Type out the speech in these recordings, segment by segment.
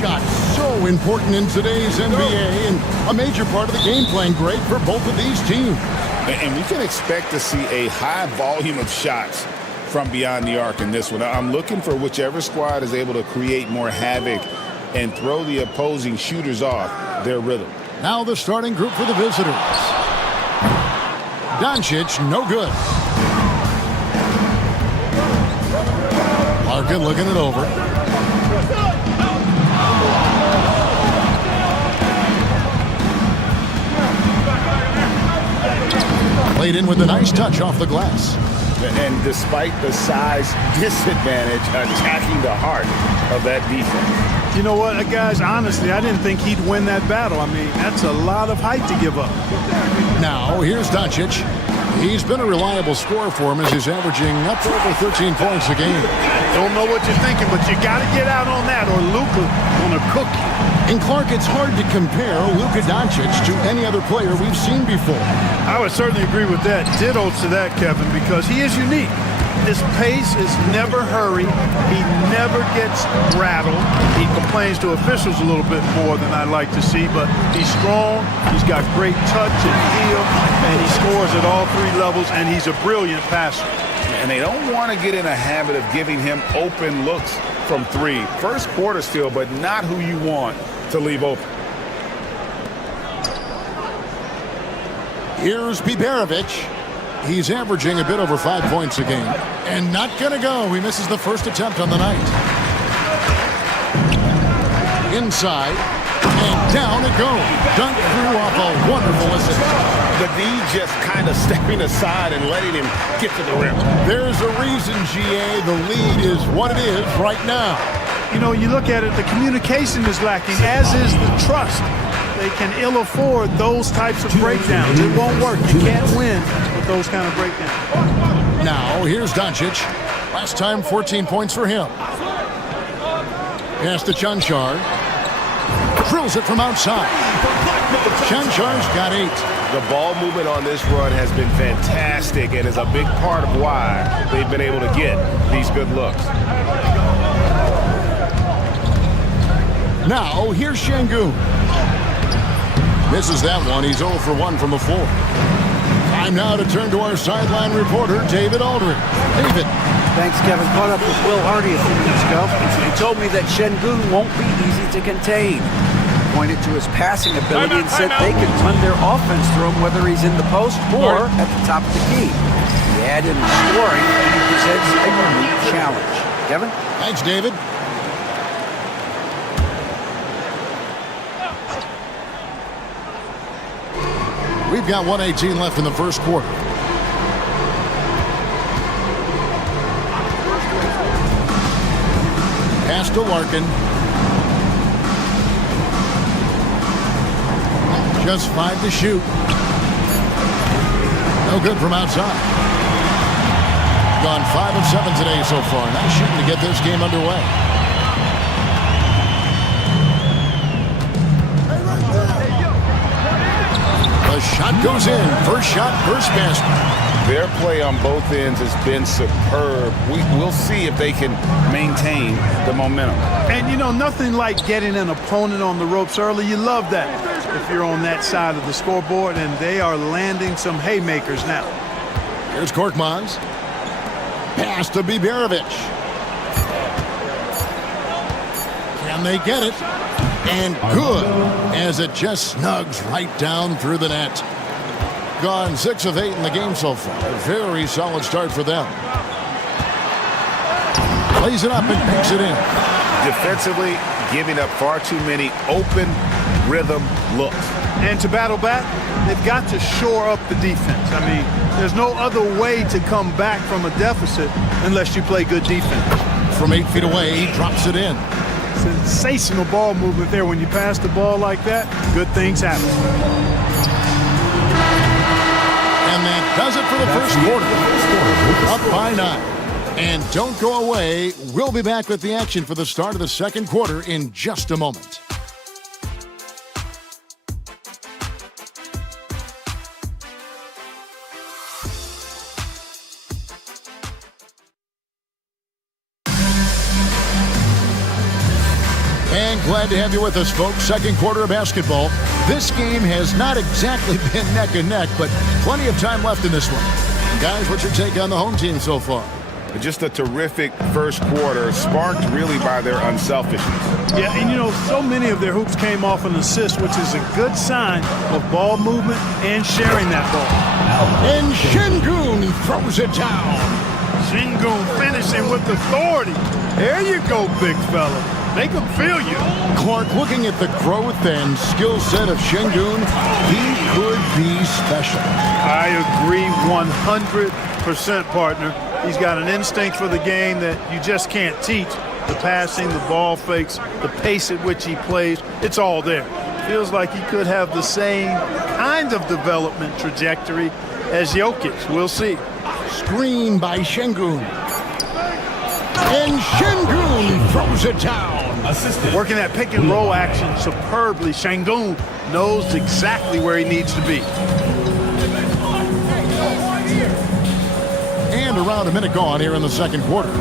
Shot so important in today's NBA and a major part of the game plan. Great for both of these teams. And we can expect to see a high volume of shots from beyond the arc in this one. I'm looking for whichever squad is able to create more havoc and throw the opposing shooters off their rhythm. Now the starting group for the visitors. Doncic, no good. Larkin looking it over. Played in with a nice touch off the glass. And despite the size disadvantage, attacking the heart of that defense. You know what, guys, honestly, I didn't think he'd win that battle. I mean, that's a lot of height to give up. Now, here's Doncic. He's been a reliable scorer for him as he's averaging up to over 13 points a game. Don't know what you're thinking, but you got to get out on that or Luka gonna cook you. And Clark, it's hard to compare Luka Doncic to any other player we've seen before. I would certainly agree with that. Ditto to that, Kevin, because he is unique. His pace is never hurried. He never gets rattled. He complains to officials a little bit more than I'd like to see, but he's strong. He's got great touch and feel, and he scores at all three levels, and he's a brilliant passer. And they don't want to get in a habit of giving him open looks from three. First quarter still, but not who you want to leave open. Here's Biberovic. He's averaging a bit over 5 points a game. And not going to go. He misses the first attempt on the night. Inside. And down it goes. Dunk through off a wonderful assist. The D just kind of stepping aside and letting him get to the rim. There's a reason, GA. The lead is what it is right now. You know, you look at it, the communication is lacking, as is the trust. They can ill afford those types of breakdowns. It won't work. You can't win with those kind of breakdowns. Now, here's Doncic. Last time, 14 points for him. Pass to Chanchar. Drills it from outside. Chanchar's got 8. The ball movement on this run has been fantastic and is a big part of why they've been able to get these good looks. Now, here's Şengün. Misses that one. He's 0 for 1 from the floor. Time now to turn to our sideline reporter, David Aldridge. David. Thanks, Kevin. Caught up with Will Hardy a few minutes ago. He told me that Şengün won't be easy to contain. Pointed to his passing ability and said they can run their offense through him whether he's in the post or at the top of the key. You add in the scoring, and he presents a unique challenge. Kevin? Thanks, David. We've got 1:18 left in the first quarter. Pass to Larkin. Just 5 to shoot. No good from outside. Gone 5 of 7 today so far. Nice shooting to get this game underway. The shot goes in. First shot, first basket. Their play on both ends has been superb. We'll see if they can maintain the momentum. And, you know, nothing like getting an opponent on the ropes early. You love that if you're on that side of the scoreboard, and they are landing some haymakers now. Here's Korkmaz. Pass to Biberovic. Can they get it? And good, as it just snugs right down through the net. Gone 6 of 8 in the game so far. A very solid start for them. Plays it up and makes it in. Defensively, giving up far too many open rhythm looks. And to battle back, they've got to shore up the defense. I mean, there's no other way to come back from a deficit unless you play good defense. from 8 feet away. He drops it in. Sensational ball movement there. When you pass the ball like that, good things happen. And that does it for the first quarter. Up by 9. And don't go away. We'll be back with the action for the start of the second quarter in just a moment. And glad to have you with us, folks. Second quarter of basketball. This game has not exactly been neck and neck, but plenty of time left in this one. Guys, what's your take on the home team so far? Just a terrific first quarter, sparked really by their unselfishness. Yeah, and you know, so many of their hoops came off an assist, which is a good sign of ball movement and sharing that ball. And Şengün throws it down. Şengün finishing with authority. There you go, big fella. Make them feel you. Clark, looking at the growth and skill set of Şengün, he could be special. I agree 100%, partner. He's got an instinct for the game that you just can't teach. The passing, the ball fakes, the pace at which he plays, it's all there. Feels like he could have the same kind of development trajectory as Jokic. We'll see. Screen by Şengün. And Şengün throws it down. Working that pick and roll action superbly. Şengün knows exactly where he needs to be. And around a minute gone here in the second quarter.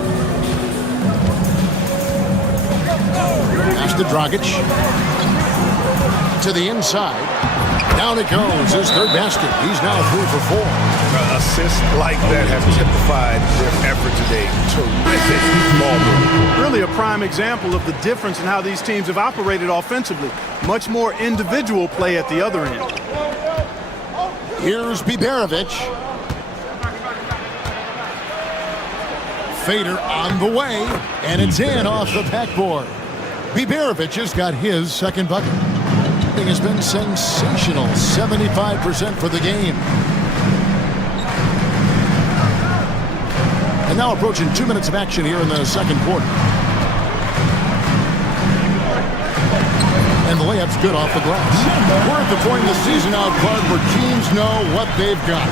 Pass to Dragic. To the inside. Down it goes. His third basket. He's now 3 for 4. Assists like that have typified their effort today. Terrific ball movement. Really a prime example of the difference in how these teams have operated offensively. Much more individual play at the other end. Here's Biberovic. Fader on the way, and it's in off the backboard. Biberovic has got his second bucket. It has been sensational, 75% for the game. And now approaching 2 minutes of action here in the second quarter. And the layup's good off the glass. We're at the point in the season now, Clark, where teams know what they've got.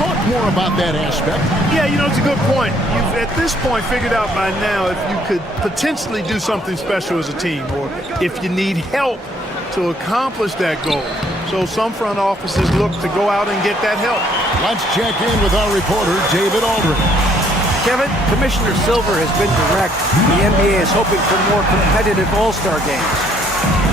Talk more about that aspect. Yeah, you know, it's a good point. You've, at this point, figured out by now if you could potentially do something special as a team, or if you need help to accomplish that goal. So some front offices look to go out and get that help. Let's check in with our reporter, David Aldridge. Kevin, Commissioner Silver has been direct. The NBA is hoping for more competitive All-Star games.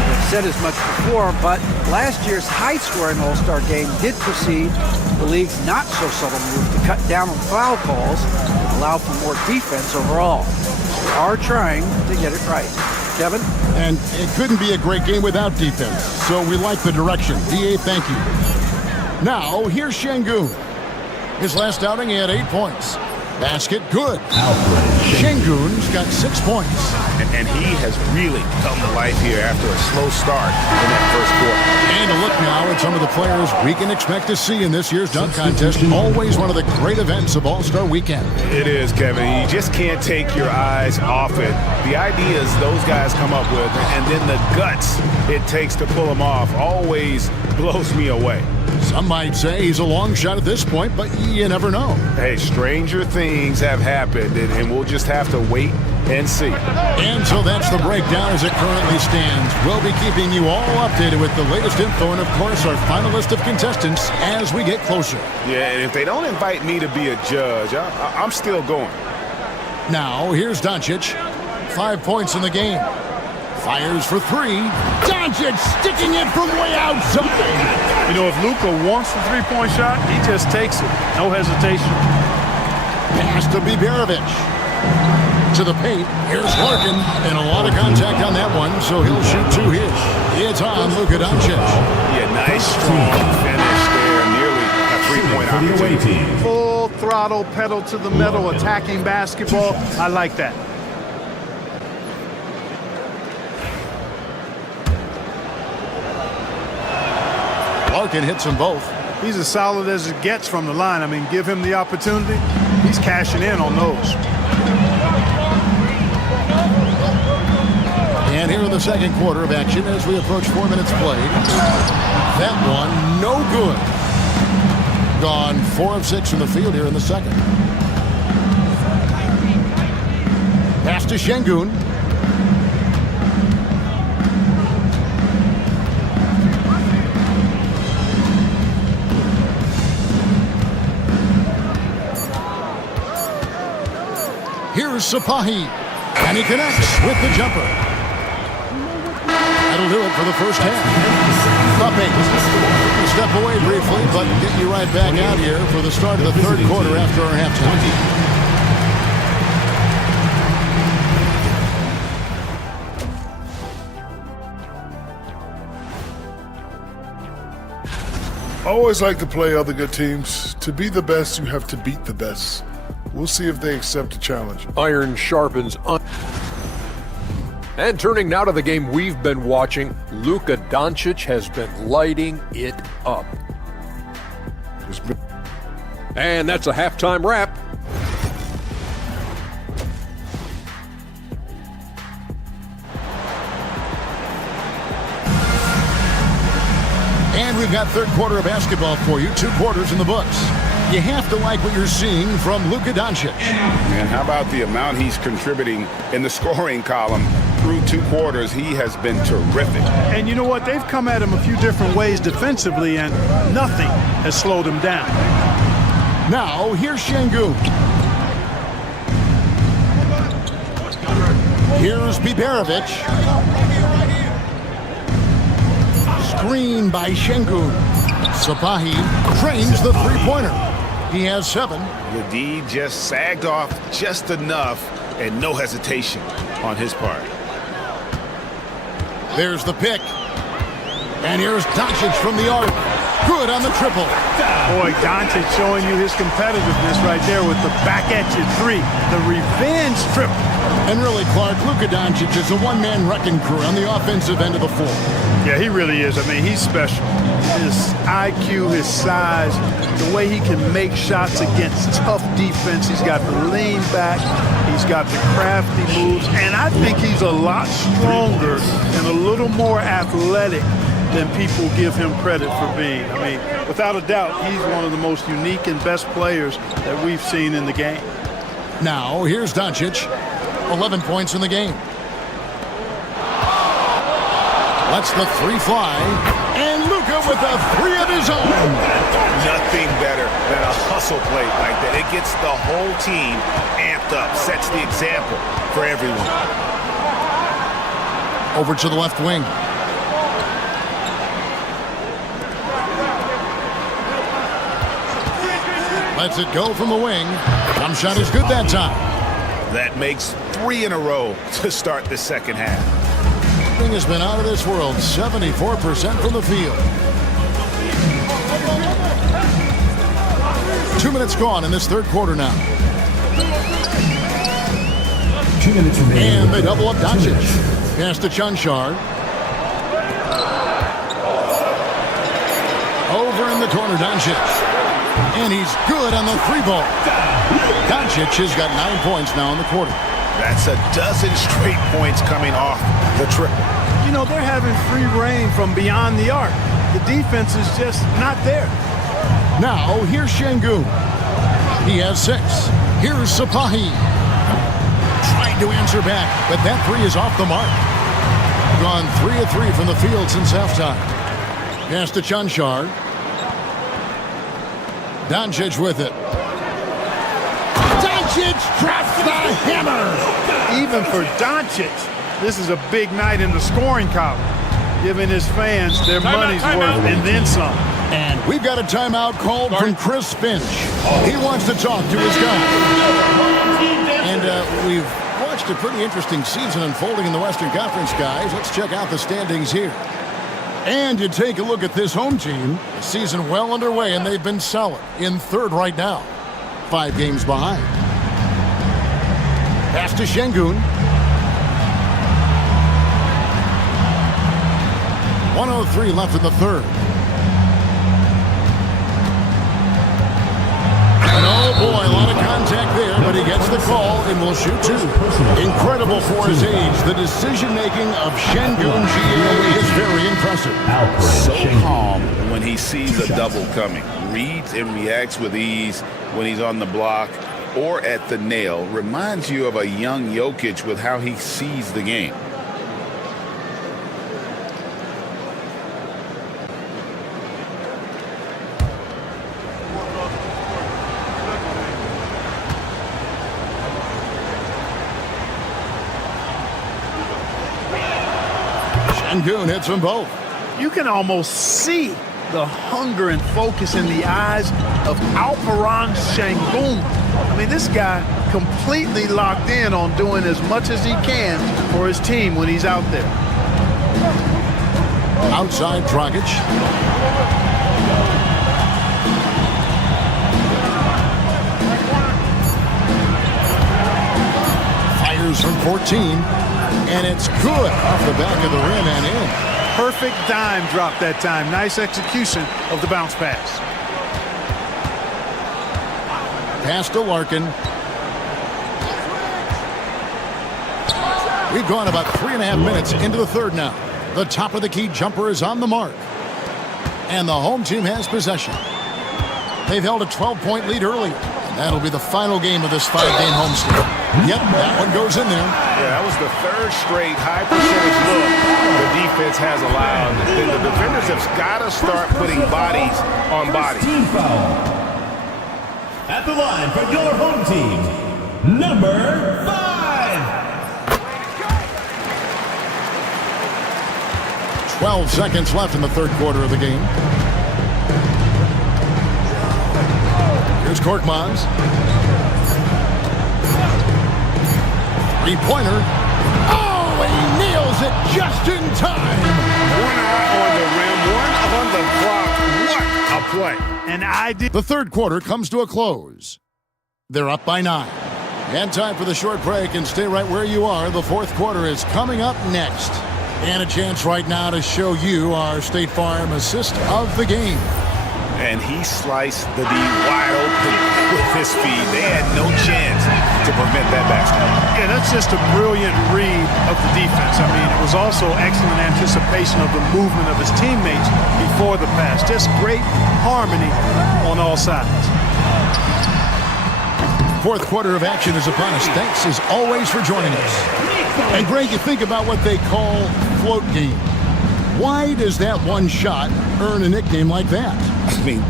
They've said as much before, but last year's high-scoring All-Star game did precede the league's not-so-subtle move to cut down on foul calls and allow for more defense overall. They are trying to get it right. Kevin? And it couldn't be a great game without defense, so we like the direction. DA, thank you. Now, here's Şengün. His last outing, he had 8 points. Basket, good. Şengün's got 6 points. And he has really come to life here after a slow start in that first quarter. And a look now at some of the players we can expect to see in this year's dunk contest. Always one of the great events of All-Star Weekend. It is, Kevin. You just can't take your eyes off it. The ideas those guys come up with, and then the guts it takes to pull them off, always blows me away. Some might say he's a long shot at this point, but you never know. Hey, stranger things have happened, and we'll just have to wait and see. And so that's the breakdown as it currently stands. We'll be keeping you all updated with the latest info and, of course, our final list of contestants as we get closer. Yeah, and if they don't invite me to be a judge, I'm still going. Now, here's Doncic. 5 points in the game. Fires for 3. Doncic sticking it from way outside. You know, if Luka wants the three-point shot, he just takes it. No hesitation. Pass to Biberovic. To the paint. Here's Larkin. And a lot of contact on that one, so he'll shoot 2 here. It's on Luka Doncic. Yeah, nice, strong finish there. Nearly a three-point opportunity. Full throttle, pedal to the metal, attacking basketball. I like that. Larkin hits them both. He's as solid as it gets from the line. I mean, give him the opportunity. He's cashing in on those. And here in the second quarter of action as we approach 4 minutes played. That one, no good. Gone 4 of 6 from the field here in the second. Pass to Şengün. Here's Sapahi, and he connects with the jumper. That'll do it for the first half. Up 8. Step away briefly, but get you right back out here for the start of the third quarter after our halftime. I always like to play other good teams. To be the best, you have to beat the best. We'll see if they accept the challenge. Iron sharpens iron. And turning now to the game we've been watching, Luka Doncic has been lighting it up. And that's a halftime wrap. And we've got third quarter of basketball for you. 2 quarters in the books. You have to like what you're seeing from Luka Doncic. Man, how about the amount he's contributing in the scoring column through 2 quarters? He has been terrific. And you know what? They've come at him a few different ways defensively, and nothing has slowed him down. Now, here's Şengün. Here's Biberovic. Screen by Şengün. Sapahi trains the three-pointer. He has 7. The D just sagged off just enough and no hesitation on his part. There's the pick. And here's Doncic from the arc. Good on the triple. Boy, Doncic showing you his competitiveness right there with the back-at-you 3. The revenge triple. And really, Clark, Luka Doncic is a one-man wrecking crew on the offensive end of the floor. Yeah, he really is. I mean, he's special. His IQ, his size, the way he can make shots against tough defense. He's got the lean back. He's got the crafty moves. And I think he's a lot stronger and a little more athletic than people give him credit for being. I mean, without a doubt, he's one of the most unique and best players that we've seen in the game. Now, here's Doncic. 11 points in the game. Lets the 3 fly. And Luka with a 3 of his own. Nothing better than a hustle play like that. It gets the whole team amped up, sets the example for everyone. Over to the left wing. Lets it go from the wing. Jump shot is good that time. That makes 3 in a row to start the second half. Thing has been out of this world. 74% from the field. 2 minutes gone in this third quarter now. 2 minutes remaining. And they double up Doncic. Pass to Čančar. Over in the corner, Doncic. And he's good on the 3 ball. Doncic has got 9 points now in the quarter. That's a dozen straight points coming off the triple. You know, they're having free reign from beyond the arc. The defense is just not there. Now, here's Şengün. He has 6. Here's Sapahi. Trying to answer back, but that 3 is off the mark. Gone 3 of 3 from the field since halftime. Pass to Čančar. Doncic with it. Doncic drops the hammer. Even for Doncic, this is a big night in the scoring column, giving his fans their money's worth and then some. And we've got a timeout called from Chris Finch. He wants to talk to his guy. And we've watched a pretty interesting season unfolding in the Western Conference, guys. Let's check out the standings here. And you take a look at this home team. The season well underway, and they've been solid. In third right now. 5 games behind. Pass to Şengün. 1:03 left in the third. And oh boy, a lot of contact there, but he gets the call and will shoot two. Incredible for his age. The decision-making of Şengün is very impressive. So calm when he sees a double coming. Reads and reacts with ease when he's on the block or at the nail. Reminds you of a young Jokic with how he sees the game. Şengün hits them both. You can almost see the hunger and focus in the eyes of Alperen Şengün. I mean, this guy completely locked in on doing as much as he can for his team when he's out there. Outside Dragic. Fires from 14. And it's good off the back of the rim and in. Perfect dime drop that time. Nice execution of the bounce pass. Pass to Larkin. We've gone about 3.5 minutes into the third now. The top of the key jumper is on the mark. And the home team has possession. They've held a 12-point lead early. That'll be the final game of this 5-game homestand. Yep, that one goes in there. Yeah, that was the third straight high percentage look the defense has allowed. The defenders have got to start putting bodies on bodies. Team foul. At the line for your home team, number 5. 12 seconds left in the third quarter of the game. Here's Korkmaz. Three-pointer. Oh, he nails it just in time. One eye on the rim, one on the clock. What a play. And I did. The third quarter comes to a close. They're up by 9. And time for the short break, and stay right where you are. The fourth quarter is coming up next. And a chance right now to show you our State Farm assist of the game. And he sliced the D wide open with his feed. They had no chance to prevent that basket. Yeah, that's just a brilliant read of the defense. I mean, it was also excellent anticipation of the movement of his teammates before the pass. Just great harmony on all sides. Fourth quarter of action is upon us. Thanks as always for joining us. And Greg, you think about what they call float game. Why does that one shot earn a nickname like that? I mean,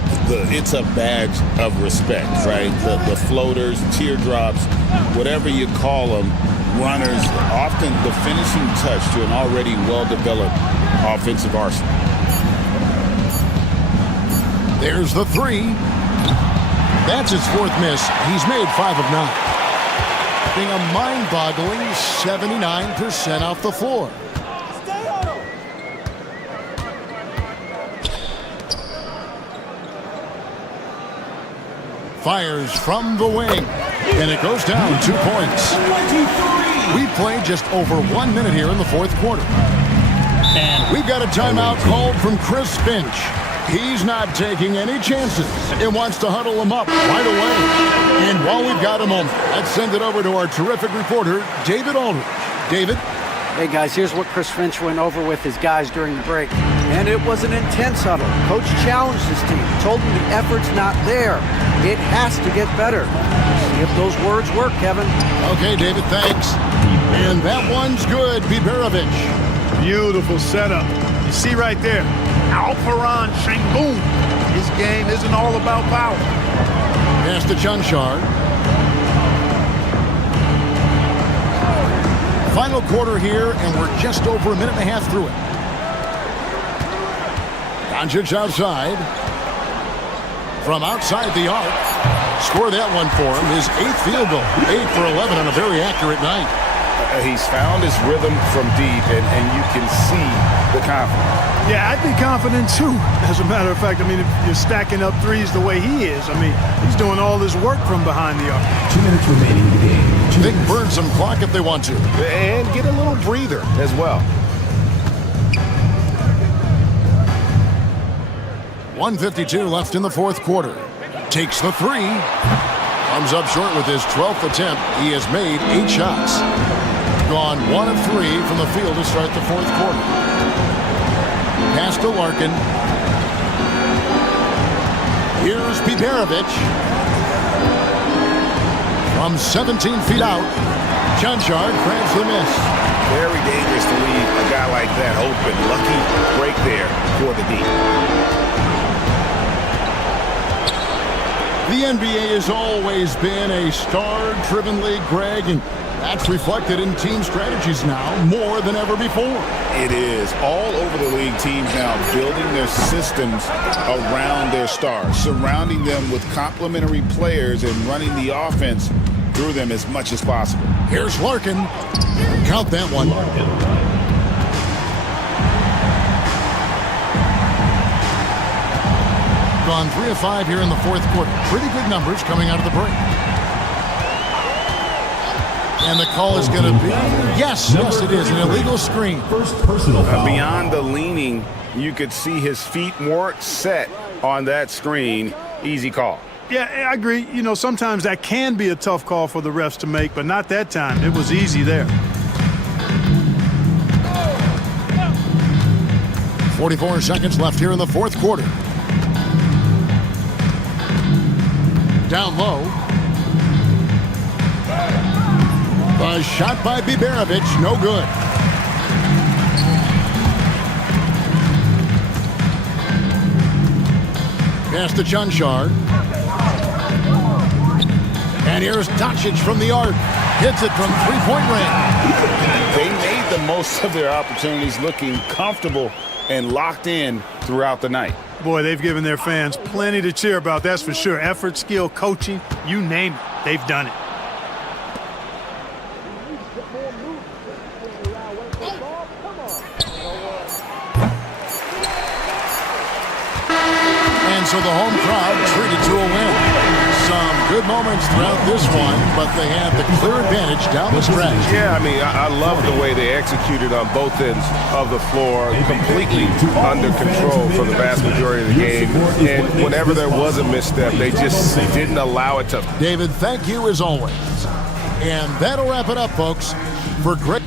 it's a badge of respect, right? The floaters, teardrops, whatever you call them, runners, often the finishing touch to an already well-developed offensive arsenal. There's the three. That's his fourth miss. He's made 5 of 9. Being a mind-boggling 79% off the floor. Fires from the wing, and it goes down 2 points. We've played just over 1 minute here in the fourth quarter. And we've got a timeout called from Chris Finch. He's not taking any chances and wants to huddle them up right away. And while we've got a moment, let's send it over to our terrific reporter, David Aldridge. David? Hey, guys, here's what Chris Finch went over with his guys during the break. And it was an intense huddle. Coach challenged his team, told them the effort's not there. It has to get better. See if those words work, Kevin. Okay, David, thanks. And that one's good, Biberovic. Beautiful setup. You see right there, Alperen Şengün. His game isn't all about power. Pass to Cancar. Final quarter here, and we're just over 1.5 minutes through it. Doncic outside. From outside the arc. Score that one for him. His 8th field goal. 8 for 11 on a very accurate night. He's found his rhythm from deep, and you can see the confidence. Yeah, I'd be confident too. As a matter of fact, I mean, if you're stacking up threes the way he is, I mean, he's doing all his work from behind the arc. 2 minutes remaining in the game. They can burn some clock if they want to. And get a little breather as well. 1:52 left in the fourth quarter. Takes the three. Comes up short with his 12th attempt. He has made 8 shots. Gone 1 of 3 from the field to start the 4th quarter. Pass to Larkin. Here's Biberovic. From 17 feet out, Chanchard grabs the miss. Very dangerous to leave a guy like that open. Lucky break there for the D. The NBA has always been a star-driven league, Greg, and that's reflected in team strategies now more than ever before. It is. All over the league, teams now building their systems around their stars, surrounding them with complementary players and running the offense through them as much as possible. Here's Larkin. Count that one. Gone 3 of 5 here in the 4th quarter. Pretty good numbers coming out of the break. And the call is going to be, yes, it is, an illegal screen. First personal foul. Beyond the leaning, you could see his feet weren't set on that screen. Easy call. Yeah, I agree. You know, sometimes that can be a tough call for the refs to make, but not that time. It was easy there. 44 seconds left here in the 4th quarter. Down low. A shot by Biberovic, no good. Pass to Chanchard. And here's Doncic from the arc. Hits it from three-point range. They made the most of their opportunities, looking comfortable and locked in throughout the night. Boy, they've given their fans plenty to cheer about, that's for sure. Effort, skill, coaching, you name it, they've done it. And so the home crowd treated to a win. Some good moments throughout this one, but they have the clear advantage down the stretch. Yeah, I mean, I love the way they executed on both ends of the floor, completely under control for the vast majority of the game. And whenever there was a misstep, they just didn't allow it to. David, thank you as always. And that'll wrap it up, folks, for great.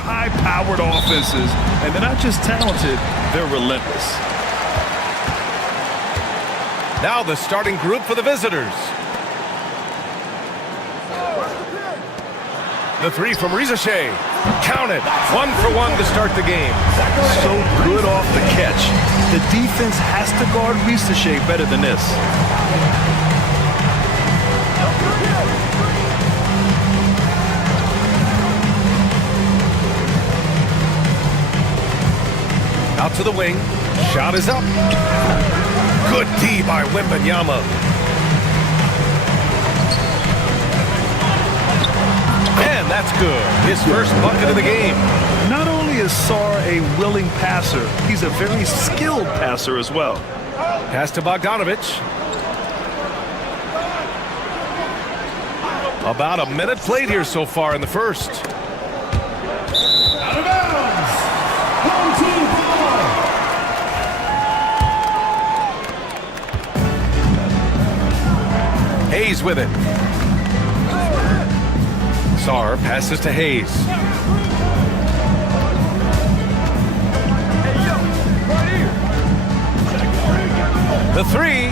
High-powered offenses, and they're not just talented, they're relentless. Now the starting group for the visitors. The three from Rizashe. Counted. 1 for 1 to start the game. So good off the catch. The defense has to guard Rizashe better than this. Out to the wing. Shot is up. Good D by Wembanyama. And that's good. His first bucket of the game. Not only is Sar a willing passer, he's a very skilled passer as well. Pass to Bogdanovich. About a minute played here so far in the first. Out of bounds. Home team ball. Hayes with it. Sar passes to Hayes. The three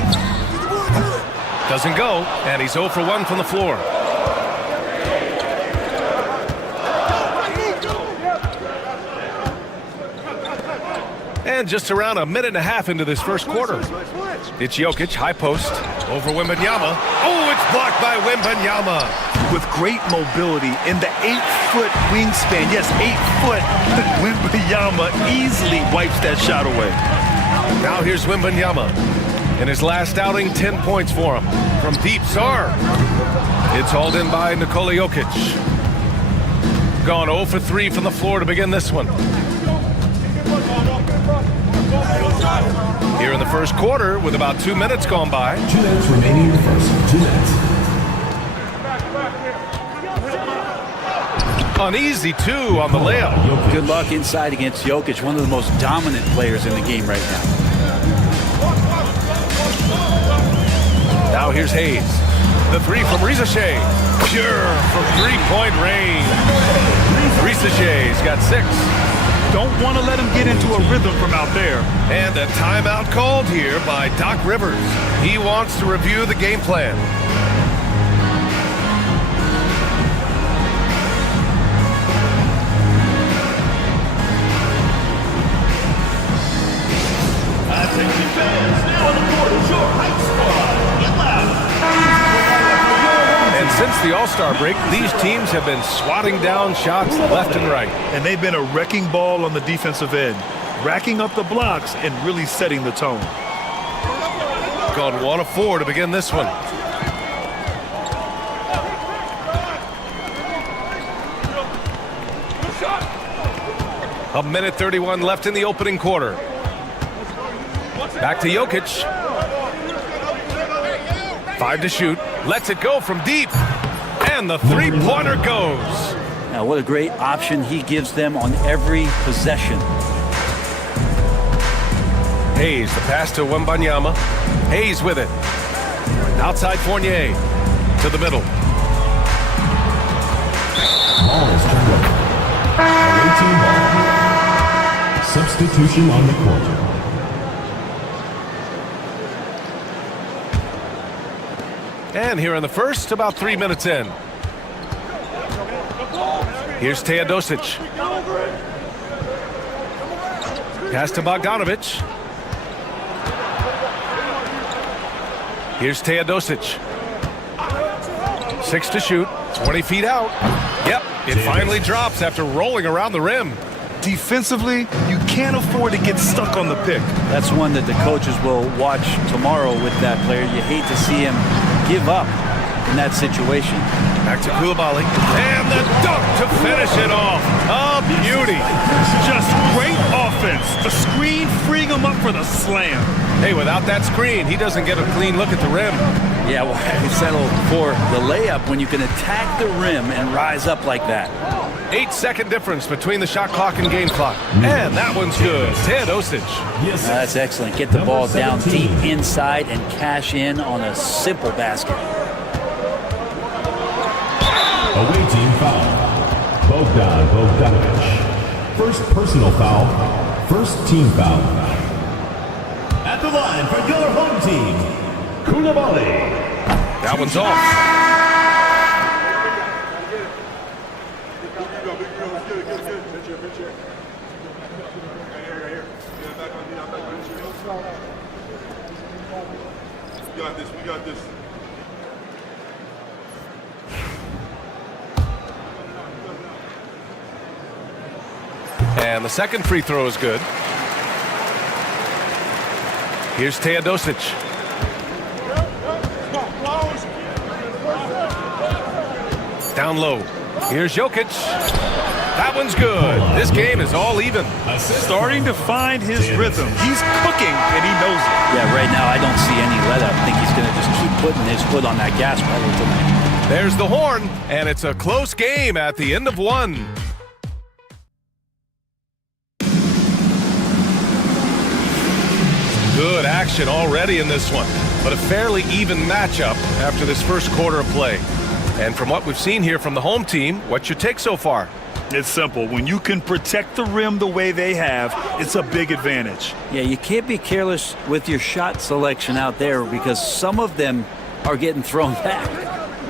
doesn't go, and he's 0 for 1 from the floor. And just around a minute and a half into this first quarter. It's Jokic, high post, over Wembanyama. Oh, it's blocked by Wembanyama. With great mobility in the 8-foot wingspan, yes, 8 foot, Wembanyama easily wipes that shot away. Now here's Wembanyama. In his last outing, 10 points for him. From deep, Sar. It's hauled in by Nikola Jokic. Gone 0 for 3 from the floor to begin this one. Here in the first quarter, with about 2 minutes gone by. 2 minutes remaining in the first. 2 minutes. Uneasy, too, on the layup. Good luck inside against Jokic, one of the most dominant players in the game right now. Now here's Hayes. The three from Rizashe. Pure from three-point range. Rizashe's got 6. Don't want to let him get into a rhythm from out there. And a timeout called here by Doc Rivers. He wants to review the game plan. Attention fans, now on the court is your hype squad. Get loud. And since the All-Star break, these teams have been swatting down shots left and right. And they've been a wrecking ball on the defensive end. racking up the blocks and really setting the tone. Gone 1 of 4 to begin this one. A minute 31 left in the opening quarter. Back to Jokic. 5 to shoot. Lets it go from deep. And the three-pointer goes. Now, what a great option he gives them on every possession. Hayes, the pass to Wembanyama. Hayes with it. Outside Fournier. To the middle. Ball is turned over. Away team ball. Substitution on the court. And here in the first, about 3 minutes in. Here's Teodosic. Pass to Bogdanovic. Here's Teodosic. 6 to shoot. 20 feet out. Yep, it finally drops after rolling around the rim. Defensively, you can't afford to get stuck on the pick. That's one that the coaches will watch tomorrow with that player. You hate to see him give up in that situation. Back to Koulibaly. And the dunk to finish it off. A beauty. Just great offense. The screen freeing him up for the slam. Hey, without that screen, he doesn't get a clean look at the rim. Yeah, well, he settled for the layup when you can attack the rim and rise up like that. 8-second difference between the shot clock and game clock. And that one's good. Teodosic. That's excellent. Get the ball down deep inside and cash in on a simple basket. Away team foul. Bogdanovic. First personal foul. First team foul. At the line for your home team, Koulibaly. That one's off. We got this. And the second free throw is good. Here's Teodosic. Down low. Here's Jokic. That one's good. This game is all even. Starting to find his rhythm. He's cooking, and he knows it. Yeah, right now I don't see any let up. I think he's going to just keep putting his foot on that gas pedal tonight. There's the horn, and it's a close game at the end of one. Good action already in this one, but a fairly even matchup after this first quarter of play. And from what we've seen here from the home team, what's your take so far? It's simple. When you can protect the rim the way they have, it's a big advantage. Yeah, you can't be careless with your shot selection out there because some of them are getting thrown back.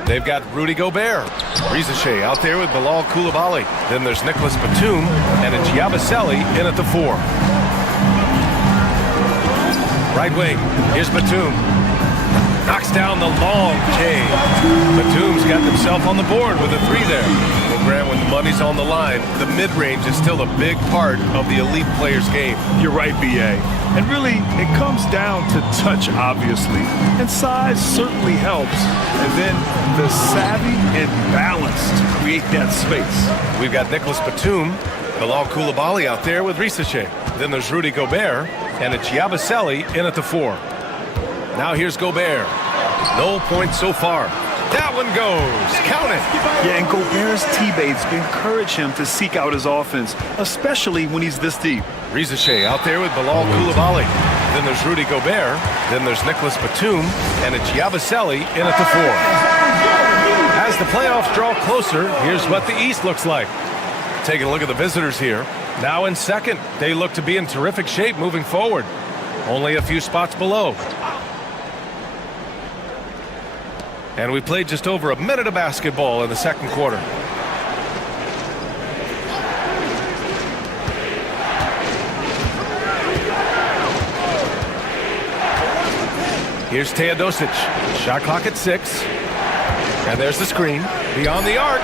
They've got Rudy Gobert. Rizachet out there with Bilal Koulibaly. Then there's Nicholas Batum and a Giabaselli in at the 4. Right wing, here's Batum. Knocks down the long K. Batum's got himself on the board with a 3 there. Well, Grant, when the money's on the line, the mid-range is still a big part of the elite player's game. You're right, B.A. And really, it comes down to touch, obviously. And size certainly helps. And then the savvy and balance to create that space. We've got Nicholas Batum, Bilal Koulibaly out there with Rizachet. Then there's Rudy Gobert and a Giabaselli in at the 4. Now here's Gobert. No points so far. That one goes. Count it. Yeah, and Gobert's teammates encourage him to seek out his offense, especially when he's this deep. Rizachet out there with Bilal Koulibaly. Then there's Rudy Gobert. Then there's Nicholas Batum and a Giabaselli in at the 4. As the playoffs draw closer, here's what the East looks like. Taking a look at the visitors here. Now in second, they look to be in terrific shape moving forward. Only a few spots below. And we played just over a minute of basketball in the second quarter. Here's Teodosic. Shot clock at 6. And there's the screen. Beyond the arc.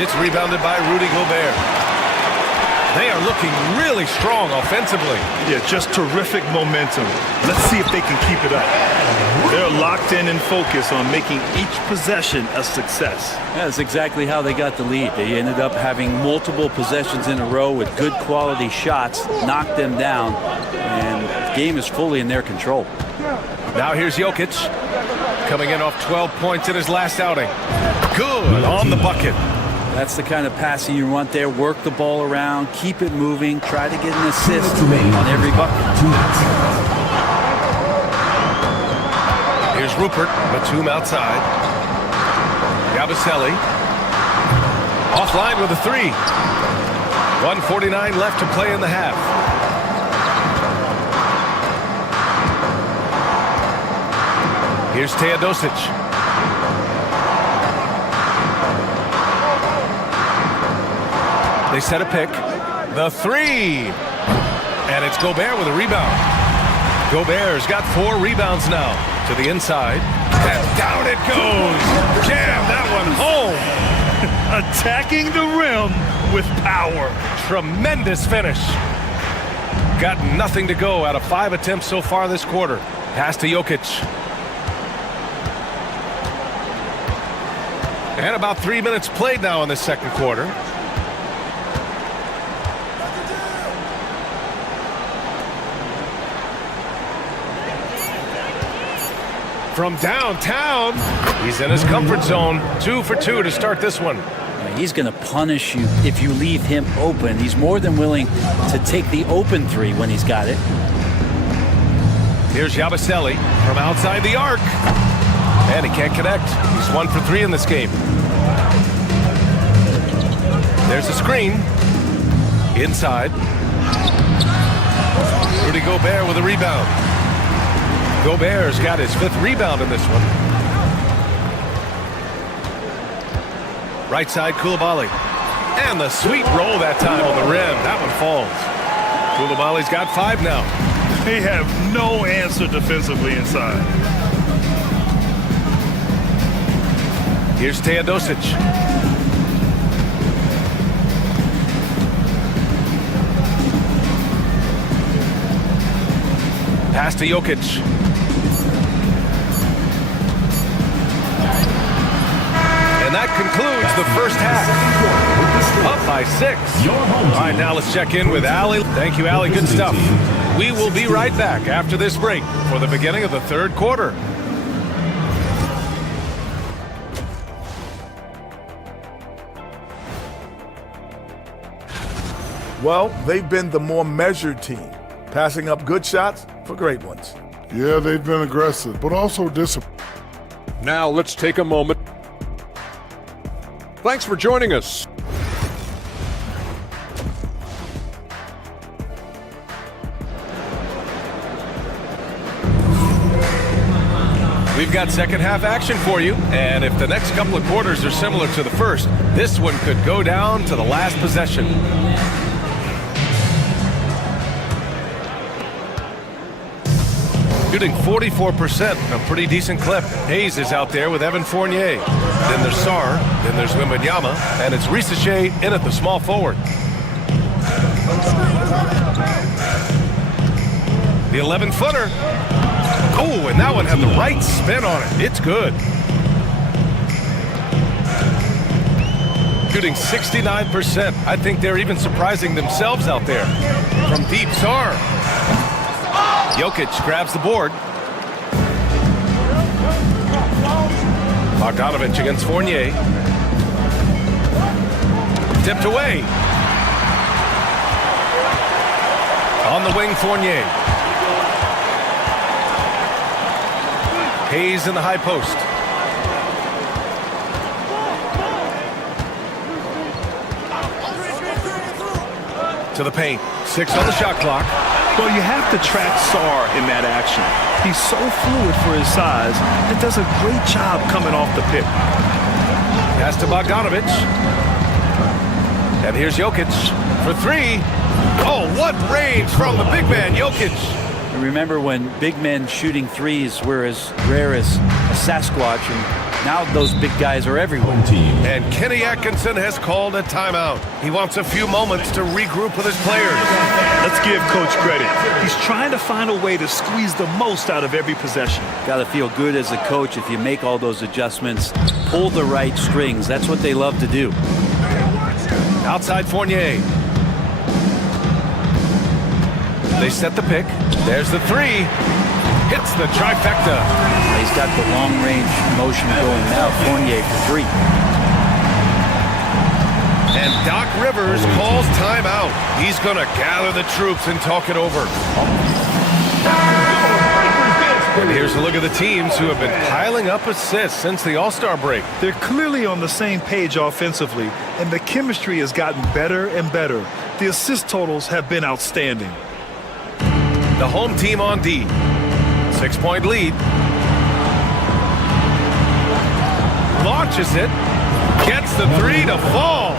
It's rebounded by Rudy Gobert. They are looking really strong offensively. Yeah, just terrific momentum. Let's see if they can keep it up. They're locked in and focused on making each possession a success. That's exactly how they got the lead. They ended up having multiple possessions in a row with good quality shots, knocked them down, and the game is fully in their control. Now here's Jokic, coming in off 12 points in his last outing. Good on the bucket. That's the kind of passing you want there. Work the ball around, keep it moving, try to get an assist on every bucket. Here's Rupert, Batum outside. Yabusele offline with a three. 1:49 left to play in the half. Here's Teodosic. They set a pick. The three. And it's Gobert with a rebound. Gobert's got 4 rebounds now. To the inside. And down it goes. Jam that one home. Attacking the rim with power. Tremendous finish. Got nothing to go out of 5 attempts so far this quarter. Pass to Jokic. And about 3 minutes played now in the second quarter. From downtown, he's in his comfort zone. 2 for 2 to start this one. He's going to punish you if you leave him open. He's more than willing to take the open three when he's got it. Here's Yabusele from outside the arc. And he can't connect. He's 1 for 3 in this game. There's a screen. Inside. Rudy Gobert with a rebound. Gobert's got his 5th rebound in this one. Right side, Koulibaly. And the sweet roll that time on the rim. That one falls. Koulibaly's got 5 now. They have no answer defensively inside. Here's Teodosic. Pass to Jokic. And that concludes the first half. Up by 6. All right, now let's check in with Allie. Thank you, Allie. Good stuff. We will be right back after this break for the beginning of the third quarter. Well, they've been the more measured team, passing up good shots for great ones. Yeah, they've been aggressive, but also disciplined. Now let's take a moment. Thanks for joining us. We've got second half action for you, and if the next couple of quarters are similar to the first, this one could go down to the last possession. Shooting 44%, a pretty decent clip. Hayes is out there with Evan Fournier. Then there's Sarr, then there's Wembanyama, and it's Risache in at the small forward. The 11-footer. Oh, and that one had the right spin on it. It's good. Shooting 69%. I think they're even surprising themselves out there. From deep, Sarr. Jokic grabs the board. Bogdanovic against Fournier. Tipped away. On the wing, Fournier. Hayes in the high post. To the paint. 6 on the shot clock. Well, you have to track Sarr in that action. He's so fluid for his size and does a great job coming off the pick. Pass to Bogdanovic. And here's Jokic for 3. Oh, what range from the big man, Jokic. And remember, when big men shooting threes were as rare as a Sasquatch, and Now those big guys are everywhere. And Kenny Atkinson has called a timeout. He wants a few moments to regroup with his players. Let's give Coach credit. He's trying to find a way to squeeze the most out of every possession. Got to feel good as a coach if you make all those adjustments, pull the right strings. That's what they love to do. Outside Fournier. They set the pick. There's the three. Hits the trifecta. He's got the long-range motion going now. Fournier for three. And Doc Rivers calls timeout. He's going to gather the troops and talk it over. And here's a look at the teams who have been piling up assists since the All-Star break. They're clearly on the same page offensively, and the chemistry has gotten better and better. The assist totals have been outstanding. The home team on D. 6-point lead. Launches it. Gets the three to fall.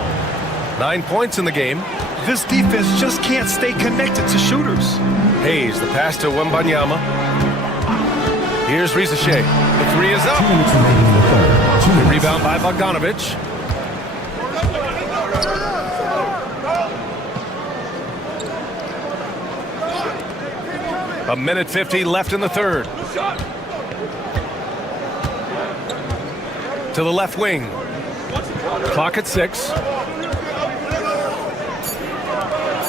9 points in the game. This defense just can't stay connected to shooters. Hayes, the pass to Wembanyama. Here's Rizachet. The three is up. The rebound by Bogdanovic. A minute 50 left in the third. To the left wing. Clock at 6.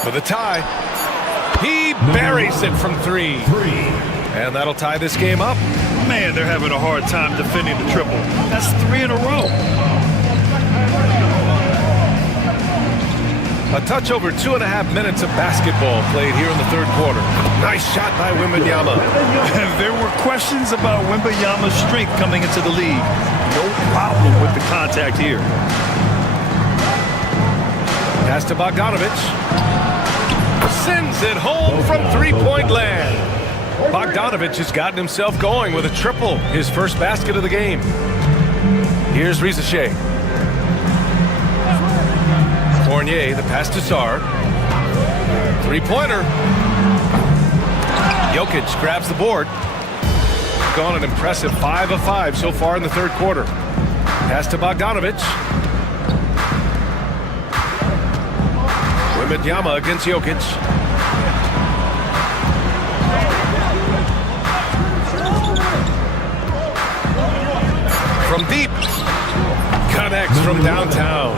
For the tie. He buries it from three. And that'll tie this game up. Man, they're having a hard time defending the triple. That's 3 in a row. A touch over 2.5 minutes of basketball played here in the third quarter. Nice shot by Wembanyama. There were questions about Wembanyama's strength coming into the league. No problem with the contact here. Pass to Bogdanovic. Sends it home from three-point land. Bogdanovic has gotten himself going with a triple, his first basket of the game. Here's Rizachet. Fournier, the pass to Sarr. Three-pointer. Jokic grabs the board. Gone an impressive 5 of 5 so far in the third quarter. Pass to Bogdanovic. Wembanyama against Jokic. From deep. Connects from downtown.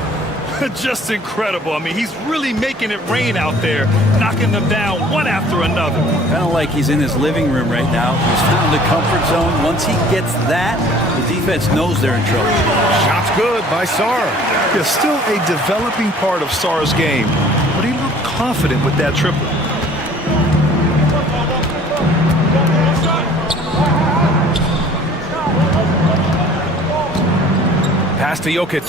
Just incredible. I mean, he's really making it rain out there, knocking them down one after another. Kind of like he's in his living room right now. He's found the comfort zone. Once he gets that, the defense knows they're in trouble. Shot's good by Sarr. There's still a developing part of Sarr's game, but he looked confident with that triple. Pass to Jokic.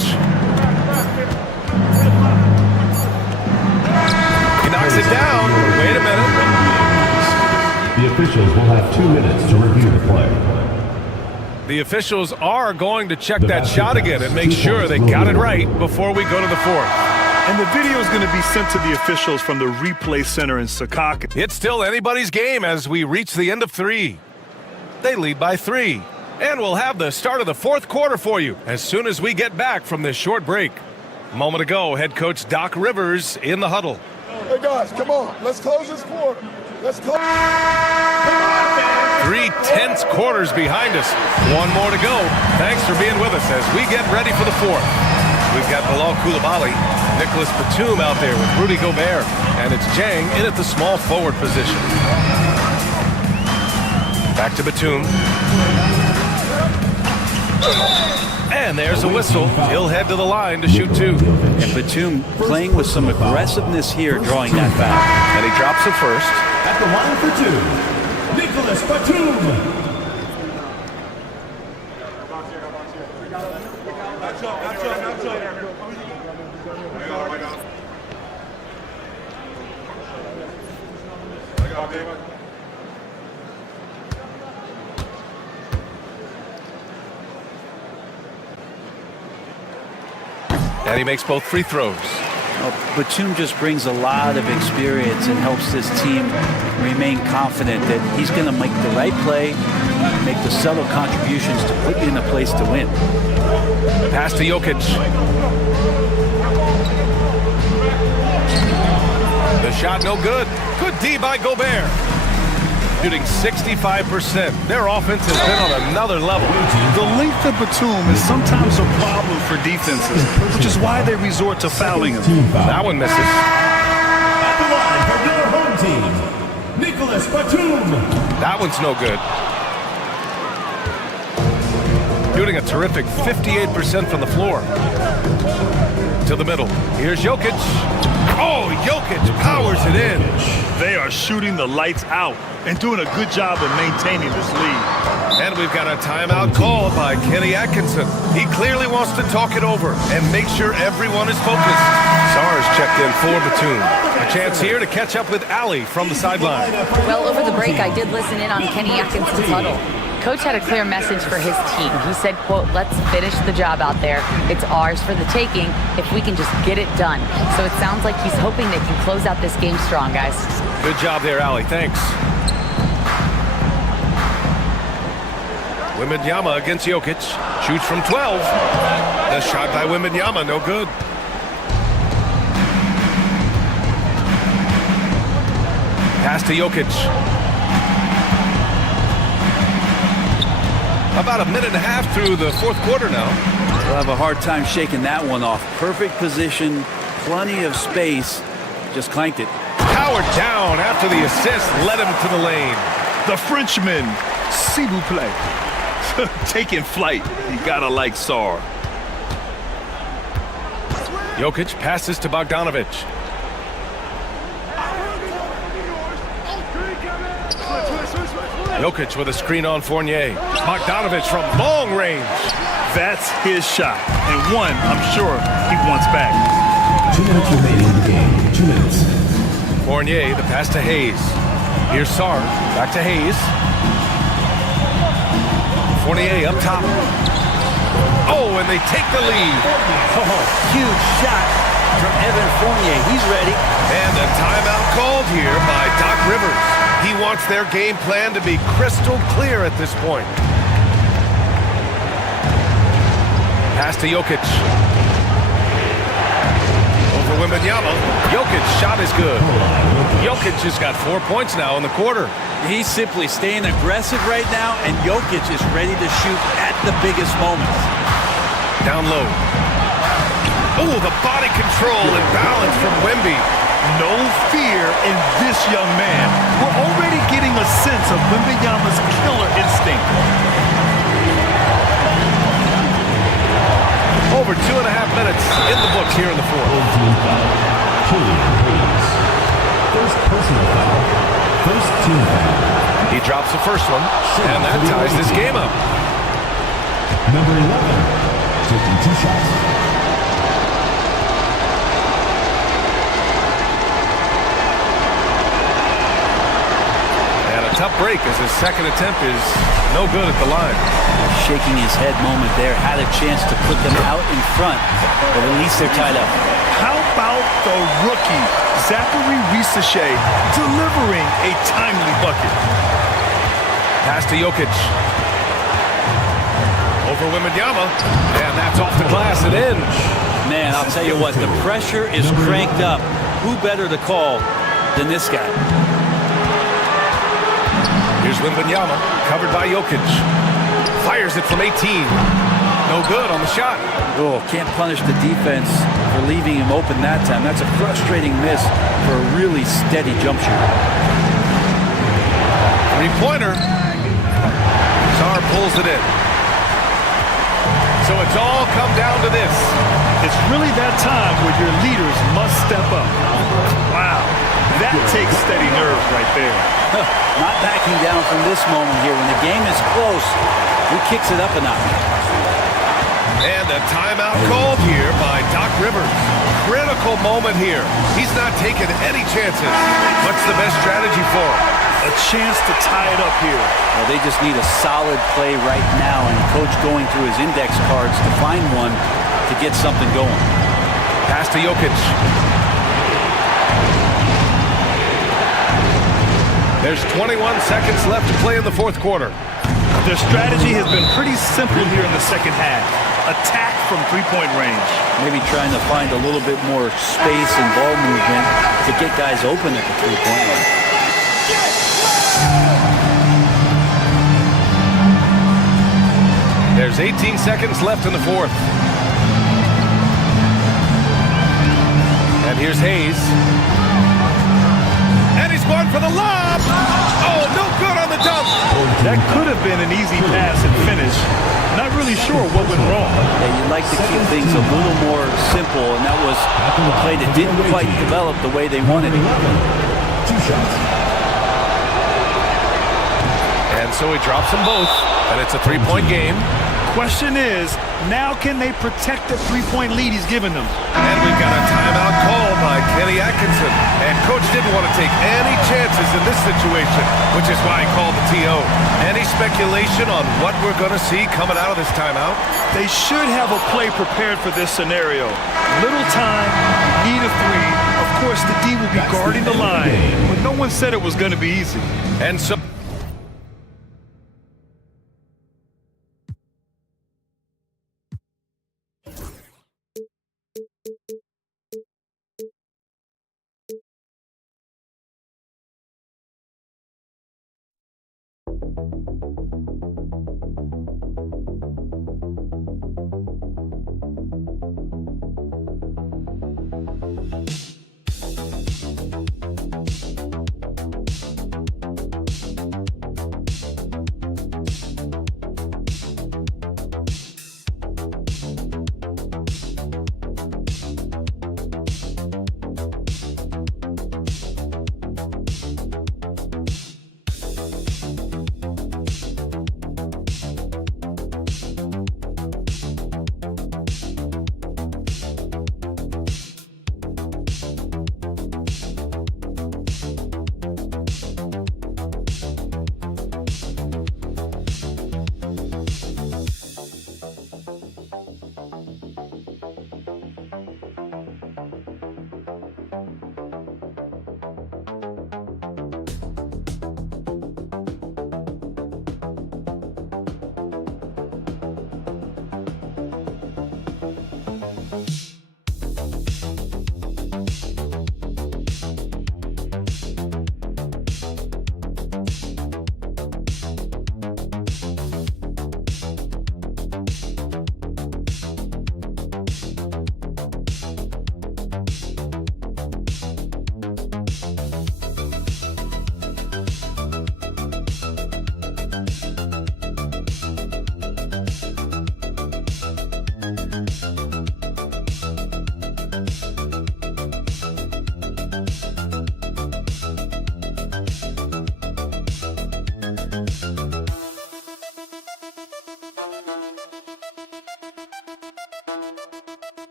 Knocks it down. Wait a minute. The officials will have 2 minutes to review the play. The officials are going to check that shot again and make sure they got it right before we go to the fourth. And the video is going to be sent to the officials from the replay center in Secaucus. It's still anybody's game as we reach the end of 3. They lead by 3. And we'll have the start of the fourth quarter for you as soon as we get back from this short break. A moment ago, head coach Doc Rivers in the huddle. Hey guys, come on. Let's close this quarter. Let's close. 3 tense quarters behind us. 1 more to go. Thanks for being with us as we get ready for the fourth. We've got Bilal Coulibaly, Nicholas Batum out there with Rudy Gobert, and it's Jang in at the small forward position. Back to Batum. And there's a whistle. He'll head to the line to shoot 2. And Batum playing with some aggressiveness here, drawing that foul. And he drops it first. At the line for 2, Nicholas Batum. And he makes both free throws. Batum just brings a lot of experience and helps this team remain confident that he's going to make the right play, make the subtle contributions to put you in a place to win. Pass to Jokic. The shot no good. Good D by Gobert. Shooting 65%. Their offense has been on another level. The length of Batum is sometimes a problem for defenses, which is why they resort to fouling him. That one misses. At the line for your home team, Nicholas Batum. That one's no good. Shooting a terrific 58% from the floor. To the middle. Here's Jokic. Oh, Jokic powers it in. They are shooting the lights out and doing a good job of maintaining this lead. And we've got a timeout called by Kenny Atkinson. He clearly wants to talk it over and make sure everyone is focused. Sar's checked in for Batum. A chance here to catch up with Allie from the sideline. Well, over the break, I did listen in on Kenny Atkinson's huddle. Coach had a clear message for his team. He said, quote, let's finish the job out there. It's ours for the taking if we can just get it done. So it sounds like he's hoping they can close out this game strong, guys. Good job there, Allie. Thanks. Wembanyama against Jokic. Shoots from 12. The shot by Wembanyama, no good. Pass to Jokic. About a minute and a half through the fourth quarter now. We'll have a hard time shaking that one off. Perfect position, plenty of space. Just clanked it. Powered down after the assist, led him to the lane. The Frenchman, s'il vous plaît, taking flight. You gotta like Sar. Jokic passes to Bogdanovic. Jokic with a screen on Fournier. Bogdanovic from long range. That's his shot, and one I'm sure he wants back. 2 minutes remaining in the game. 2 minutes. Fournier, the pass to Hayes. Here's Sar, back to Hayes. Fournier up top. Oh, and they take the lead. Oh, huge shot from Evan Fournier. He's ready. And a timeout called here by Doc Rivers. He wants their game plan to be crystal clear at this point. Pass to Jokic. Over Wembanyama. Jokic's shot is good. Jokic has got 4 points now in the quarter. He's simply staying aggressive right now, and Jokic is ready to shoot at the biggest moments. Down low. Oh, the body control and balance from Wemby. No fear in this young man. We're already getting a sense of Wembanyama's killer instinct. Over 2.5 minutes in the books here in the fourth. First personal foul. First team foul. He drops the first one, and that ties this game up. Number 11, taking 2 shots. Tough break as his second attempt is no good at the line. Shaking his head moment there. Had a chance to put them out in front, but at least they're tied up. How about the rookie, Zachary Risache, delivering a timely bucket? Pass to Jokic. Over Wembanyama, and that's off the glass and in. Man, I'll tell you what, the pressure is cranked up. Who better to call than this guy? Here's Wembanyama, covered by Jokic. Fires it from 18. No good on the shot. Oh, can't punish the defense for leaving him open that time. That's a frustrating miss for a really steady jump shooter. Three-pointer. Sar pulls it in. So it's all come down to this. It's really that time where your leaders must step up. Wow, that takes steady nerves right there. Not backing down from this moment here. When the game is close, he kicks it up a notch. And a timeout called here by Doc Rivers. Critical moment here. He's not taking any chances. What's the best strategy for him? A chance to tie it up here. Well, they just need a solid play right now, and Coach going through his index cards to find one to get something going. Pass to Jokic. There's 21 seconds left to play in the fourth quarter. Their strategy has been pretty simple here in the second half. Attack from three-point range. Maybe trying to find a little bit more space and ball movement to get guys open at the three-point line. There's 18 seconds left in the fourth. And here's Hayes. And he's going for the lob. Oh, no good on the dunk. That could have been an easy pass and finish. Not really sure what went wrong. Yeah, you'd like to keep things a little more simple, and that was a play that didn't quite develop the way they wanted it. 2 shots. And so he drops them both, and it's a three-point game. Question is, now can they protect the three-point lead he's given them? And we've got a timeout call by Kenny Atkinson. And Coach didn't want to take any chances in this situation, which is why he called the TO. Any speculation on what we're going to see coming out of this timeout? They should have a play prepared for this scenario. Little time, need a three. Of course, the D will be guarding the line, but no one said it was going to be easy. And so...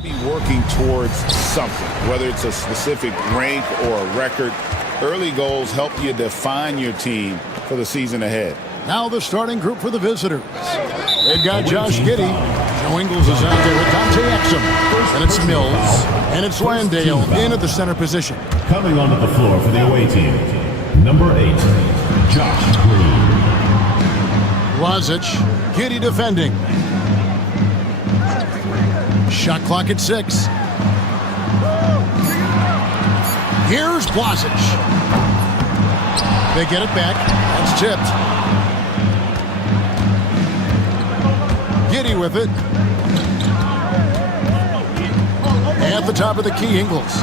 Be working towards something, whether it's a specific rank or a record. Early goals help you define your team for the season ahead. Now the starting group for the visitors. They've got Josh Giddey. Joe Ingles is out there with Dante Exum. And it's Mills. And it's Landale in at the center position. Coming onto the floor for the away team, number 8, Josh Green. Lazic, Giddey defending. Shot clock at 6. Here's Lazic. They get it back. It's tipped. Giddey with it. At the top of the key, Ingles.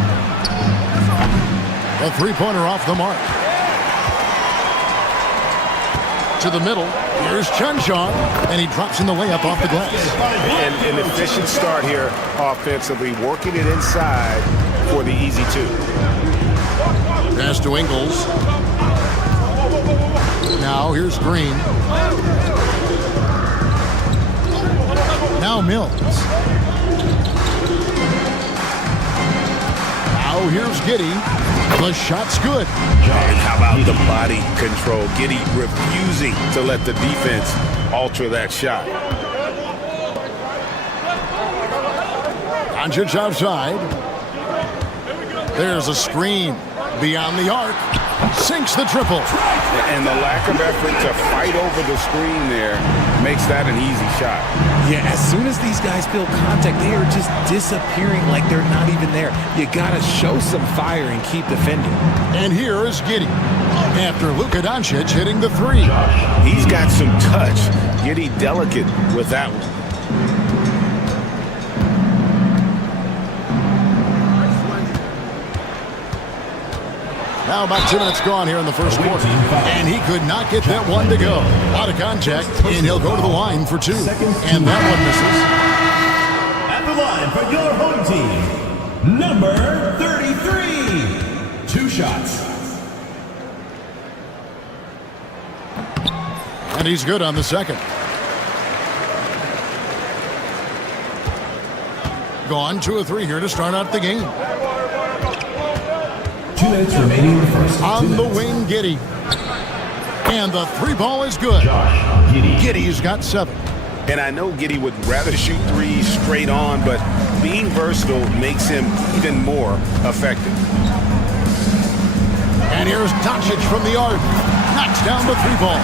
A three-pointer off the mark. To the middle. Here's Chunchon, and he drops in the layup off the glass. An efficient start here offensively, working it inside for the easy 2. Pass to Ingles. Now here's Green. Now Mills. Now here's Giddey. The shot's good. And how about the body control? Giddey refusing to let the defense alter that shot. Doncic outside. There's a screen. Beyond the arc. Sinks the triple. And the lack of effort to fight over the screen there makes that an easy shot. Yeah, as soon as these guys feel contact, they are just disappearing like they're not even there. You gotta show some fire and keep defending. And here is Giddey. After Luka Doncic hitting the 3. He's got some touch. Giddey delicate with that one. Now about 2 minutes gone here in the first quarter. And he could not get that one to go. A lot of contact, and he'll go to the line for 2. And that one misses. At the line for your home team, number 33. 2 shots. And he's good on the second. Gone 2 of 3 here to start out the game. 2 minutes remaining in the first. On the wing, Giddey. And the 3-ball is good. Giddey's got 7. And I know Giddey would rather shoot 3s straight on, but being versatile makes him even more effective. And here's Doncic from the arc. Knocks down the 3-ball.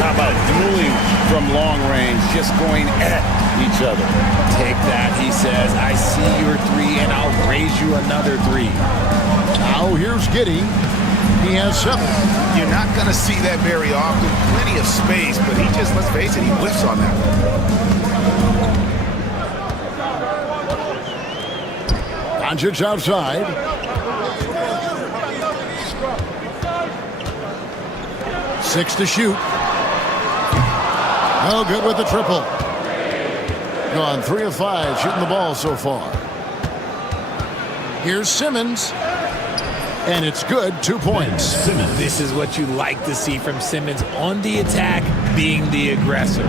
How about dueling from long range, just going at each other? Take that, he says. I see your 3, and I'll raise you another 3. Now here's Giddey. He has 7. You're not going to see that very often. Plenty of space, but he just, let's face it, he whiffs on that one. Doncic outside. Six to shoot. No good with the triple. Gone 3 of 5 shooting the ball so far. Here's Simmons. And it's good, 2 points. This is what you like to see from Simmons on the attack, being the aggressor.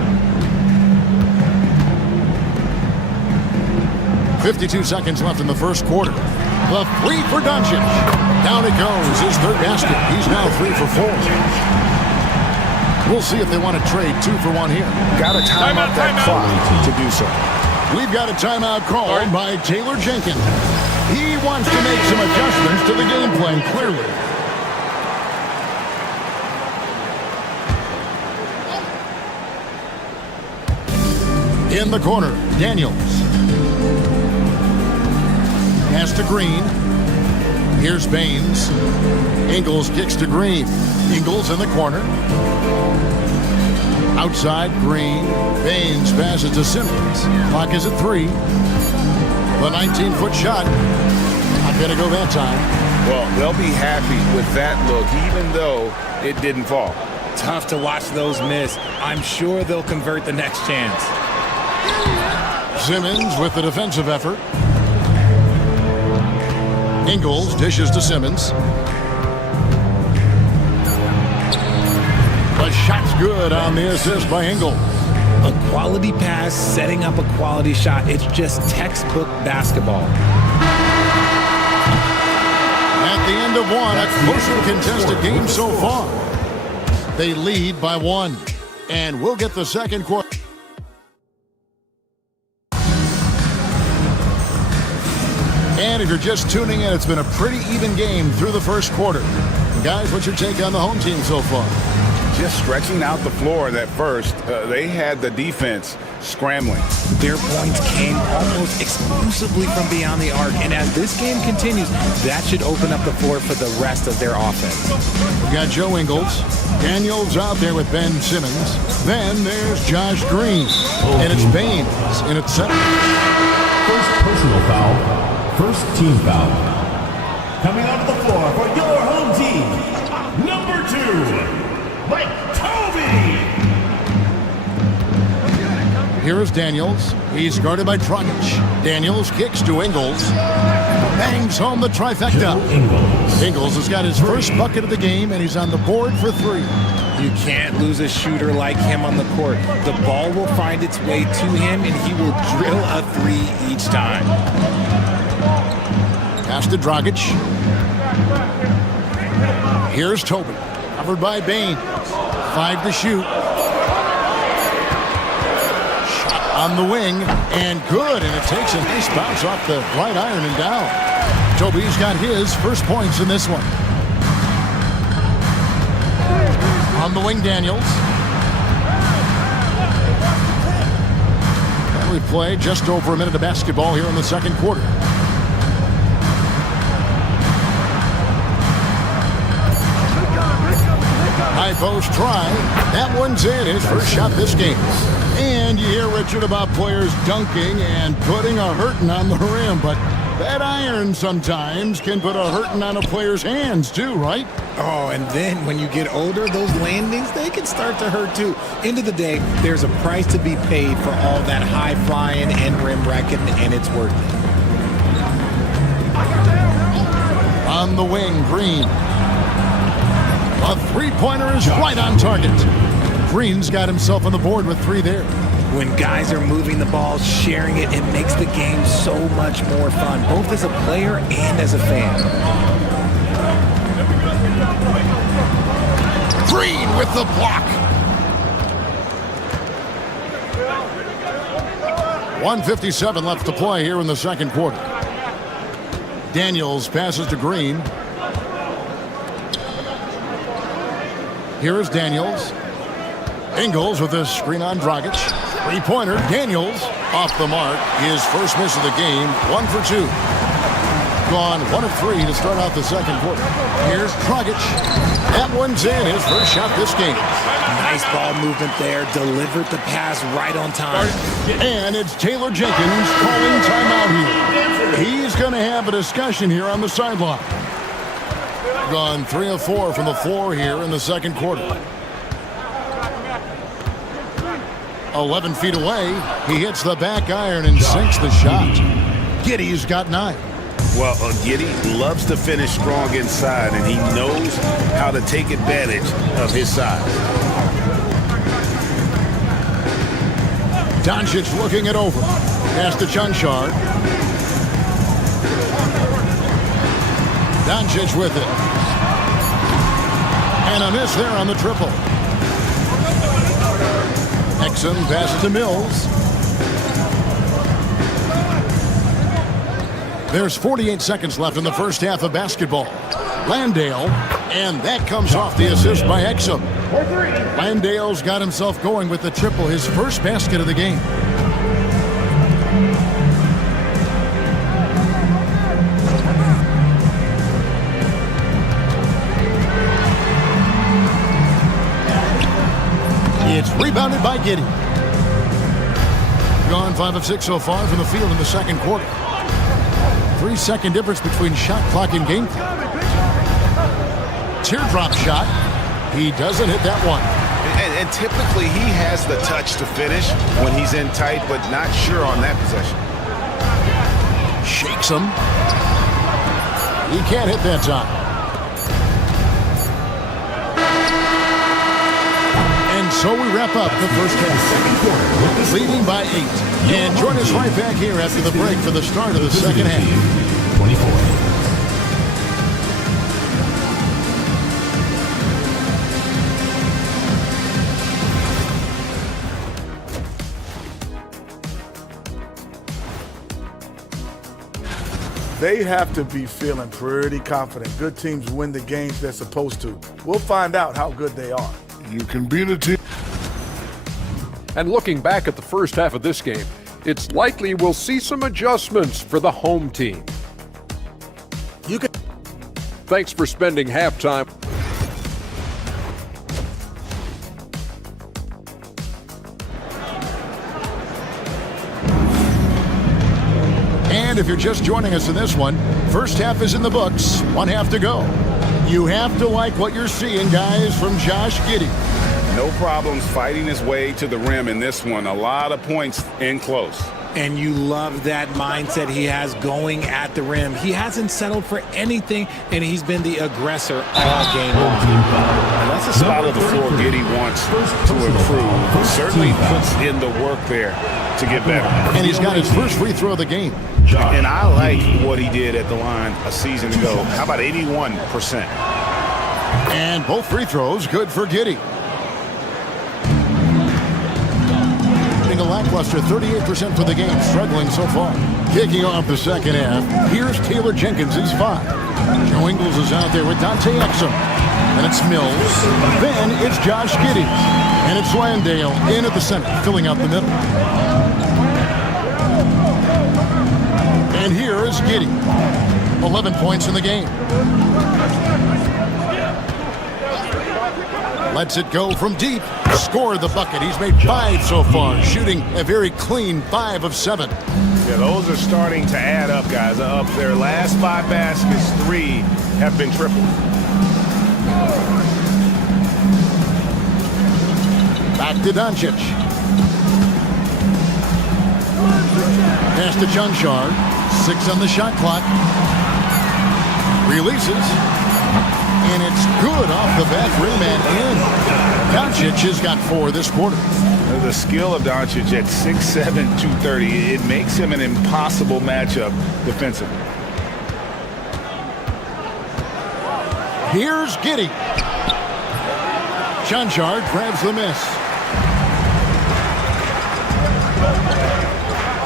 52 seconds left in the first quarter. The three for Doncic. Down it goes, his third basket. He's now 3 for 4. We'll see if they want to trade 2 for 1 here. Got to time out that clock to do so. We've got a timeout called by Taylor Jenkins. He wants to make some adjustments to the game plan, clearly. In the corner, Daniels. Pass to Green. Here's Baines. Ingles kicks to Green. Ingles in the corner. Outside, Green. Baines passes to Simmons. Clock is at 3. The 19-foot shot. Not going to go that time. Well, they'll be happy with that look, even though it didn't fall. Tough to watch those miss. I'm sure they'll convert the next chance. Simmons with the defensive effort. Ingles dishes to Simmons. The shot's good on the assist by Ingles. A quality pass, setting up a quality shot. It's just textbook basketball. At the end of one, a closely contested game so far. They lead by 1. And we'll get the second quarter. And if you're just tuning in, it's been a pretty even game through the first quarter. Guys, what's your take on the home team so far? Just stretching out the floor that first. They had the defense scrambling. Their points came almost exclusively from beyond the arc. And as this game continues, that should open up the floor for the rest of their offense. We got Joe Ingles. Daniels out there with Ben Simmons. Then there's Josh Green. And it's Baines in at center. First personal foul. First team foul. Coming onto the floor for your home team, number 2, Mike Toby. Here is Daniels. He's guarded by Dragic. Daniels kicks to Ingles. Bangs home the trifecta. Ingles has got his first bucket of the game, and he's on the board for 3. You can't lose a shooter like him on the court. The ball will find its way to him, and he will drill a 3 each time. Pass to Dragic. Here's Toby. Covered by Baines. 5 to shoot. Shot on the wing. And good. And it takes a nice bounce off the right iron and down. Toby's got his first points in this one. On the wing, Daniels. And we play just over a minute of basketball here in the second quarter. High post try. That one's in. His first shot this game. And you hear Richard about players dunking and putting a hurting on the rim, but that iron sometimes can put a hurting on a player's hands too, right? Oh, and then when you get older, those landings, they can start to hurt too. End of the day, there's a price to be paid for all that high flying and rim wrecking, and it's worth it. On the wing, Green. A three-pointer is right on target. Green's got himself on the board with 3 there. When guys are moving the ball, sharing it, it makes the game so much more fun, both as a player and as a fan. Green with the block. 1:57 left to play here in the second quarter. Daniels passes to Green. Here is Daniels. Ingles with a screen on Dragic. Three-pointer. Daniels off the mark. His first miss of the game. 1 for 2. gone 1 of 3 to start out the second quarter. Here's Dragic. That one's in. His first shot this game. Nice ball movement there. Delivered the pass right on time. And it's Taylor Jenkins calling timeout here. He's going to have a discussion here on the sideline. Gone 3 of 4 from the floor here in the second quarter. 11 feet away. He hits the back iron and sinks the shot. Giddey's got 9. Well, Giddey loves to finish strong inside, and he knows how to take advantage of his size. Doncic looking it over. Pass to Chunchard. Doncic with it. And a miss there on the triple. Exum passes to Mills. There's 48 seconds left in the first half of basketball. Landale, and that comes off the assist by Exum. Landale's got himself going with the triple, his first basket of the game. It's rebounded by Giddey. Gone 5 of 6 so far from the field in the second quarter. 3-second difference between shot clock and game clock. Teardrop shot. He doesn't hit that one. And typically he has the touch to finish when he's in tight, but not sure on that possession. Shakes him. He can't hit that time. And so we wrap up the first half. Leading by 8. And join us right back here after the break for the start of the second half. 24. They have to be feeling pretty confident. Good teams win the games they're supposed to. We'll find out how good they are. You can beat a team. And looking back at the first half of this game, it's likely we'll see some adjustments for the home team. Thanks for spending halftime. And if you're just joining us in this one, first half is in the books, 1 half to go. You have to like what you're seeing, guys, from Josh Giddey. No problems fighting his way to the rim in this one. A lot of points in close. And you love that mindset he has going at the rim. He hasn't settled for anything, and he's been the aggressor all game long. And that's a spot of the floor Giddey wants to improve. He certainly puts in the work there to get better. And he's got his first free throw of the game. And I like what he did at the line a season ago. How about 81%? And both free throws good for Giddey. A lackluster 38% for the game, struggling so far. Kicking off the second half, here's Taylor Jenkins, his 5. Joe Ingles is out there with Dante Exum. And it's Mills. Then it's Josh Giddey. And it's Landale in at the center, filling out the middle. And here is Giddey. 11 points in the game. Lets it go from deep. Scored the bucket. He's made 5 so far, shooting a very clean 5 of 7. Yeah, those are starting to add up, guys. Up their last 5 baskets, 3 have been tripled. Back to Doncic. Pass to Chunchard. 6 on the shot clock. Releases. And it's good off the back rim and in. Doncic has got 4 this quarter. The skill of Doncic at 6'7", 230, it makes him an impossible matchup defensively. Here's Giddey. Chunchard grabs the miss.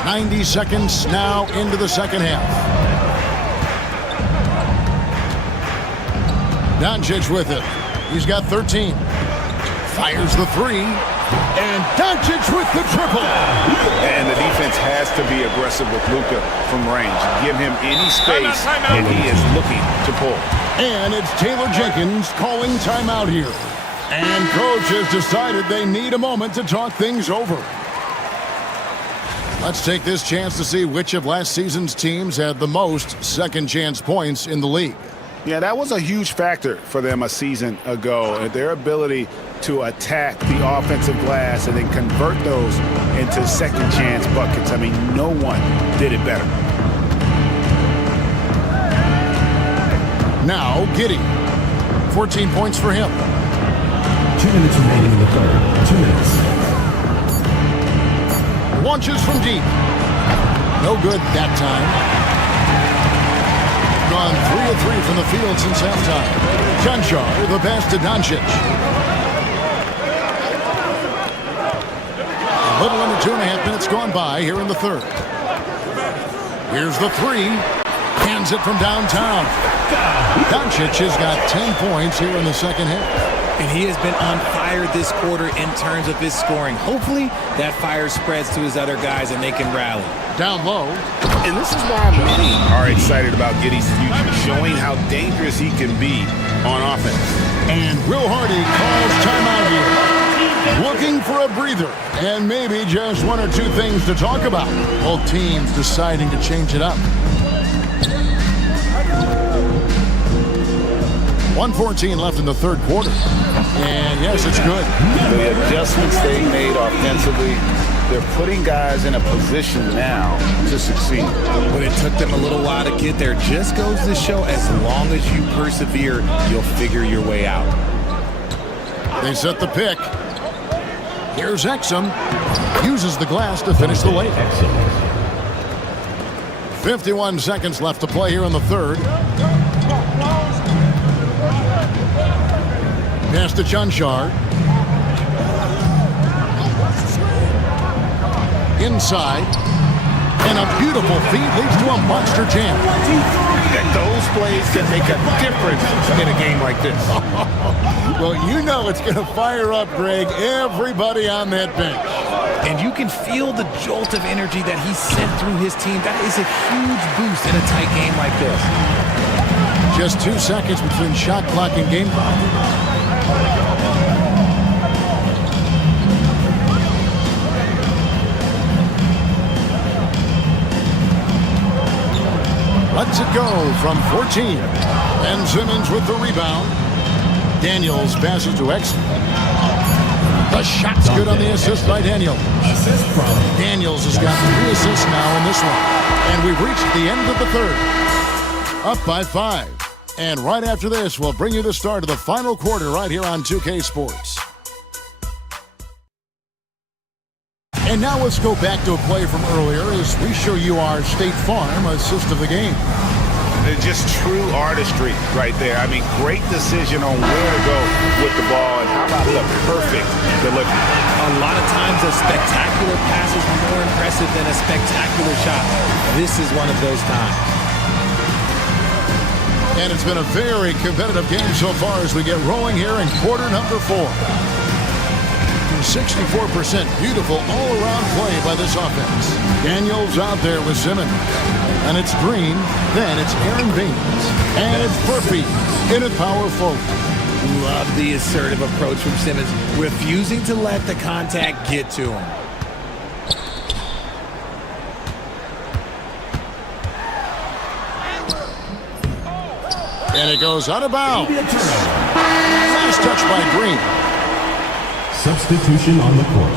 90 seconds now into the second half. Doncic with it. He's got 13. Fires the 3. And Doncic with the triple. And the defense has to be aggressive with Luka from range. Give him any space, and he is looking to pull. And it's Taylor Jenkins calling timeout here. And coach has decided they need a moment to talk things over. Let's take this chance to see which of last season's teams had the most second chance points in the league. Yeah, that was a huge factor for them a season ago. Their ability to attack the offensive glass and then convert those into second chance buckets. I mean, no one did it better. Now, Giddey. 14 points for him. 2 minutes remaining in the third. 2 minutes. Launches from deep. No good that time. Gone 3 of 3 from the field since halftime. Junshar, the pass to Doncic. A little under 2.5 minutes gone by here in the third. Here's the three. Hands it from downtown. Doncic has got 10 points here in the second half. And he has been on fire this quarter in terms of his scoring. Hopefully, that fire spreads to his other guys and they can rally. Down low. And this is why many are excited about Giddey's future, showing how dangerous he can be on offense. And Will Hardy calls timeout here. Looking for a breather and maybe just 1 or 2 things to talk about. Both teams deciding to change it up. 1:14 left in the third quarter. And yes, it's good. The adjustments they made offensively, they're putting guys in a position now to succeed. But it took them a little while to get there. Just goes to show, as long as you persevere, you'll figure your way out. They set the pick. Here's Exum. Uses the glass to finish the lay. 51 seconds left to play here in the third. Pass to Junshar. Inside. And a beautiful feed leads to a monster jam. Those plays can make a difference in a game like this. Well, you know it's going to fire up, Greg, everybody on that bench. And you can feel the jolt of energy that he sent through his team. That is a huge boost in a tight game like this. Just 2 seconds between shot clock and game clock. Lets it go from 14. And Simmons with the rebound. Daniels passes to X. The shot's good on the assist by Daniels. Daniels has got 3 assists now in this one. And we've reached the end of the third. Up by 5. And right after this, we'll bring you the start of the final quarter right here on 2K Sports. And now let's go back to a play from earlier as we show you our State Farm assist of the game. Just true artistry right there. I mean, great decision on where to go with the ball, and how about the perfect delivery. A lot of times a spectacular pass is more impressive than a spectacular shot. This is one of those times. And it's been a very competitive game so far as we get rolling here in quarter number 4. 64% beautiful all-around play by this offense. Daniels out there with Simmons. And it's Green, then it's Aaron Baines. And it's Murphy in a power forward. Love the assertive approach from Simmons, refusing to let the contact get to him. And it goes out of bounds. Nice touch by Green. Substitution on the court.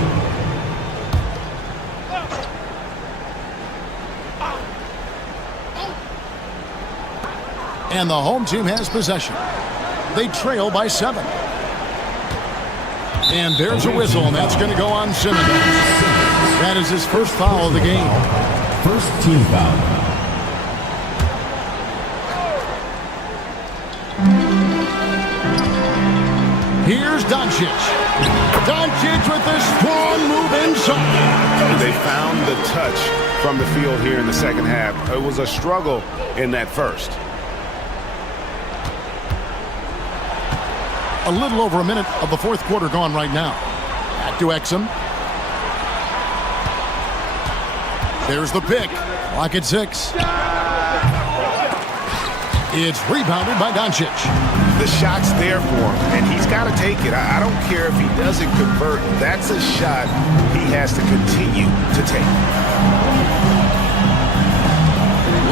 And the home team has possession. They trail by 7. And there's a whistle, and that's going to go on Simmons. That is his first foul of the game. First team foul. Here's Doncic. Doncic with a strong move inside. They found the touch from the field here in the second half. It was a struggle in that first. A little over a minute of the fourth quarter gone right now. to Exum. There's the pick. Clock at 6. It's rebounded by Doncic. The shot's there for him, and he's got to take it. I don't care if he doesn't convert. That's a shot he has to continue to take.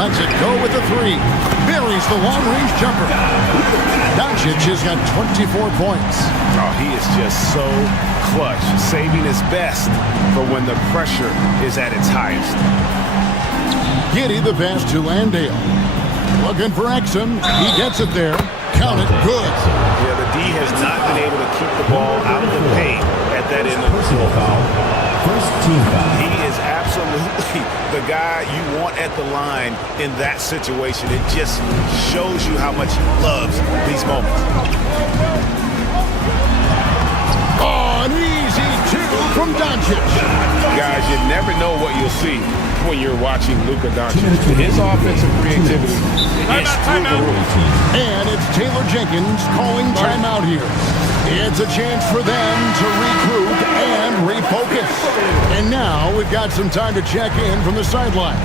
Lets it go with the 3. Buries the long-range jumper. Doncic has got 24 points. Oh, he is just so clutch, saving his best for when the pressure is at its highest. Giddey the pass to Landale. Looking for Exum. He gets it there. Count it. Good. Yeah, the D has not been able to keep the ball out of the paint at that end of the Personal foul. First team foul. He is absolutely the guy you want at the line in that situation. It just shows you how much he loves these moments. Oh, an easy 2 from Doncic. Guys, you never know what you'll see when you're watching Luka Doncic. His offensive creativity is through the roof. And it's Taylor Jenkins calling timeout here. It's a chance for them to regroup and refocus. And now we've got some time to check in from the sideline.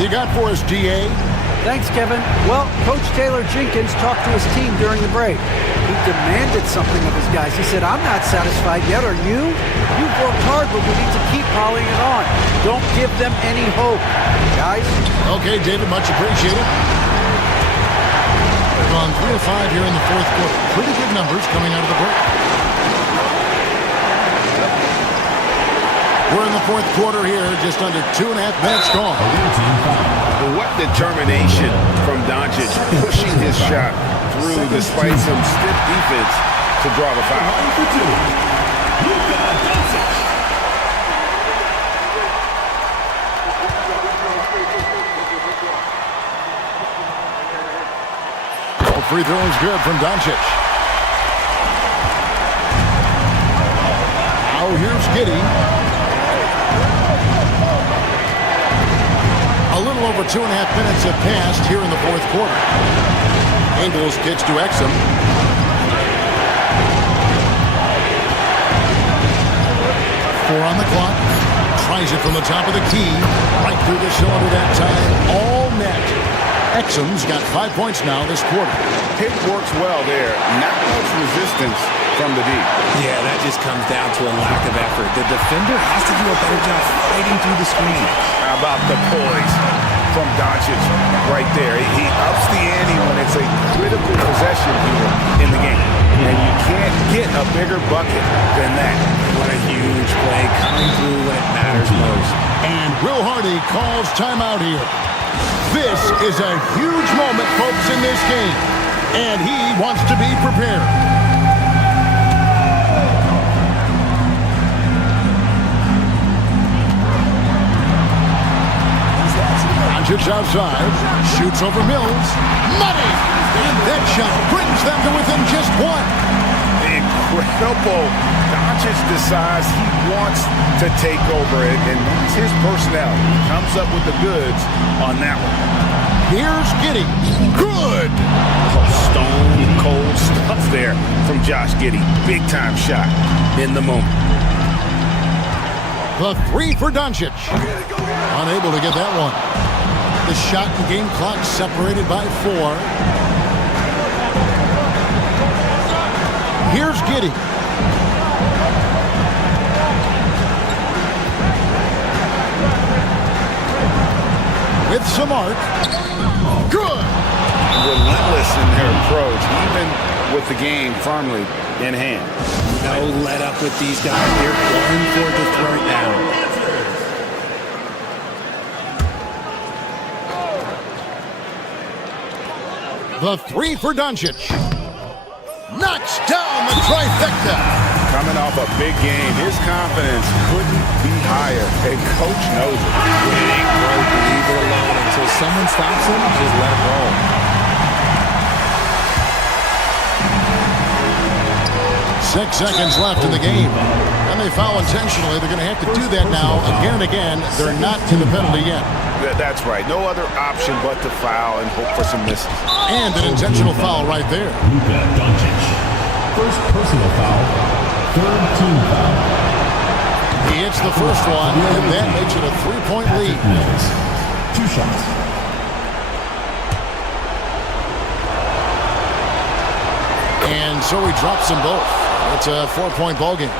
You got for us, GA? Thanks, Kevin. Well, Coach Taylor Jenkins talked to his team during the break. He demanded something of his guys. He said, I'm not satisfied yet, are you? You've worked hard, but we need to keep piling it on. Don't give them any hope, guys. Okay, David, much appreciated. We've gone 3 of 5 here in the fourth quarter. Pretty good numbers coming out of the break. We're in the fourth quarter here, just under 2.5 minutes gone. What determination from Doncic, pushing his shot through despite some stiff defense to draw the foul. All free throws good from Doncic. Now here's Giddey. A little over 2.5 minutes have passed here in the fourth quarter. Ingles pitch to Exum. 4 on the clock. Tries it from the top of the key. Right through the cylinder that time. All net. Exum's got 5 points now this quarter. Pick works well there. Not much resistance from the D. Yeah, that just comes down to a lack of effort. The defender has to do a better job fighting through the screen. How about the poise from Doncic right there? He ups the ante when it's a critical possession here in the game. And you can't get a bigger bucket than that. What a huge play coming through when it matters most. And Will Hardy calls timeout here. This is a huge moment, folks, in this game. And he wants to be prepared. Doncic outside, shoots over Mills. Money! And that shot brings them to within just 1. Incredible. Doncic decides he wants to take over it, and it's his personnel. He comes up with the goods on that one. Here's Giddey. Good! Oh, stone cold stuff there from Josh Giddey. Big time shot in the moment. The 3 for Doncic. Unable to get that one. The shot and game clock separated by 4. Here's Giddey. With some arc. Good! Relentless in their approach, even with the game firmly in hand. No let up with these guys. They're going for the throw down. The 3 for Doncic. Knocks down the trifecta. Coming off a big game, his confidence couldn't be higher. A coach knows it. It ain't broke, leave it alone. Until someone stops him, just let him roll. 6 seconds left in the game. And they foul intentionally. They're going to have to do that now again and again. They're not in the penalty yet. That's right. No other option but to foul and hope for some misses. And an intentional foul right there. Luka Doncic. First personal foul. Third team foul. He hits the first one, and that makes it a 3-point lead. 2 shots. And so he drops them both. It's a 4-point ball game.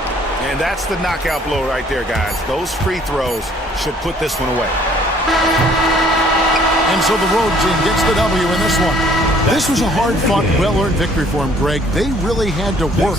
And that's the knockout blow right there, guys. Those free throws should put this one away. And so the road team gets the W in this one. This was a hard-fought, well-earned victory for them, Greg. They really had to work.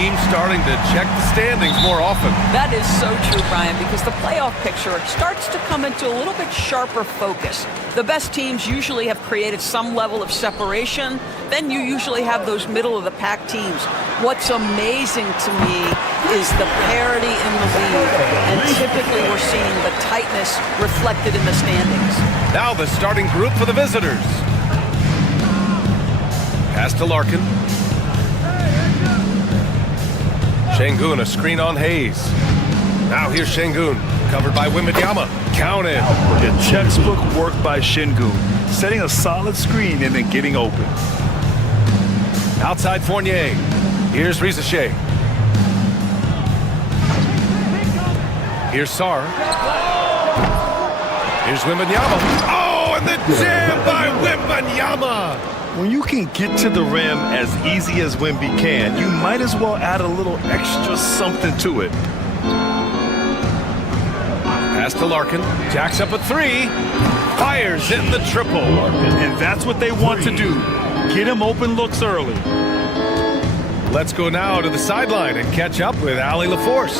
Teams starting to check the standings more often. That is so true, Brian, because the playoff picture starts to come into a little bit sharper focus. The best teams usually have created some level of separation. Then you usually have those middle-of-the-pack teams. What's amazing to me is the parity in the league, and typically we're seeing the tightness reflected in the standings. Now the starting group for the visitors. Pass to Larkin. Şengün, a screen on Hayes. Now here's Şengün, covered by Wembanyama. Counted. The textbook work by Şengün, setting a solid screen and then getting open. Outside Fournier. Here's Risache. Here's Sar. Here's Wembanyama. Oh, and the jam by Wembanyama. When you can get to the rim as easy as Wemby can, you might as well add a little extra something to it. Pass to Larkin. Jacks up a three. Fires in the triple. And that's what they want to do. Get him open looks early. Let's go now to the sideline and catch up with Allie LaForce.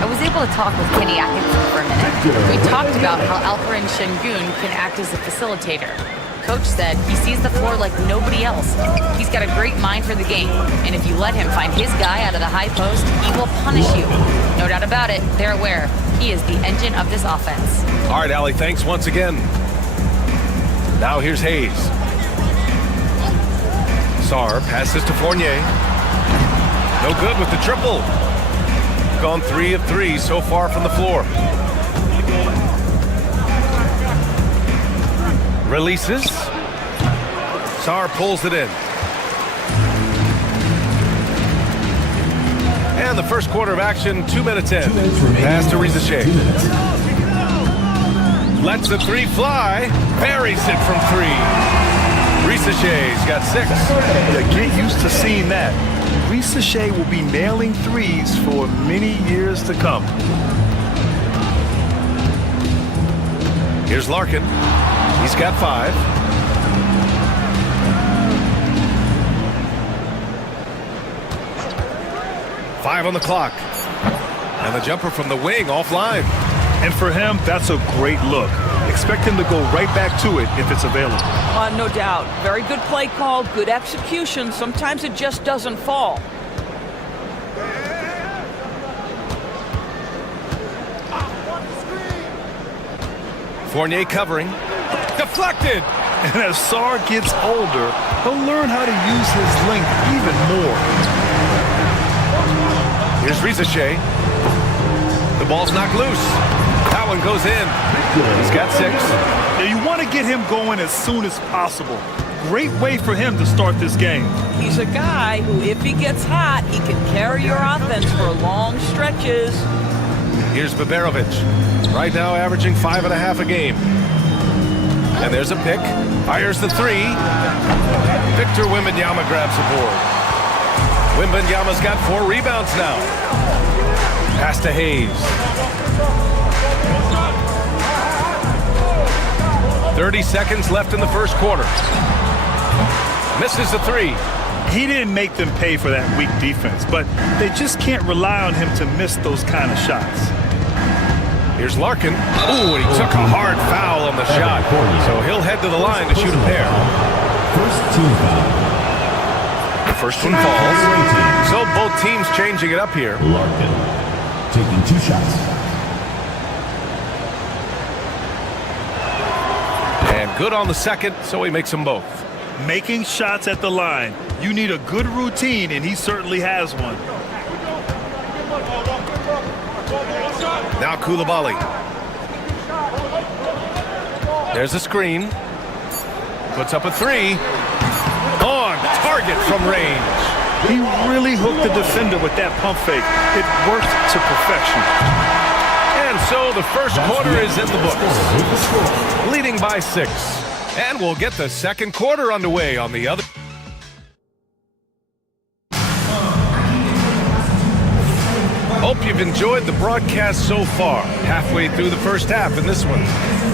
I was able to talk with Kenny Atkinson for a minute. We talked about how Alperen Şengün can act as a facilitator. Coach said he sees the floor like nobody else. He's got a great mind for the game, and if you let him find his guy out of the high post, he will punish you. No doubt about it, they're aware. He is the engine of this offense. All right, Allie, thanks once again. Now here's Hayes. Sar passes to Fournier. No good with the triple. Gone 3 of 3 so far from the floor. Releases. Sar pulls it in. And the first quarter of action, 2 minutes in. Pass to Risache. Lets the three fly. Buries it from 3. Risache's got 6. Yeah, get used to seeing that. Risache will be nailing threes for many years to come. Here's Larkin. He's got 5. Five on the clock. And the jumper from the wing offline. And for him, that's a great look. Expect him to go right back to it if it's available. No doubt. Very good play call, good execution. Sometimes it just doesn't fall. Fournier covering. Deflected! And as Sar gets older, he'll learn how to use his length even more. Here's Risache. The ball's knocked loose. That one goes in. He's got 6. Yeah, you want to get him going as soon as possible. Great way for him to start this game. He's a guy who, if he gets hot, he can carry your offense for long stretches. Here's Baberovic. Right now averaging 5.5 a game. And there's a pick. Fires the 3. Victor Wembanyama grabs the board. Wembanyama's got 4 rebounds now. Pass to Hayes. 30 seconds left in the first quarter. Misses the 3. He didn't make them pay for that weak defense, but they just can't rely on him to miss those kind of shots. Here's Larkin. Ooh, and he took a hard foul on the shot. So he'll head to the line to shoot a pair. First team foul. The first one falls. So both teams changing it up here. Larkin. taking 2 shots. And good on the second, so he makes them both. Making shots at the line. You need a good routine, and he certainly has one. Now Koulibaly. There's a screen. Puts up a 3. On target from range. He really hooked the defender with that pump fake. It worked to perfection. And so the first quarter is in the books. Leading by 6. And we'll get the second quarter underway on the other. Hope you've enjoyed the broadcast so far. Halfway through the first half in this one.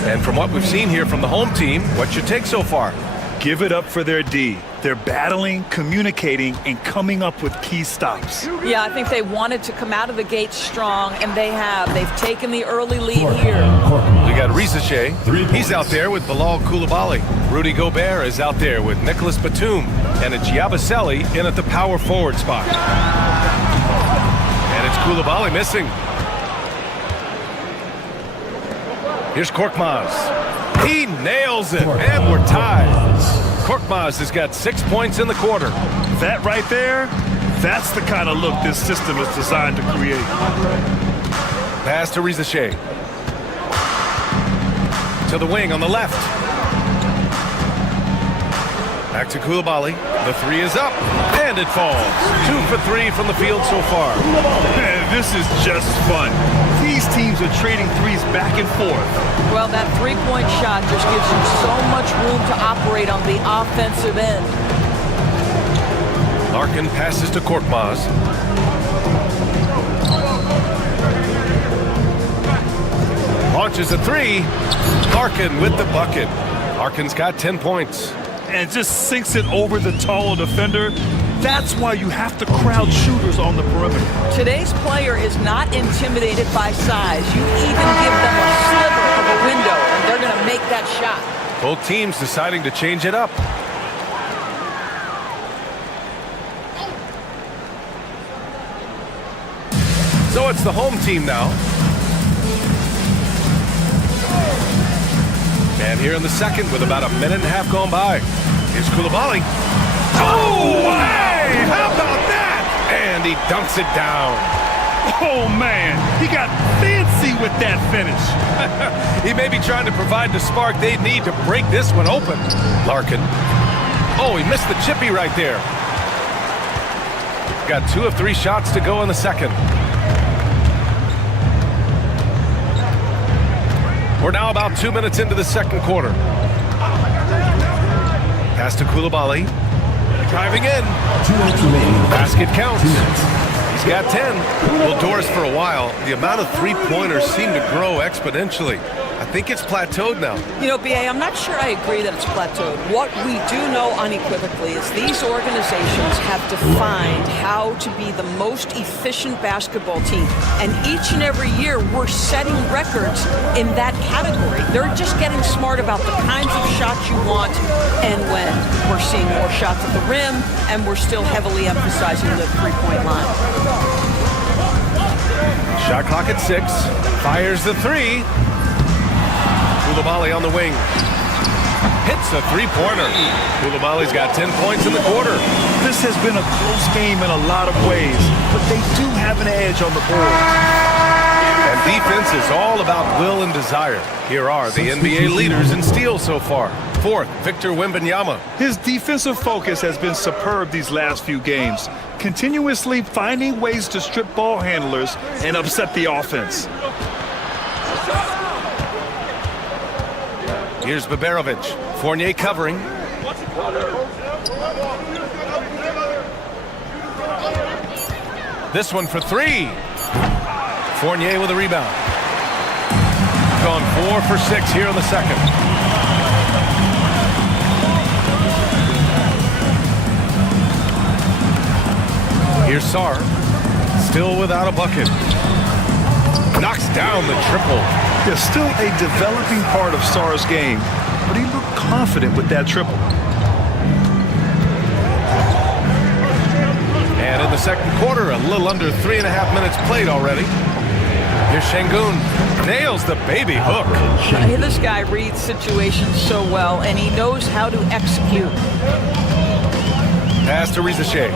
And from what we've seen here from the home team, what's your take so far? Give it up for their D. They're battling, communicating, and coming up with key stops. Yeah, I think they wanted to come out of the gate strong, and they have. They've taken the early lead here. We got Rizache. He's out there with Bilal Koulibaly. Rudy Gobert is out there with Nicholas Batum. And it's Yabusele in at the power forward spot. And it's Koulibaly missing. Here's Korkmaz. He nails it, and we're tied. Korkmaz has got 6 points in the quarter. That right there, that's the kind of look this system is designed to create. Pass to Rizache. To the wing on the left. Back to Koulibaly. The 3 is up, and it falls. 2 for 3 from the field so far. Man, this is just fun. These teams are trading threes back and forth. Well, that three-point shot just gives you so much room to operate on the offensive end. Larkin passes to Korkmaz. Launches a 3. Larkin with the bucket. Larkin's got 10 points. And just sinks it over the taller defender. That's why you have to crowd shooters on the perimeter. Today's player is not intimidated by size. You even give them a sliver of a window, and they're going to make that shot. Both teams deciding to change it up. So it's the home team now. And here in the second with about a minute and a half gone by. Here's Koulibaly. Oh, hey! How about that? And he dunks it down. Oh, man. He got fancy with that finish. He may be trying to provide the spark they need to break this one open. Larkin. Oh, he missed the chippy right there. Got 2 of 3 shots to go in the second. We're now about 2 minutes into the second quarter. Pass to Koulibaly. Driving in. Basket counts. He's got 10. Well, Doris, for a while, the amount of three-pointers seem to grow exponentially. I think it's plateaued now. You know, B.A., I'm not sure I agree that it's plateaued. What we do know unequivocally is these organizations have defined how to be the most efficient basketball team. And each and every year, we're setting records in that category. They're just getting smart about the kinds of shots you want and when. We're seeing more shots at the rim, and we're still heavily emphasizing the three-point line. Shot clock at 6. Fires the 3. Koulibaly on the wing. Hits a three-pointer. Koulibaly's got 10 points in the quarter. This has been a close game in a lot of ways, but they do have an edge on the board. And defense is all about will and desire. Here are the NBA leaders in steals so far. 4th, Victor Wembanyama. His defensive focus has been superb these last few games, continuously finding ways to strip ball handlers and upset the offense. Here's Baberovic. Fournier covering. This one for 3. Fournier with a rebound. Gone 4 for 6 here in the second. Here's Sarr. Still without a bucket. Knocks down the triple. There's still a developing part of Sarr's game, but he looked confident with that triple. And in the second quarter, a little under 3.5 minutes played already. Here's Şengün. Nails the baby hook. This guy reads situations so well, and he knows how to execute. Pass to Rizache.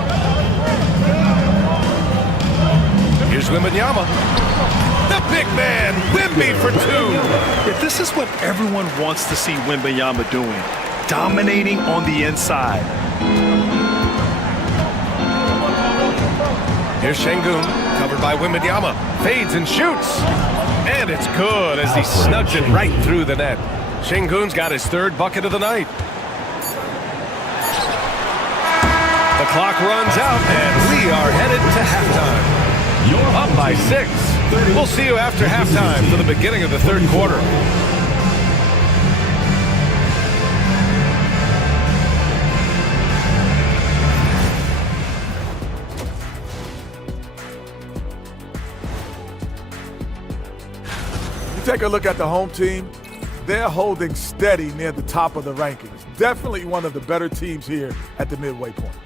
Here's Wembanyama. The big man, Wemby for two. If this is what everyone wants to see Wembanyama doing, dominating on the inside. Here's Şengün, covered by Wembanyama. Fades and shoots. And it's good as he snugs it right through the net. Şengün's got his third bucket of the night. The clock runs out, and we are headed to halftime. Up by 6. We'll see you after halftime for the beginning of the third quarter. Take a look at the home team. They're holding steady near the top of the rankings. Definitely one of the better teams here at the midway point.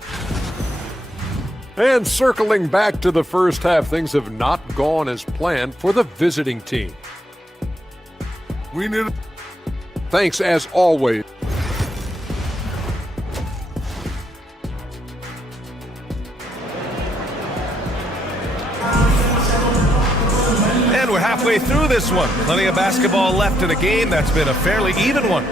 And circling back to the first half, things have not gone as planned for the visiting team. Thanks as always. And we're halfway through this one. Plenty of basketball left in a game that's been a fairly even one.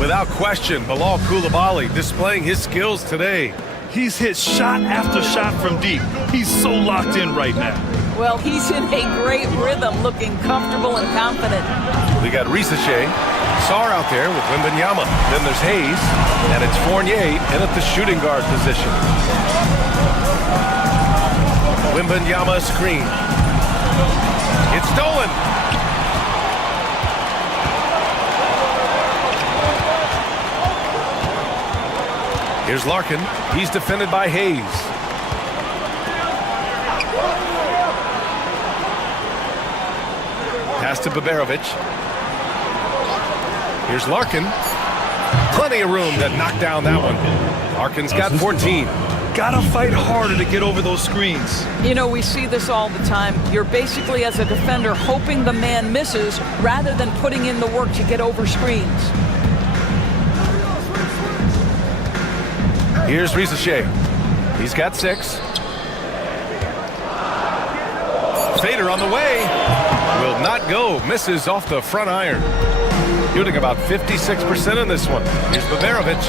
Without question, Bilal Coulibaly displaying his skills today. He's hit shot after shot from deep. He's so locked in right now. Well, he's in a great rhythm, looking comfortable and confident. We got Rizache, Sarr out there with Wembanyama. Then there's Hayes, and it's Fournier in at the shooting guard position. Wembanyama screen. It's stolen. Here's Larkin. He's defended by Hayes. Pass to Baberovic. Here's Larkin. Plenty of room to knock down that one. Larkin's got 14. Gotta fight harder to get over those screens. You know, we see this all the time. You're basically, as a defender, hoping the man misses rather than putting in the work to get over screens. Here's Rizache. He's got 6. Fader on the way. Will not go. Misses off the front iron. Shooting about 56% in this one. Here's Baberovic.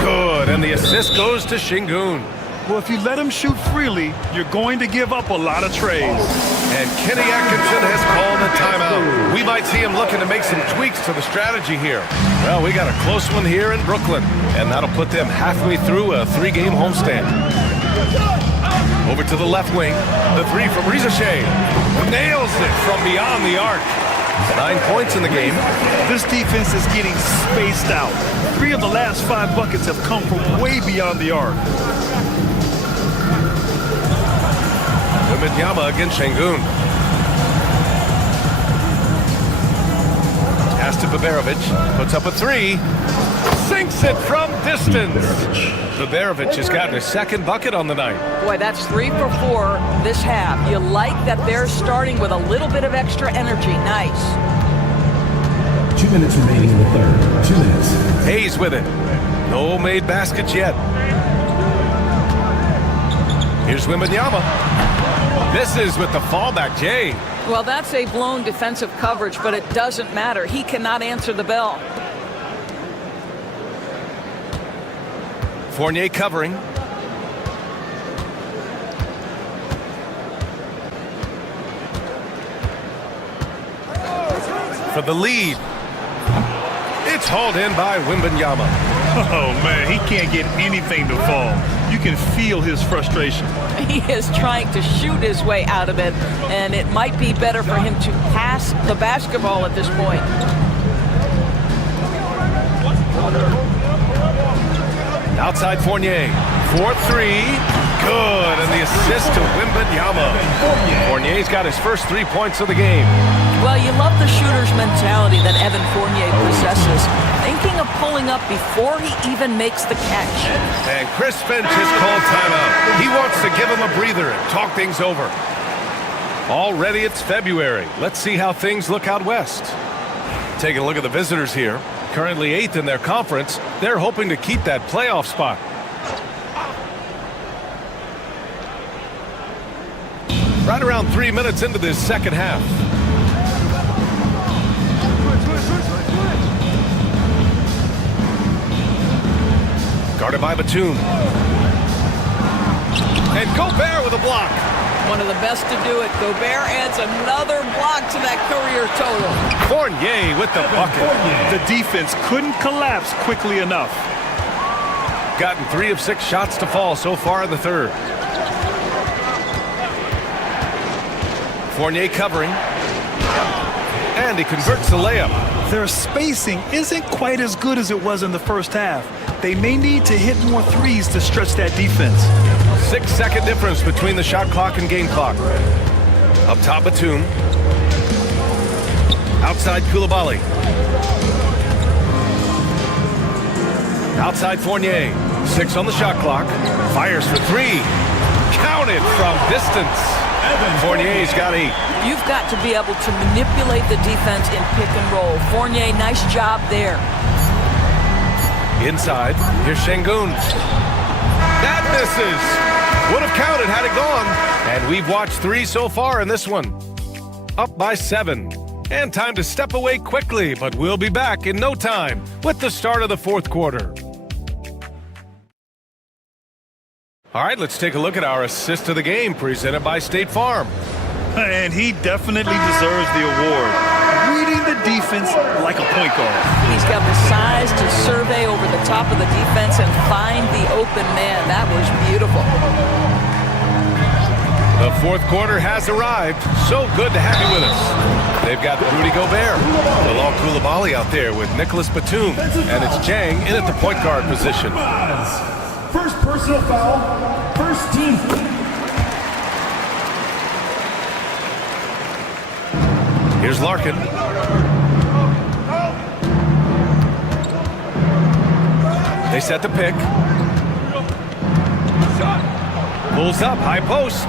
Good, and the assist goes to Şengün. Well, if you let him shoot freely, you're going to give up a lot of trays. And Kenny Atkinson has called a timeout. We might see him looking to make some tweaks to the strategy here. Well, we got a close one here in Brooklyn, and that'll put them halfway through a 3-game homestand. Over to the left wing, the 3 from Rizache. Nails it from beyond the arc. 9 points in the game. This defense is getting spaced out. 3 of the last 5 buckets have come from way beyond the arc. Wembanyama against Şengün. Pass to Baberovic. Puts up a 3. Sinks it from distance. Baberovic has gotten his second bucket on the night. Boy, that's 3 for 4 this half. You like that they're starting with a little bit of extra energy. Nice. 2 minutes remaining in the third. 2 minutes. Hayes with it. No made baskets yet. Here's Wembanyama. Misses with the fallback, Jay. Well, that's a blown defensive coverage, but it doesn't matter. He cannot answer the bell. Fournier covering. For the lead. It's hauled in by Wembanyama. Oh, man, he can't get anything to fall. You can feel his frustration. He is trying to shoot his way out of it, and it might be better for him to pass the basketball at this point. Outside Fournier. 4-3. Good. And the assist to Wembanyama. Fournier's got his first 3 points of the game. Well, you love the shooter's mentality that Evan Fournier possesses. Thinking of pulling up before he even makes the catch. And Chris Finch has called timeout. He wants to give him a breather and talk things over. Already it's February. Let's see how things look out west. Taking a look at the visitors here. Currently 8th in their conference. They're hoping to keep that playoff spot. Right around 3 minutes into this second half. Guarded by Batum. And Gobert with a block. One of the best to do it. Gobert adds another block to that career total. Fournier with the bucket. The defense couldn't collapse quickly enough. Gotten 3 of 6 shots to fall so far in the third. Fournier covering. And he converts the layup. Their spacing isn't quite as good as it was in the first half. They may need to hit more threes to stretch that defense. 6-second difference between the shot clock and game clock. Up top, Batum. Outside, Koulibaly. Outside, Fournier. 6 on the shot clock. Fires for 3. Counted from distance. Fournier's got 8. You've got to be able to manipulate the defense in pick and roll. Fournier, nice job there. Inside, here's Şengün. That misses. Would have counted had it gone. And we've watched 3 so far in this one. Up by 7. And time to step away quickly, but we'll be back in no time with the start of the fourth quarter. All right, let's take a look at our assist of the game presented by State Farm. And he definitely deserves the award. Reading the defense like a point guard. He's got the size to survey over the top of the defense and find the open man. That was beautiful. The fourth quarter has arrived. So good to have you with us. They've got Rudy Gobert, Bilal Koulibaly out there with Nicholas Batum, and it's Jang in at the point guard position. First personal foul, first team. Here's Larkin. They set the pick. Pulls up, high post.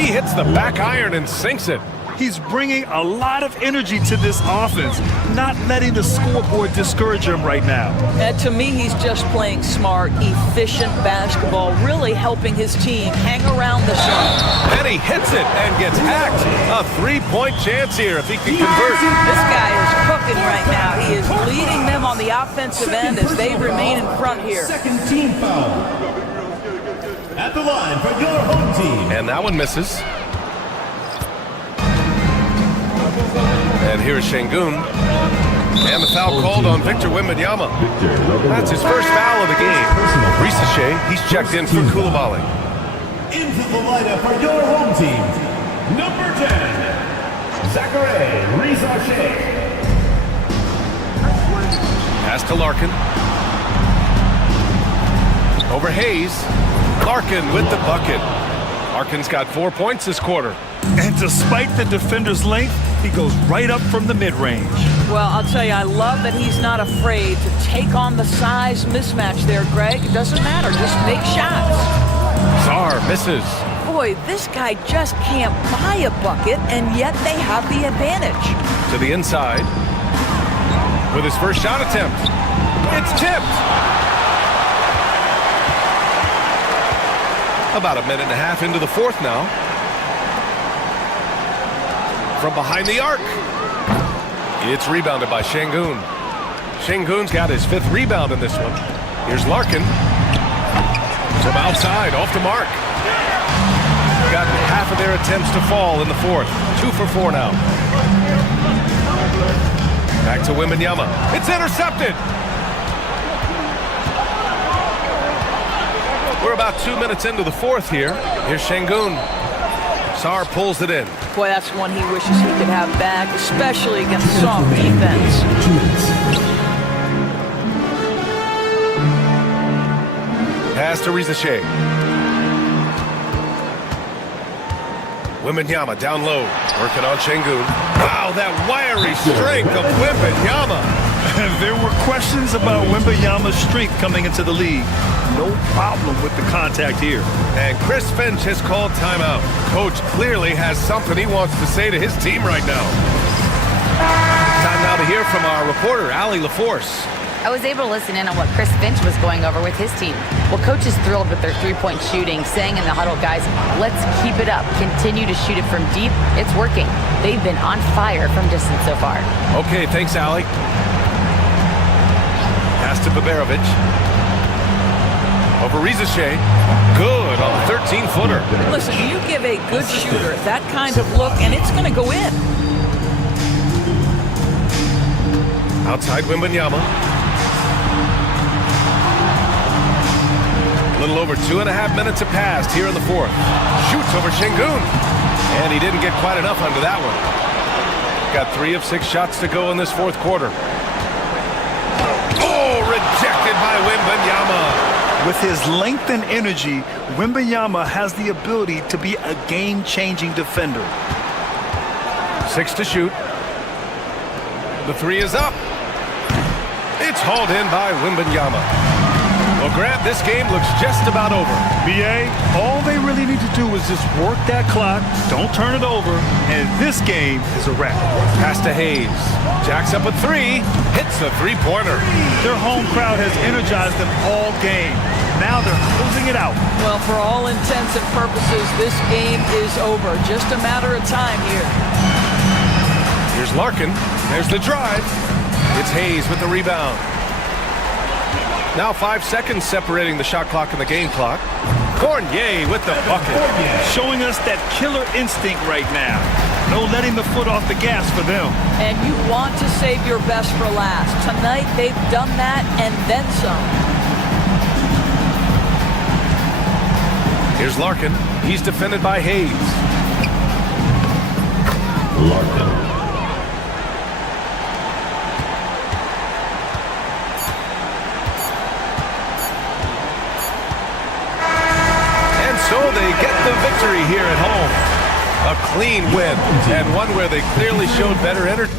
He hits the back iron and sinks it. He's bringing a lot of energy to this offense, not letting the scoreboard discourage him right now. And to me, he's just playing smart, efficient basketball, really helping his team hang around the zone. And he hits it and gets hacked. A 3-point chance here if he can convert. This guy is cooking right now. He is leading them on the offensive end as they remain in front here. Second team foul. At the line for your home team. And that one misses. And here's Şengün. And the foul called on Victor Wembanyama. That's his first foul of the game. Risache, he's checked in for Koulibaly. Into the lineup for your home team, number 10, Zachary Risache. Pass to Larkin. Over Hayes. Larkin with the bucket. Larkin's got 4 points this quarter. And despite the defender's length, he goes right up from the mid-range. Well, I'll tell you, I love that he's not afraid to take on the size mismatch there, Greg. It doesn't matter. Just make shots. Sarr misses. Boy, this guy just can't buy a bucket, and yet they have the advantage. To the inside. With his first shot attempt. It's tipped. About a minute and a half into the fourth now. From behind the arc. It's rebounded by Şengün. Şengün's got his 5th rebound in this one. Here's Larkin. From outside, off the mark. Gotten half of their attempts to fall in the fourth. 2 for 4 now. Back to Wembanyama. It's intercepted. We're about 2 minutes into the fourth here. Here's Şengün. Sarr pulls it in. Boy, that's one he wishes he could have back, especially against soft defense. Pass to Risache. Wembanyama down low, working on Şengün. Wow, that wiry strength of Wembanyama. There were questions about Wembanyama's strength coming into the league. No problem with the contact here. And Chris Finch has called timeout. Coach clearly has something he wants to say to his team right now. Time now to hear from our reporter, Allie LaForce. I was able to listen in on what Chris Finch was going over with his team. Well, coach is thrilled with their three-point shooting, saying in the huddle, guys, let's keep it up. Continue to shoot it from deep. It's working. They've been on fire from distance so far. Okay, thanks, Allie. Pass to Baberovic. Over Rizachet. Good on the 13-footer. Listen, you give a good shooter that kind of look, and it's going to go in. Outside Wembanyama. A little over 2.5 minutes have passed here in the fourth. Shoots over Şengün. And he didn't get quite enough under that one. Got 3 of 6 shots to go in this fourth quarter. Oh, rejected by Wembanyama. With his length and energy, Wembanyama has the ability to be a game-changing defender. 6 to shoot. The 3 is up. It's hauled in by Wembanyama. Well, Grant, this game looks just about over. B.A., all they really need to do is just work that clock, don't turn it over, and this game is a wrap. Pass to Hayes. Jacks up a 3. Hits the three-pointer. Their home crowd has energized them all game. Now they're closing it out. Well, for all intents and purposes, this game is over. Just a matter of time here. Here's Larkin. There's the drive. It's Hayes with the rebound. Now 5 seconds separating the shot clock and the game clock. Fournier with the bucket. Showing us that killer instinct right now. No letting the foot off the gas for them. And you want to save your best for last. Tonight, they've done that and then some. Here's Larkin. He's defended by Hayes. Larkin. So they get the victory here at home. A clean win, and one where they clearly showed better energy.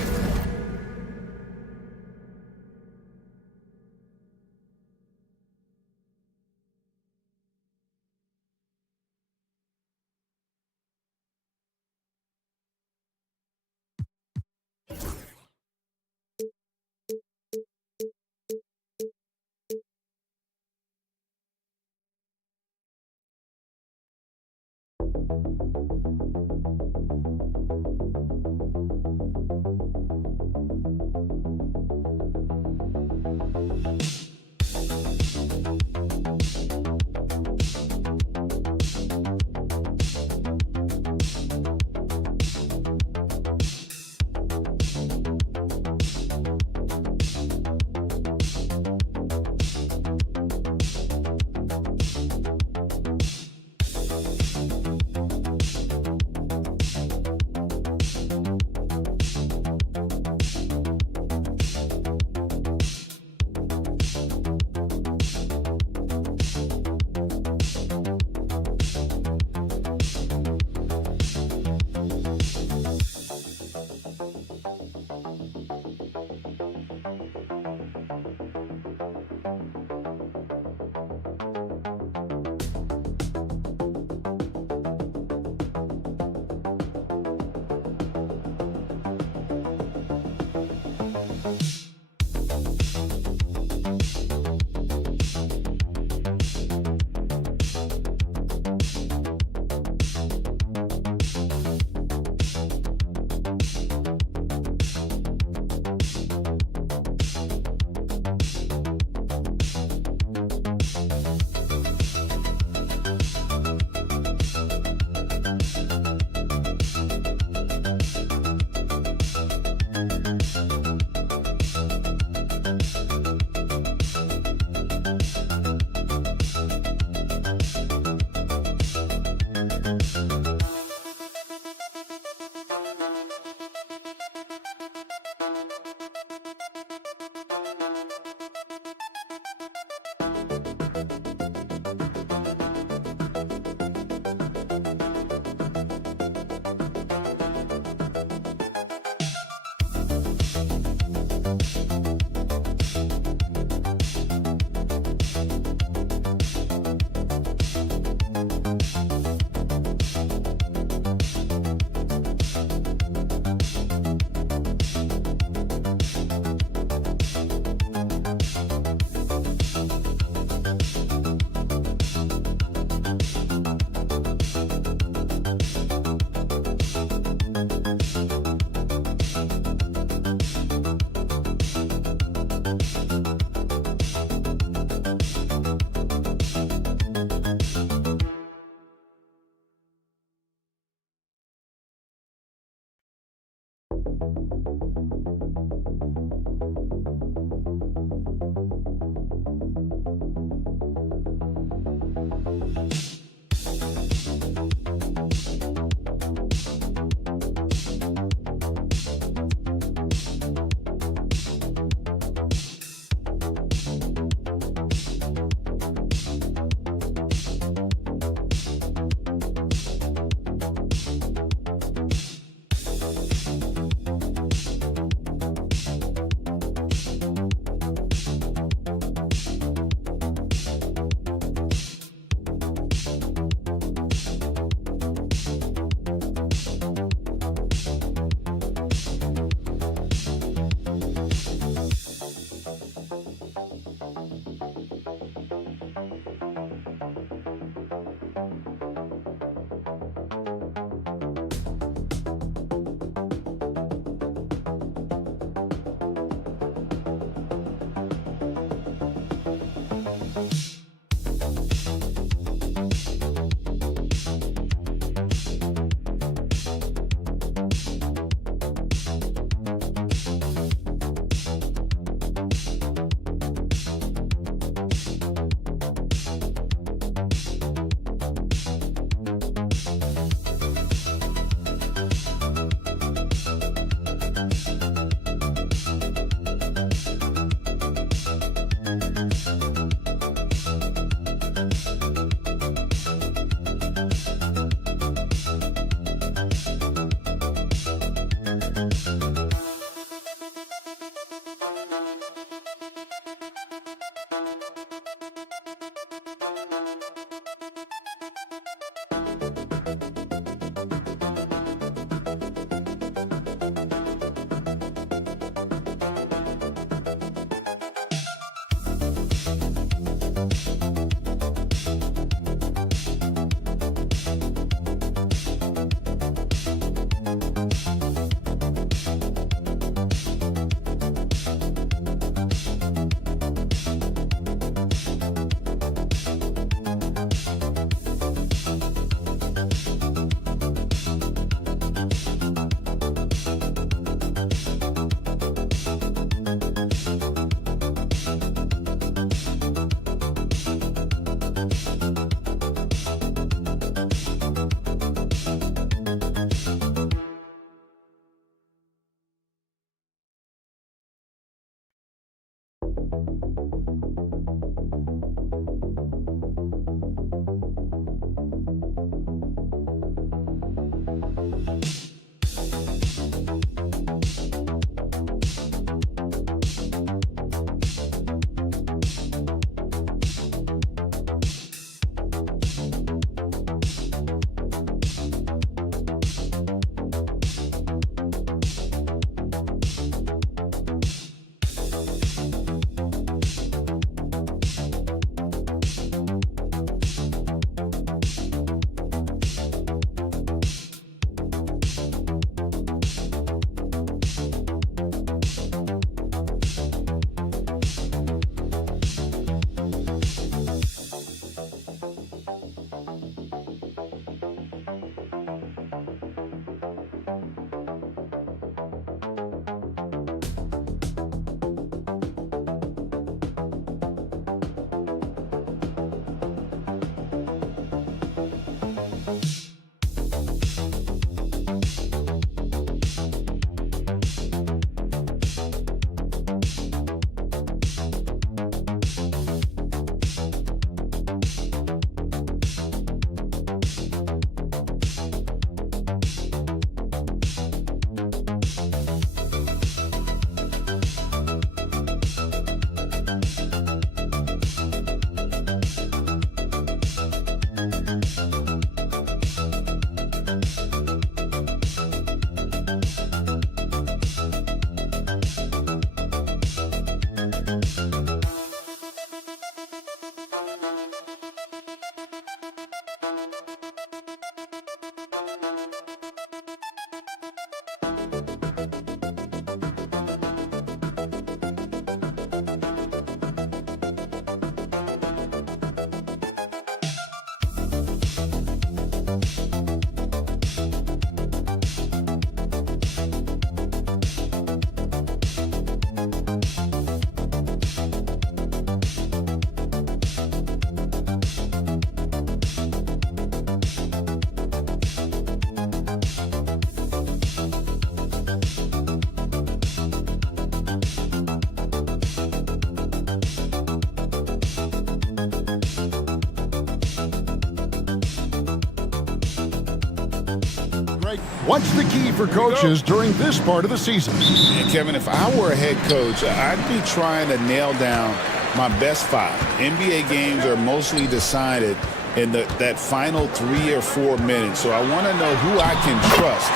What's the key for coaches during this part of the season? And Kevin, if I were a head coach, I'd be trying to nail down my best 5. NBA games are mostly decided in that final 3 or 4 minutes. So I want to know who I can trust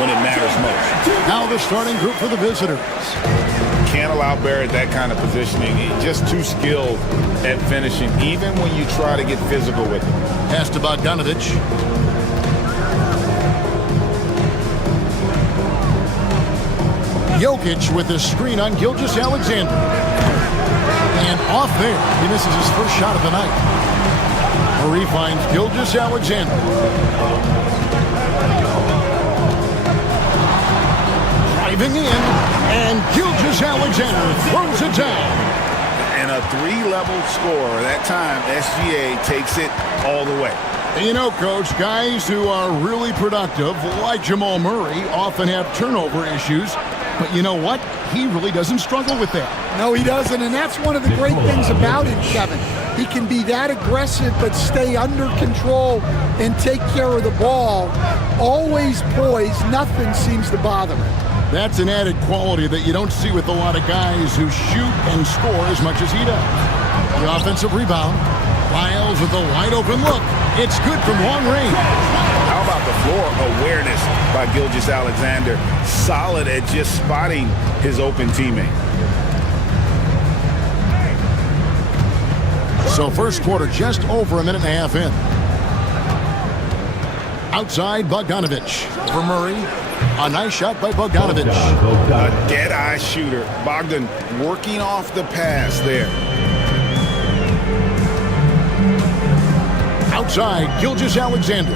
when it matters most. Now the starting group for the visitors. Can't allow Barrett that kind of positioning. He's just too skilled at finishing, even when you try to get physical with him. Pass to Bogdanovic. Jokic with his screen on Gilgeous-Alexander. And off there, he misses his first shot of the night. Murray finds Gilgeous-Alexander. Driving in, and Gilgeous-Alexander throws it down. And a 3-level score. That time, SGA takes it all the way. You know, Coach, guys who are really productive, like Jamal Murray, often have turnover issues. But you know what? He really doesn't struggle with that. No, he doesn't, and that's one of the great things about him, Kevin. He can be that aggressive but stay under control and take care of the ball. Always poised, nothing seems to bother him. That's an added quality that you don't see with a lot of guys who shoot and score as much as he does. The offensive rebound. Lyles with a wide-open look. It's good from long range. How about the floor awareness by Gilgeous-Alexander? Solid at just spotting his open teammate. So first quarter just over a minute and a half in. Outside Bogdanovic for Murray. A nice shot by Bogdanovic. A dead-eye shooter. Bogdan working off the pass there. Outside, Gilgeous-Alexander.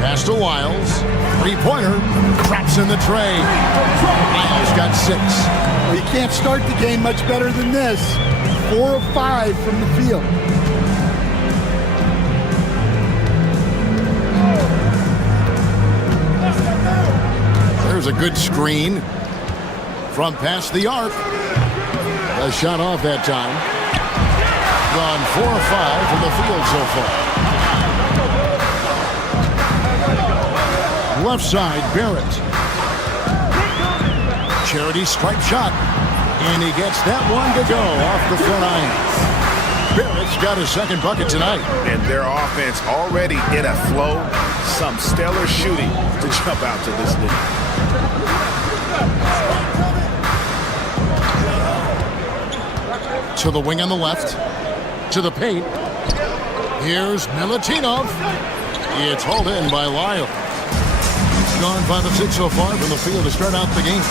Pass to Lyles. Three-pointer. Traps in the tray. Lyles got 6. Well, you can't start the game much better than this. 4 of 5 from the field. There's a good screen from past the arc. A shot off that time. Gone 4 of 5 from the field so far. Left side, Barrett. Charity stripe shot. And he gets that one to go off the front irons. Barrett's got his second bucket tonight. And their offense already in a flow. Some stellar shooting to jump out to this lead. To the wing on the left. To the paint. Here's Milutinov. It's hauled in by Lyles. Gone 5 of 6 so far from the field to start out the game.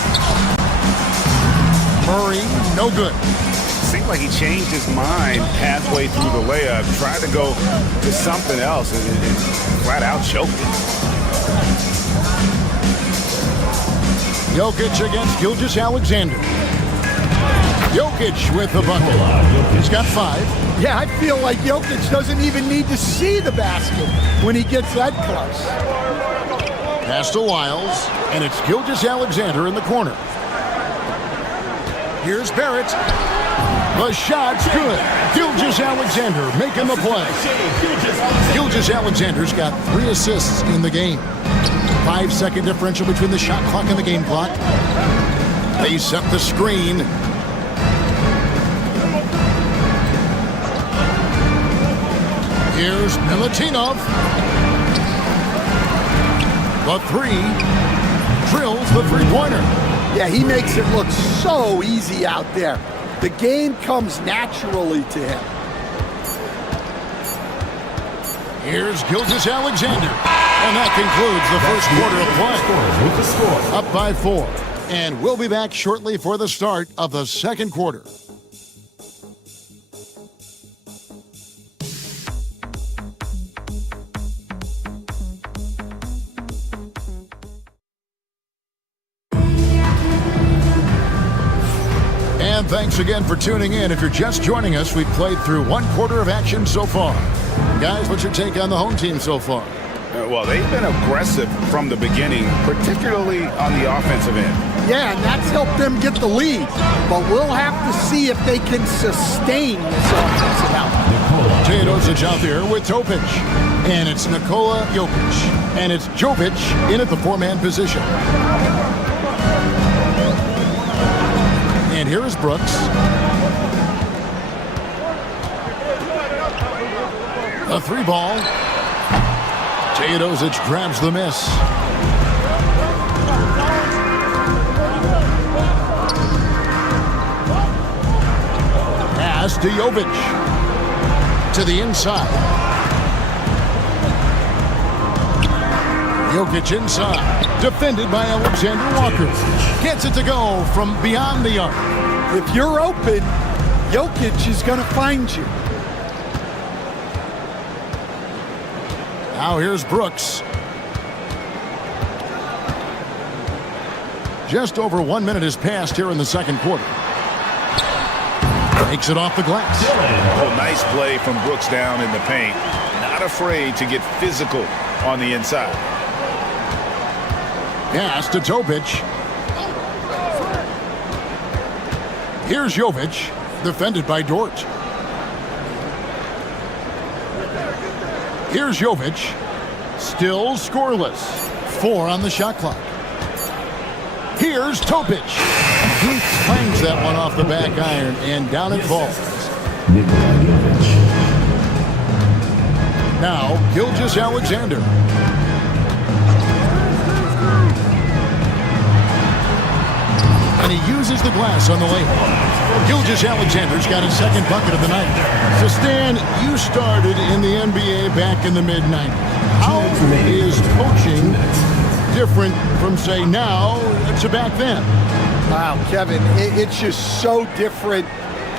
Murray, no good. Seemed like he changed his mind halfway through the layup. Tried to go to something else and flat out choked it. Jokic against Gilgeous-Alexander. Jokic with the bucket. He's got 5. Yeah, I feel like Jokic doesn't even need to see the basket when he gets that close. Pass to Lyles, and it's Gilgeous-Alexander in the corner. Here's Barrett. The shot's good. Gilgeous-Alexander making the play. Gilgeous-Alexander's got 3 assists in the game. 5-second differential between the shot clock and the game clock. They set the screen. Here's Milutinov. The 3 drills the three-pointer. Yeah, he makes it look so easy out there. The game comes naturally to him. Here's Gilgeous-Alexander. And that concludes the first quarter of play. Up by 4. And we'll be back shortly for the start of the second quarter. And thanks again for tuning in. If you're just joining us, we've played through 1 quarter of action so far. Guys, what's your take on the home team so far? Well, they've been aggressive from the beginning, particularly on the offensive end. Yeah, and that's helped them get the lead. But we'll have to see if they can sustain this offensive output. Teodosic out there with Topic. And it's Nikola Jokic. And it's Jovic in at the four-man position. And here is Brooks. A three ball. Teodosic grabs the miss. Pass to Jovic. To the inside. Jokic inside. Defended by Alexander Walker. Gets it to go from beyond the arc. If you're open, Jokic is going to find you. Now here's Brooks. Just over 1 minute has passed here in the second quarter. Takes it off the glass. Oh, nice play from Brooks down in the paint. Not afraid to get physical on the inside. Pass to Topic. Here's Jovic, defended by Dort. Here's Jovic, still scoreless. 4 on the shot clock. Here's Topic. He clangs that one off the back iron, and down it falls. Now, Gilgeous Alexander. And he uses the glass on the layup. Gilgeous Alexander's got his second bucket of the night. So, Stan, you started in the NBA back in the mid-90s. How is coaching different from, say, now to back then? Wow, Kevin, it's just so different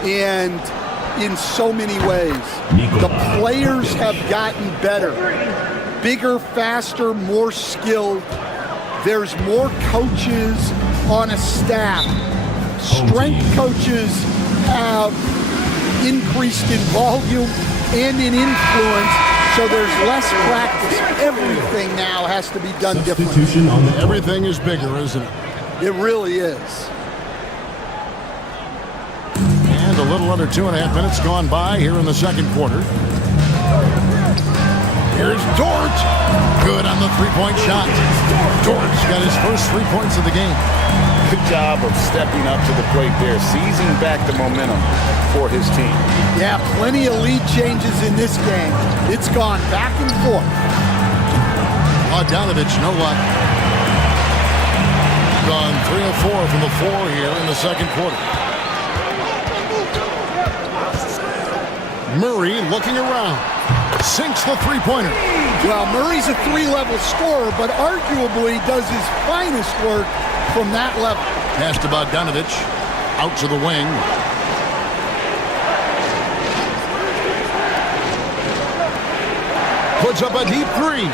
and in so many ways. The players have gotten better. Bigger, faster, more skilled. There's more coaches on a staff. Strength coaches have increased in volume and in influence, so there's less practice. Everything now has to be done differently. Everything is bigger, isn't it? It really is. And a little under 2.5 minutes gone by here in the second quarter. Here's Dort. Good on the three-point shot. Dort's got his first 3 points of the game. Good job of stepping up to the plate there, seizing back the momentum for his team. Yeah, plenty of lead changes in this game. It's gone back and forth. Bogdanovich, no luck. Gone 3 of 4 from the floor here in the second quarter. Murray looking around. Sinks the three-pointer. Well, Murray's a three-level scorer, but arguably does his finest work from that level. Pass to Bogdanovich. Out to the wing. Puts up a deep three.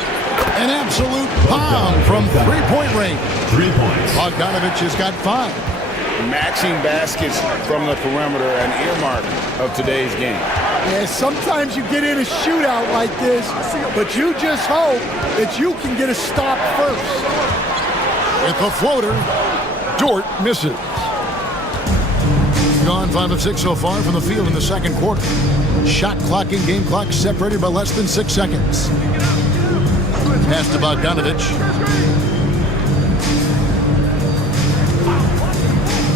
An absolute bomb from three-point range. 3 points. Bogdanovich has got 5. Matching baskets from the perimeter, an earmark of today's game. Yeah, sometimes you get in a shootout like this, but you just hope that you can get a stop first. With the floater, Dort misses. Gone 5 of 6 so far from the field in the second quarter. Shot clock and game clock separated by less than 6 seconds. Pass to Bogdanovich.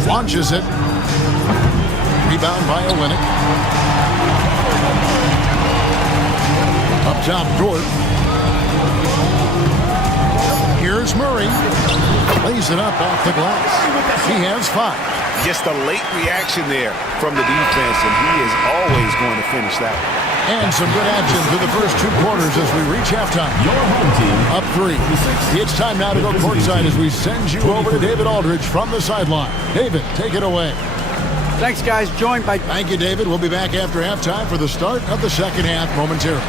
Launches it. Rebound by Olynyk. Up top, Dort. Here's Murray. Lays it up off the glass. He has 5. Just a late reaction there from the defense, and he is always going to finish that one. And some good action through the first 2 quarters as we reach halftime. Your home team up 3. It's time now to go courtside as we send you over to David Aldridge from the sideline. David, take it away. Thanks, guys. Joined by... Thank you, David. We'll be back after halftime for the start of the second half momentarily.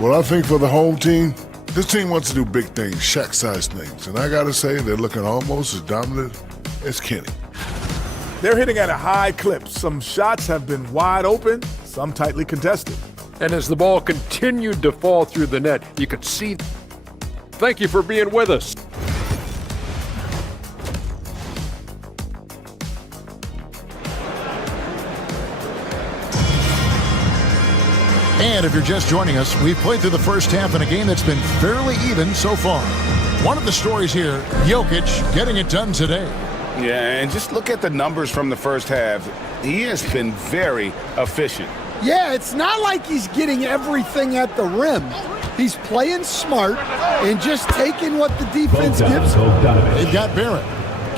Well, I think for the home team, this team wants to do big things, Shaq-sized things. And I got to say, they're looking almost as dominant is Kenny. They're hitting at a high clip. Some shots have been wide open, some tightly contested. And as the ball continued to fall through the net, you could see. Thank you for being with us. And if you're just joining us, we've played through the first half in a game that's been fairly even so far. One of the stories here, Jokic getting it done today. Yeah, and just look at the numbers from the first half. He has been very efficient. Yeah, it's not like he's getting everything at the rim. He's playing smart and just taking what the defense gives him. They've got Barrett.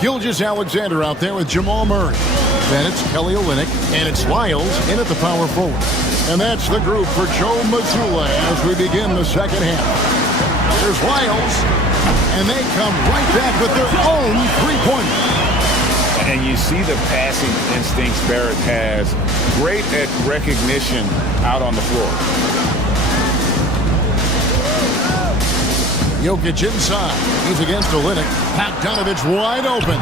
Gilgeous-Alexander out there with Jamal Murray. Then it's Kelly Olynyk, and it's Lyles in at the power forward. And that's the group for Joe Mazzulla as we begin the second half. There's Lyles, and they come right back with their own three-pointer. And you see the passing instincts Barrett has. Great at recognition out on the floor. Jokic inside. He's against Olynyk. Bogdanovich wide open.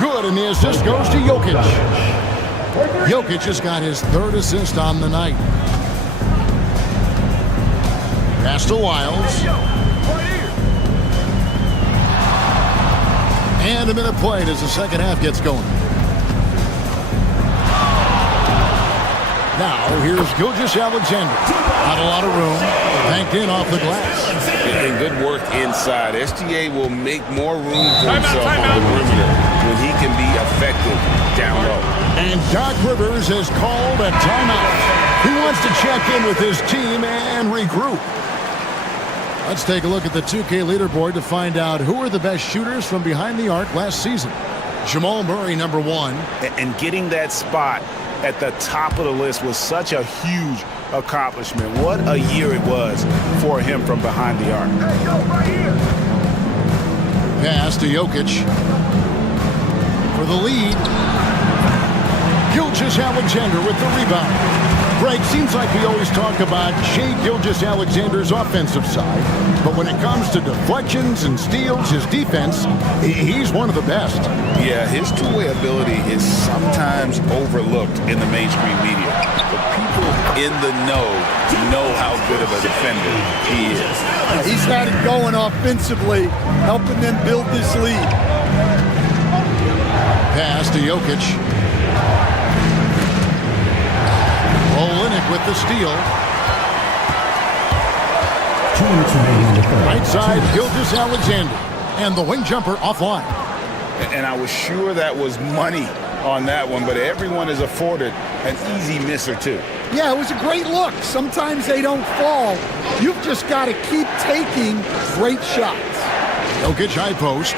Good, and the assist goes to Jokic. Jokic has got his third assist on the night. Pass to Lyles. And a minute played as the second half gets going. Now, here's Gilgeous-Alexander. Not a lot of room. Banked in off the glass. And good work inside. SGA will make more room for himself on the perimeter when he can be effective down low. And Doc Rivers has called a timeout. He wants to check in with his team and regroup. Let's take a look at the 2K leaderboard to find out who are the best shooters from behind the arc last season. Jamal Murray, number one. And getting that spot at the top of the list was such a huge accomplishment. What a year it was for him from behind the arc. Pass to Jokic. For the lead. Gilgeous-Alexander with the rebound. Greg, seems like we always talk about Shai Gilgeous-Alexander's offensive side, but when it comes to deflections and steals, his defense, he's one of the best. Yeah, his two-way ability is sometimes overlooked in the mainstream media, but people in the know how good of a defender he is. He's had it going offensively, helping them build this lead. Pass to Jokic. Olynyk with the steal. 2 minutes remaining in the third. Right side, Gilgeous-Alexander. And the wing jumper offline. And I was sure that was money on that one, but everyone is afforded an easy miss or two. Yeah, it was a great look. Sometimes they don't fall. You've just got to keep taking great shots. Jokic high post.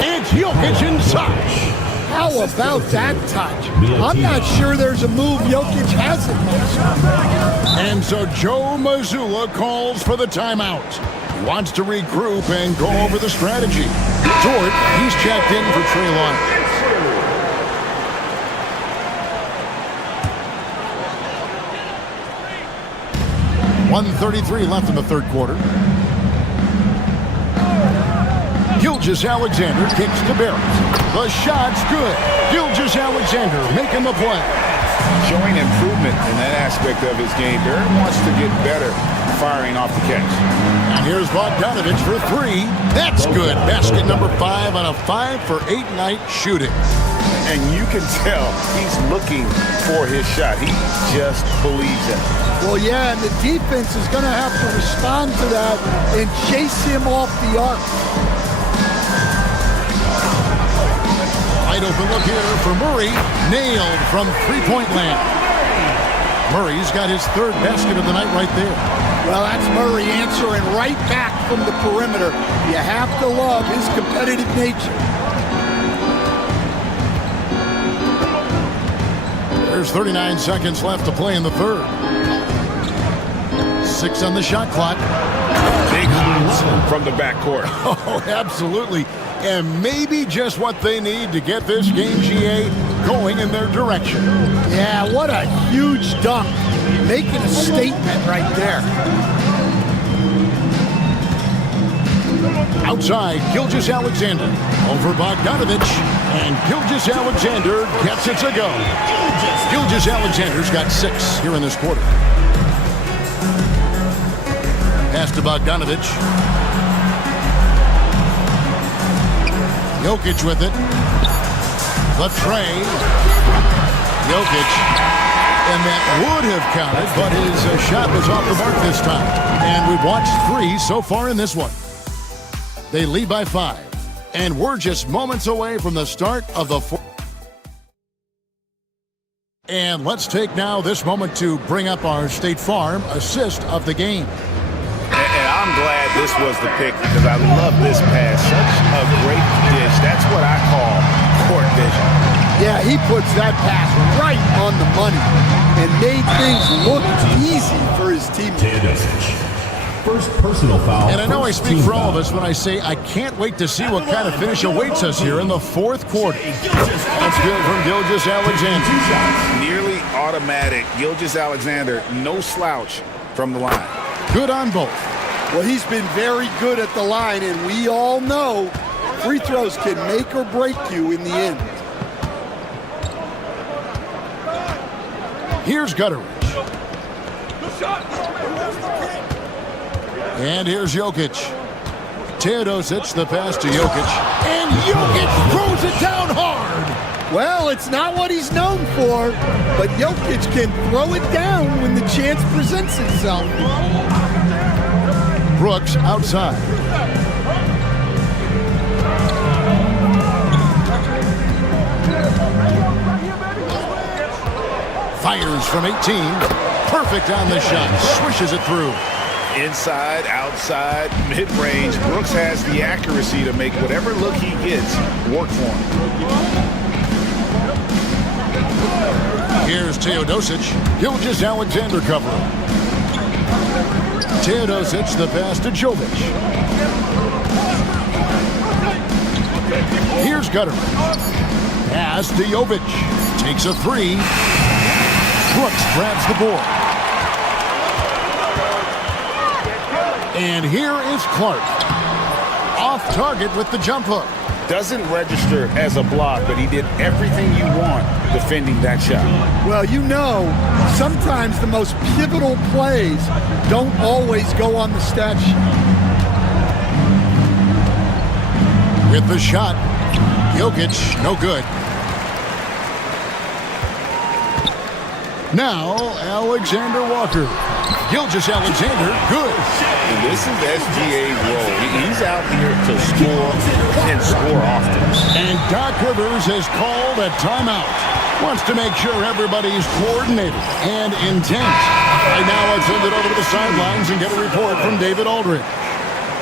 It's Jokic inside. How about that touch? I'm not sure there's a move Jokic hasn't made. And so Joe Mazzulla calls for the timeout. He wants to regroup and go over the strategy. Dort, he's checked in for Trey Lyles. .133 left in the third quarter. Gilgeous-Alexander kicks to Barrett. The shot's good. Gilgeous-Alexander making the play. Showing improvement in that aspect of his game. Barrett wants to get better firing off the catch. And here's Bogdanovich for three. That's good. Basket number 5 on a 5-for-8 night shooting. And you can tell he's looking for his shot. He just believes it. Well, yeah, and the defense is going to have to respond to that and chase him off the arc. Wide open look here for Murray. Nailed from three-point land. Murray's got his third basket of the night right there. Well, that's Murray answering right back from the perimeter. You have to love his competitive nature. There's 39 seconds left to play in the third. 6 on the shot clock. Big hops from the backcourt. Oh, absolutely. And maybe just what they need to get this game, GA, going in their direction. Yeah, what a huge dunk. Making a statement right there. Outside, Gilgeous-Alexander. Over Bogdanovic. And Gilgeous-Alexander gets it to go. Gilgeous-Alexander's got 6 here in this quarter. Pass to Bogdanovic. Jokic with it. The tray. Jokic. And that would have counted, but his shot was off the mark this time. And we've watched 3 so far in this one. They lead by 5. And we're just moments away from the start of the fourth. And let's take now this moment to bring up our State Farm assist of the game. And I'm glad this was the pick because I love this pass. Such a great dish. That's what I call court vision. Yeah, he puts that pass right on the money and made things look easy for his teammates. First personal foul. And I know I speak for all of us when I say I can't wait to see what kind of finish awaits us here in the fourth quarter. That's good from Gilgeous-Alexander. Nearly automatic. Gilgeous-Alexander, no slouch from the line. Good on both. Well, he's been very good at the line, and we all know free throws can make or break you in the end. Here's Gutteridge. And here's Jokic. Teodosic, the pass to Jokic. And Jokic throws it down hard. Well, it's not what he's known for, but Jokic can throw it down when the chance presents itself. Brooks outside. Fires from 18. Perfect on the shot. Swishes it through. Inside, outside, mid-range. Brooks has the accuracy to make whatever look he gets work for him. Here's Teodosic. Gilgeous-Alexander covering. Teodosic, the pass to Jovic. Here's Gutteridge. Pass to Jovic. Takes a 3. Brooks grabs the board. And here is Clark. Off target with the jump hook. Doesn't register as a block, but he did everything you want defending that shot. Well, you know, sometimes the most pivotal plays don't always go on the stat sheet. With the shot, Jokic, no good. Now, Alexander Walker. Gilgeous-Alexander, good. And this is SGA's role. He's out here to score and score often. And Doc Rivers has called a timeout. Wants to make sure everybody's coordinated and intent. Right now, let's send it over to the sidelines and get a report from David Aldridge.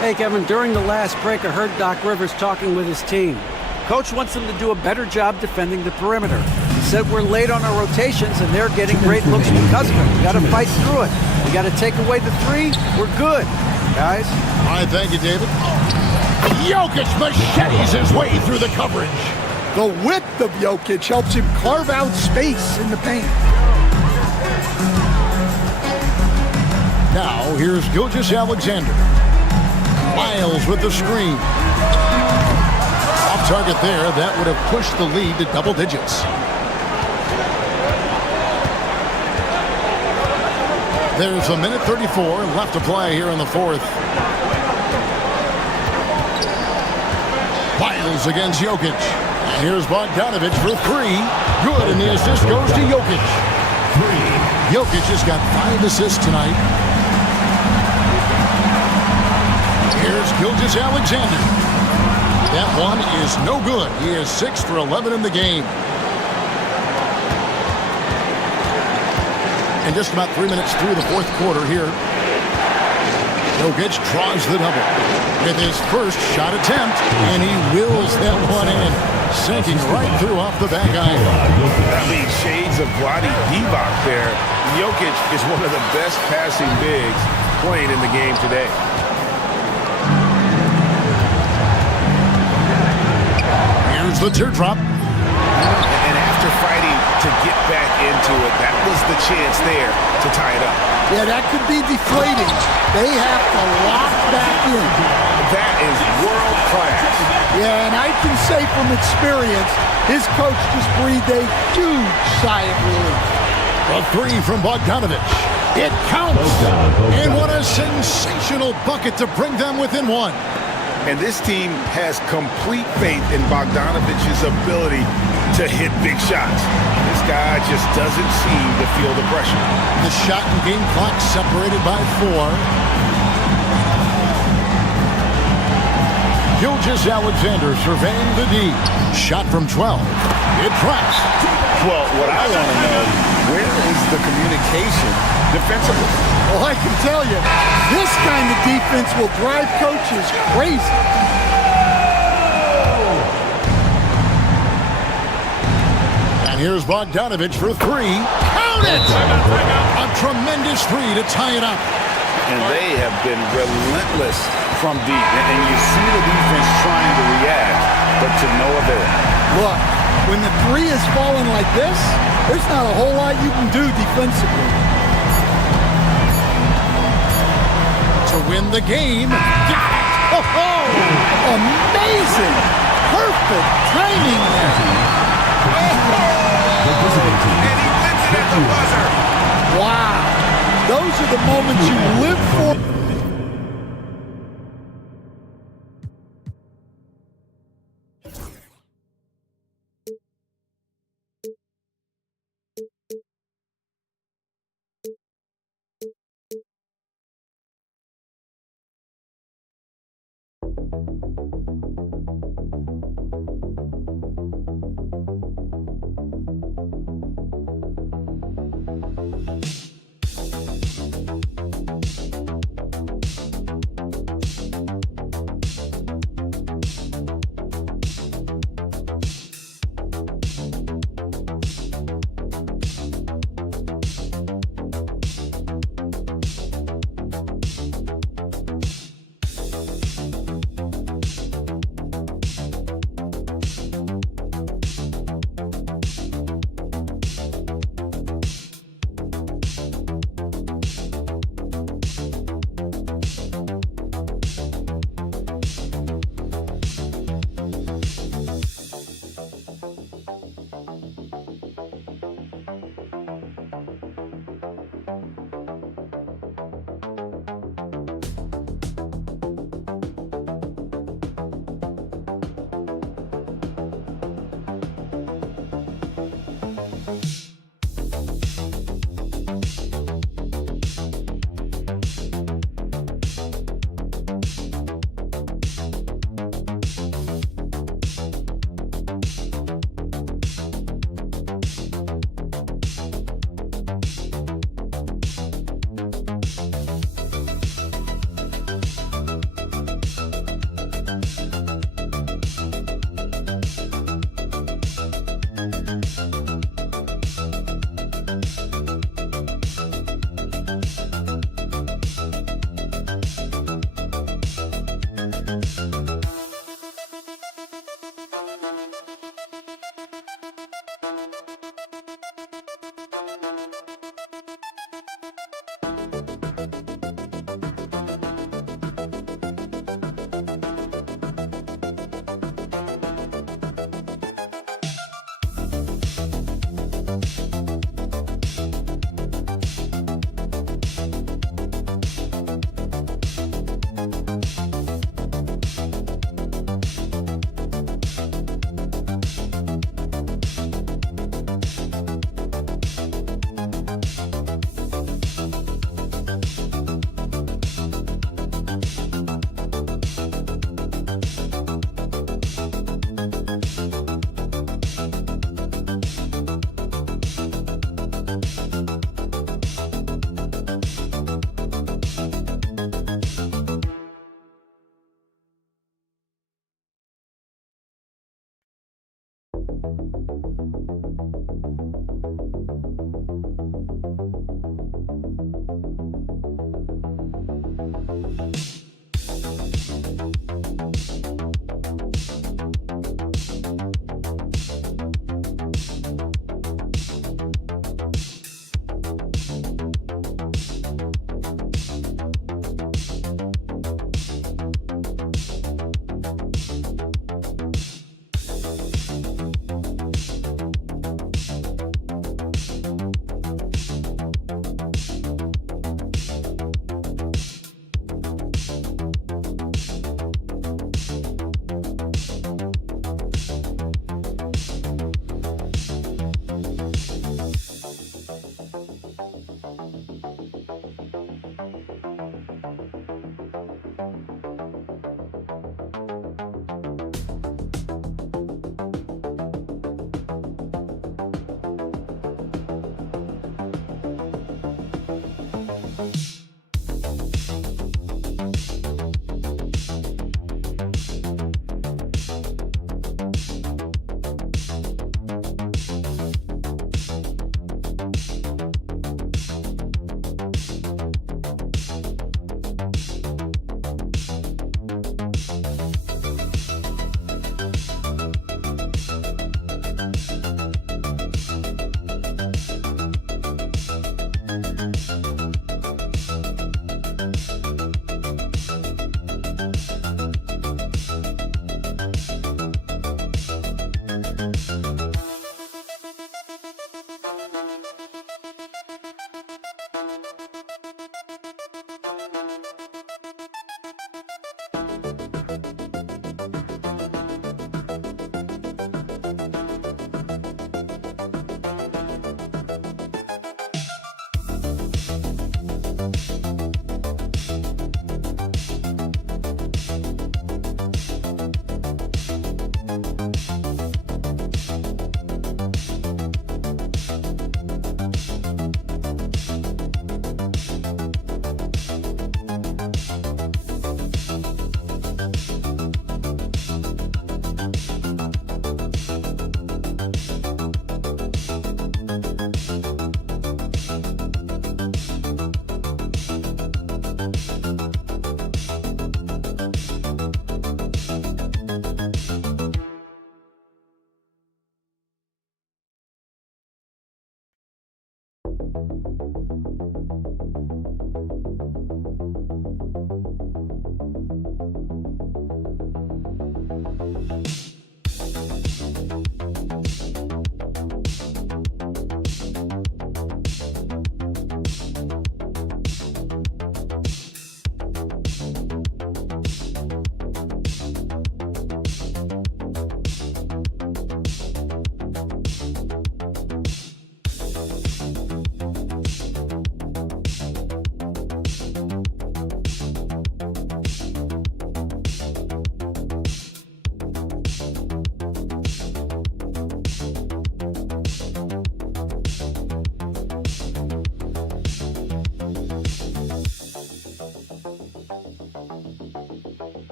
Hey, Kevin, during the last break, I heard Doc Rivers talking with his team. Coach wants them to do a better job defending the perimeter. He said we're late on our rotations, and they're getting great looks because of it. We got to fight through it. We got to take away the 3. We're good, guys. All right, thank you, David. Jokic machetes his way through the coverage. The width of Jokic helps him carve out space in the paint. Now, here's Gilgeous-Alexander. Miles with the screen. Off target there, that would have pushed the lead to double digits. There's a minute 34 left to play here in the fourth. Miles against Jokic. Here's Bogdanovic for 3. Good, and the assist goes to Jokic. 3. Jokic has got 5 assists tonight. Here's Gilgeous-Alexander. That one is no good. He is 6 for 11 in the game. And just about 3 minutes through the fourth quarter here. Jokic draws the double with his first shot attempt, and he wills that one in, sinking right through off the back iron. I mean, shades of Vlade Divac there. Jokic is one of the best passing bigs playing in the game today. Here's the teardrop. And after fighting to get back into it, that was the chance there to tie it up. Yeah, that could be deflating. They have to lock back in. That is world class. Yeah, and I can say from experience, his coach just breathed a huge sigh of relief. A three from Bogdanovich. It counts. And what a sensational bucket to bring them within one. And this team has complete faith in Bogdanovich's ability to hit big shots. This guy just doesn't seem to feel the pressure. The shot and game clock separated by 4. Gilgeous-Alexander surveying the D. Shot from 12. It tracks. Well, what I want to know, where is the communication defensively? Well, I can tell you, this kind of defense will drive coaches crazy. And here's Bogdanovich for 3. Count it! A tremendous 3 to tie it up. And they have been relentless from deep. And you see the defense trying to react, but to no avail. Look, when the 3 is falling like this, there's not a whole lot you can do defensively. To win the game. Got it! Oh, amazing! Perfect timing there. And he wins it at the buzzer. Wow. Those are the moments you live for.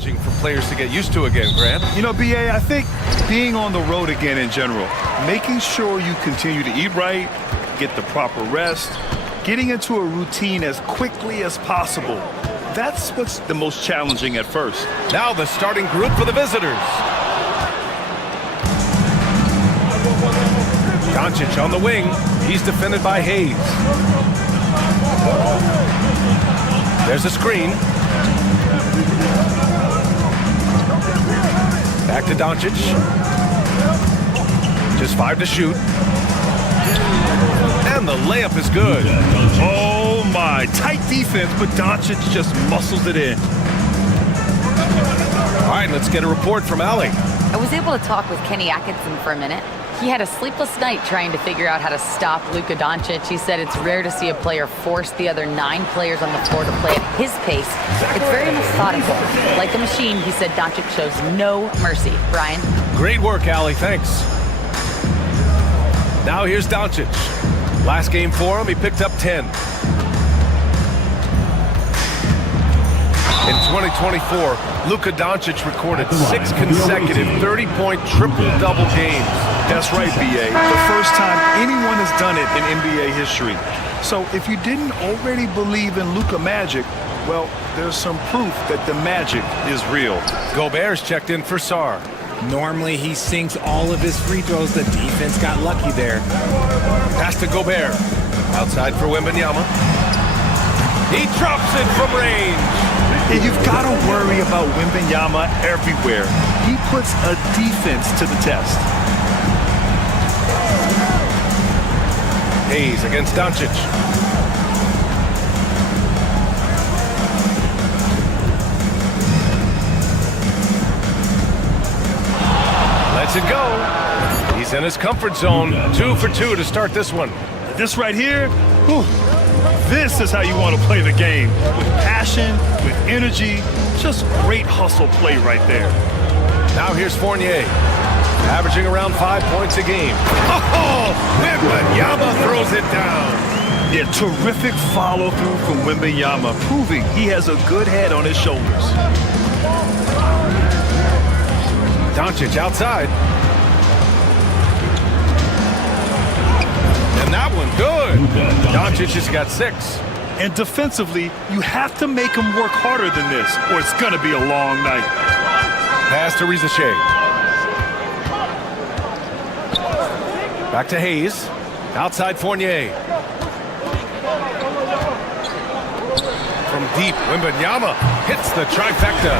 Challenging for players to get used to again, Grant. You know, BA, I think being on the road again in general, making sure you continue to eat right, get the proper rest, getting into a routine as quickly as possible. That's what's the most challenging at first. Now the starting group for the visitors. Doncic on the wing. He's defended by Hayes. There's a screen. Back to Doncic. Just 5 to shoot. And the layup is good. Oh my, tight defense, but Doncic just muscles it in. All right, let's get a report from Allie. I was able to talk with Kenny Atkinson for a minute. He had a sleepless night trying to figure out how to stop Luka Doncic. He said it's rare to see a player force the other 9 players on the floor to play at his pace. It's very methodical. Like a machine, he said Doncic shows no mercy. Brian? Great work, Allie. Thanks. Now here's Doncic. Last game for him, he picked up 10. In 2024, Luka Doncic recorded 6 consecutive 30-point triple-double games. That's right, BA. The first time anyone has done it in NBA history. So if you didn't already believe in Luka magic, well, there's some proof that the magic is real. Gobert's checked in for Sarr. Normally he sinks all of his free throws. The defense got lucky there. Pass to Gobert. Outside for Wembanyama. He drops it from range. And you've got to worry about Wembanyama everywhere. He puts a defense to the test. Hayes against Doncic. Lets it go. He's in his comfort zone. 2 for 2 to start this one. This right here, whew, this is how you want to play the game. With passion, with energy, just great hustle play right there. Now here's Fournier, averaging around 5 points a game. Oh, Wembanyama throws it down. Yeah, terrific follow-through from Wembanyama, proving he has a good head on his shoulders. Doncic outside. And that one good. Doncic has got 6. And defensively, you have to make him work harder than this, or it's going to be a long night. Pass to Rizachet. Back to Hayes. Outside Fournier. From deep, Wembanyama hits the trifecta.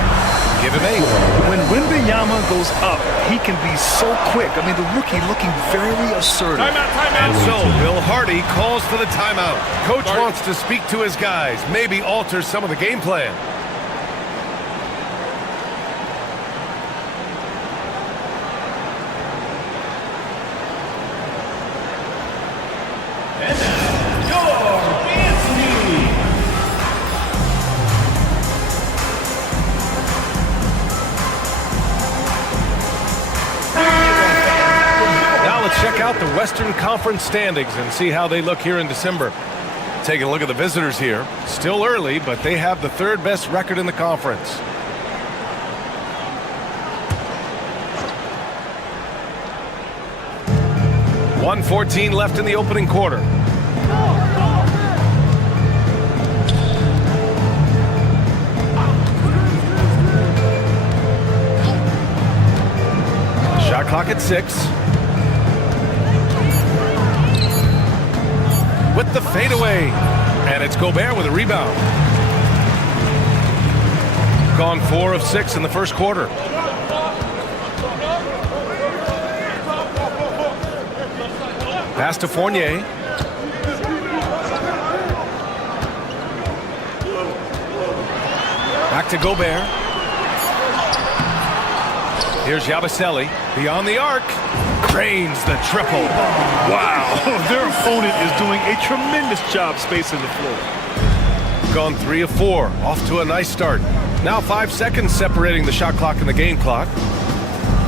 Give him 8. When Wembanyama goes up, he can be so quick. I mean, the rookie looking very assertive. And so, Will Hardy calls for the timeout. Coach wants to speak to his guys, maybe alter some of the game plan. Check out the Western Conference standings and see how they look here in December. Take a look at the visitors here. Still early, but they have the 3rd best record in the conference. .114 left in the opening quarter. Shot clock at 6. With the fadeaway, and it's Gobert with a rebound. Gone 4 of 6 in the first quarter. Pass to Fournier. Back to Gobert. Here's Yabusele beyond the arc. Cranes the triple. Wow, their opponent is doing a tremendous job spacing the floor. Gone 3 of 4, off to a nice start. Now 5 seconds separating the shot clock and the game clock.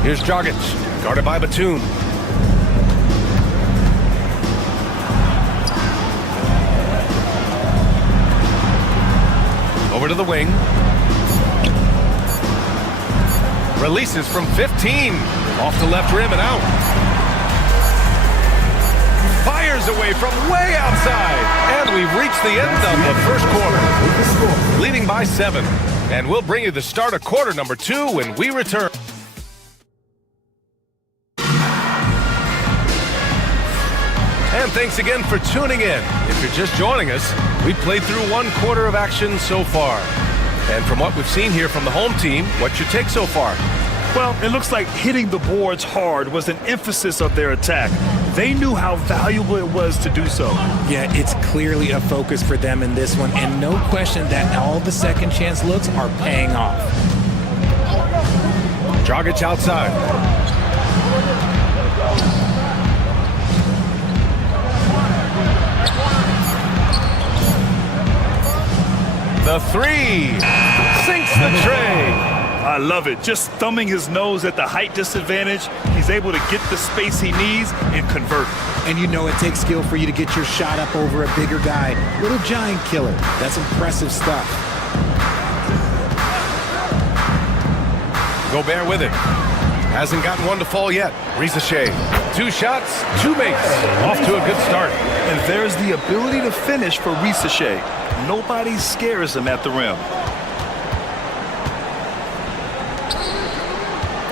Here's Dragic, guarded by Batum. Over to the wing. Releases from 15. Off the left rim and out. Fires away from way outside. And we've reached the end of the first quarter. Leading by 7. And we'll bring you the start of quarter number 2 when we return. And thanks again for tuning in. If you're just joining us, we've played through 1 quarter of action so far. And from what we've seen here from the home team, what's your take so far? Well, it looks like hitting the boards hard was an emphasis of their attack. They knew how valuable it was to do so. Yeah, it's clearly a focus for them in this one, and no question that all the second chance looks are paying off. Dragic outside. The 3 sinks the tray. I love it. Just thumbing his nose at the height disadvantage, he's able to get the space he needs and convert. And you know it takes skill for you to get your shot up over a bigger guy. Little giant killer. That's impressive stuff. Gobert with it. Hasn't gotten one to fall yet. Rizachet. 2 shots, 2 makes. Off to a good start. And there's the ability to finish for Rizachet. Nobody scares him at the rim.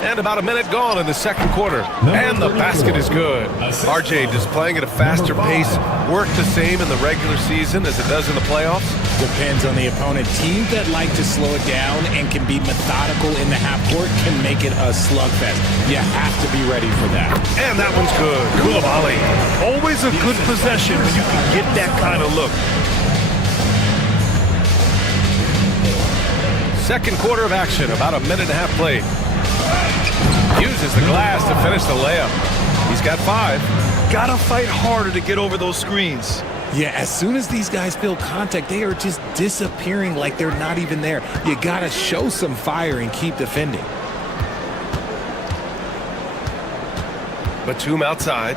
And about a minute gone in the second quarter. And the basket is good. RJ displaying at a faster pace. Work the same in the regular season as it does in the playoffs? Depends on the opponent. Teams that like to slow it down and can be methodical in the half court can make it a slugfest. You have to be ready for that. And that one's good. Koulibaly. Always a good possession when you can get that kind of look. Second quarter of action, about a minute and a half played. Uses the glass to finish the layup. He's He's got 5. Gotta fight harder to get over those screens. Yeah, as soon as these guys feel contact, they are just disappearing like they're not even there. You gotta show some fire and keep defending. Batum outside.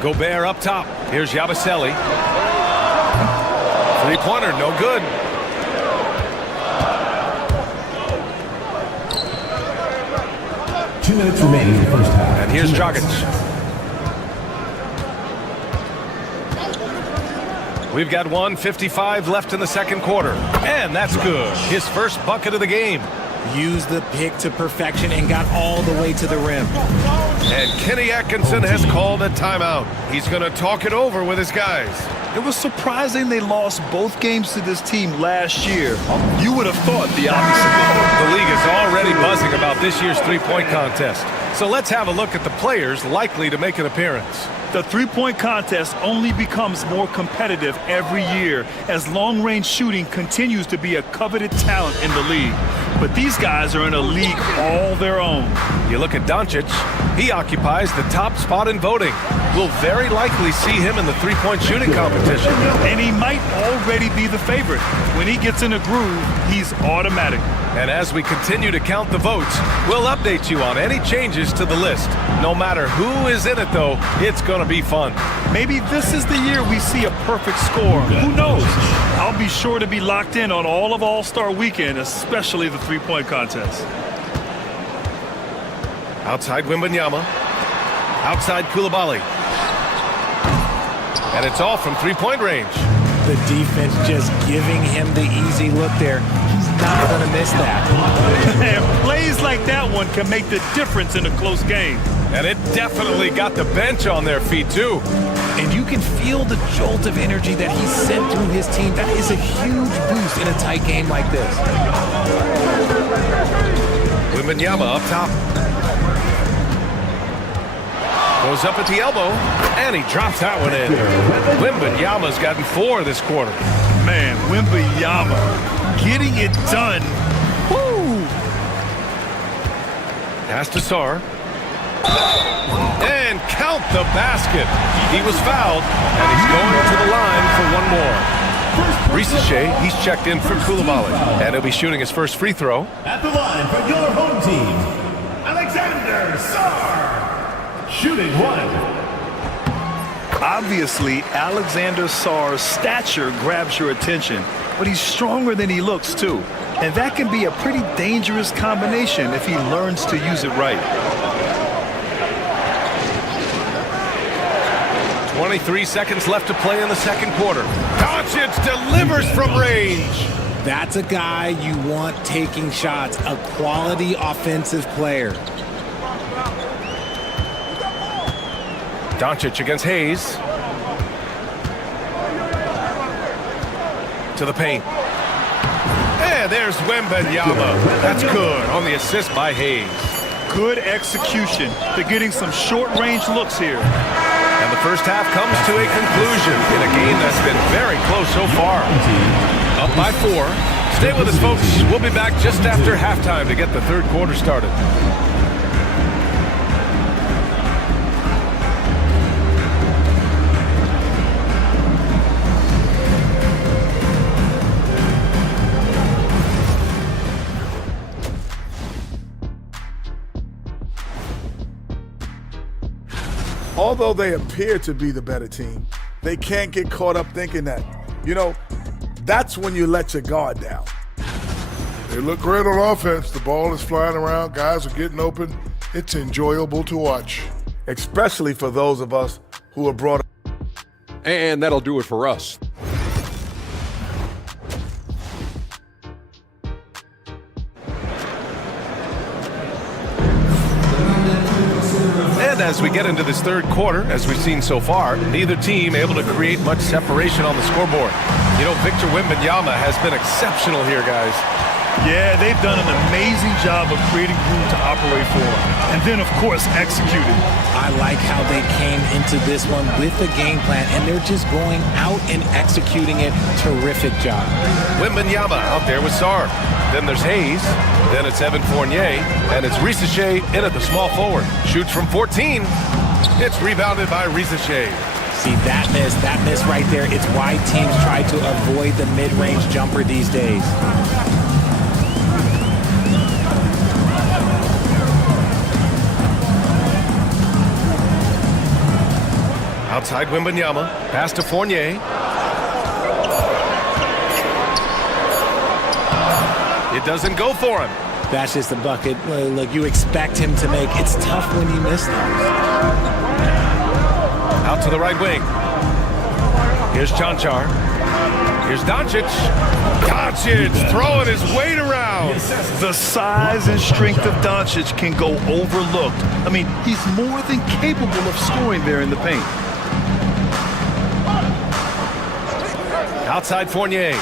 Gobert up top. Here's Yabusele. Three-pointer, no good. Two minutes remaining in the first half. And here's Dragic. We've got 1:55 left in the second quarter. And that's good. His first bucket of the game. Used the pick to perfection and got all the way to the rim. And Kenny Atkinson has called a timeout. He's going to talk it over with his guys. It was surprising they lost both games to this team last year. You would have thought the opposite. The league is already buzzing about this year's three-point contest. So let's have a look at the players likely to make an appearance. The three-point contest only becomes more competitive every year as long-range shooting continues to be a coveted talent in the league. But these guys are in a league all their own. You look at Doncic, he occupies the top spot in voting. We'll very likely see him in the three-point shooting competition. And he might already be the favorite. When he gets in a groove, he's automatic. And as we continue to count the votes, we'll update you on any changes to the list. No matter who is in it, though, it's going to be fun. Maybe this is the year we see a perfect score. Who knows? I'll be sure to be locked in on all of All-Star Weekend, especially the three-point contest. Outside Wembanyama. Outside Coulibaly. And it's all from three-point range. The defense just giving him the easy look there. He's not going to miss that. And plays like that one can make the difference in a close game. And it definitely got the bench on their feet, too. And you can feel the jolt of energy that he sent through his team. That is a huge boost in a tight game like this. Wembanyama up top. Goes up at the elbow, and he drops that one in. Wembanyama's gotten 4 this quarter. Man, Wembanyama getting it done. Woo! Pass to Sarr. And count the basket. He was fouled, and he's going to the line for one more. Ricochet, he's checked in for Coulibaly, and he'll be shooting his first free throw. At the line for your home team, Alexander Sarr. Shooting 1. Obviously, Alexander Sarr's stature grabs your attention, but he's stronger than he looks, too. And that can be a pretty dangerous combination if he learns to use it right. 23 seconds left to play in the second quarter. Doncic delivers from range. That's a guy you want taking shots, a quality offensive player. Doncic against Hayes. To the paint. And there's Wembanyama. That's good on the assist by Hayes. Good execution. They're getting some short-range looks here. And the first half comes to a conclusion in a game that's been very close so far. Up by 4. Stay with us, folks. We'll be back just after halftime to get the third quarter started. Although they appear to be the better team, they can't get caught up thinking that. You know, that's when you let your guard down. They look great on offense. The ball is flying around. Guys are getting open. It's enjoyable to watch. Especially for those of us who are brought up. And that'll do it for us. And as we get into this third quarter, as we've seen so far, neither team able to create much separation on the scoreboard. You know, Victor Wembanyama has been exceptional here, guys. Yeah, they've done an amazing job of creating room to operate for. And then, of course, executing. I like how they came into this one with a game plan, and they're just going out and executing it. Terrific job. Wembanyama out there with Sarr. Then there's Hayes. Then it's Evan Fournier. And it's Risacher in at the small forward. Shoots from 14. It's rebounded by Risacher. See, that miss right there, it's why teams try to avoid the mid-range jumper these days. Outside Wembanyama. Pass to Fournier. It doesn't go for him. That's just the bucket. Look, you expect him to make. It's tough when you miss those. Out to the right wing. Here's Chanchar. Here's Doncic. Doncic throwing his weight around. The size and strength of Doncic can go overlooked. I mean, he's more than capable of scoring there in the paint. Outside Fournier.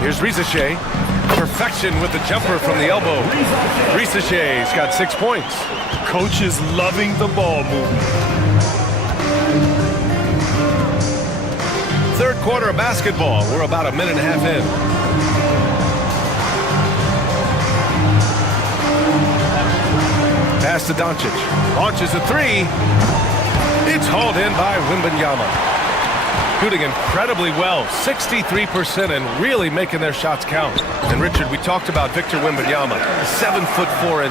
Here's Risacher. Perfection with the jumper from the elbow. Risacher's got 6 points. Coach is loving the ball movement. Third quarter of basketball. We're about a minute and a half in. Pass to Doncic. Launches a three. It's hauled in by Wembanyama. Shooting incredibly well, 63%, and really making their shots count. And Richard, we talked about Victor Wembanyama, 7'4".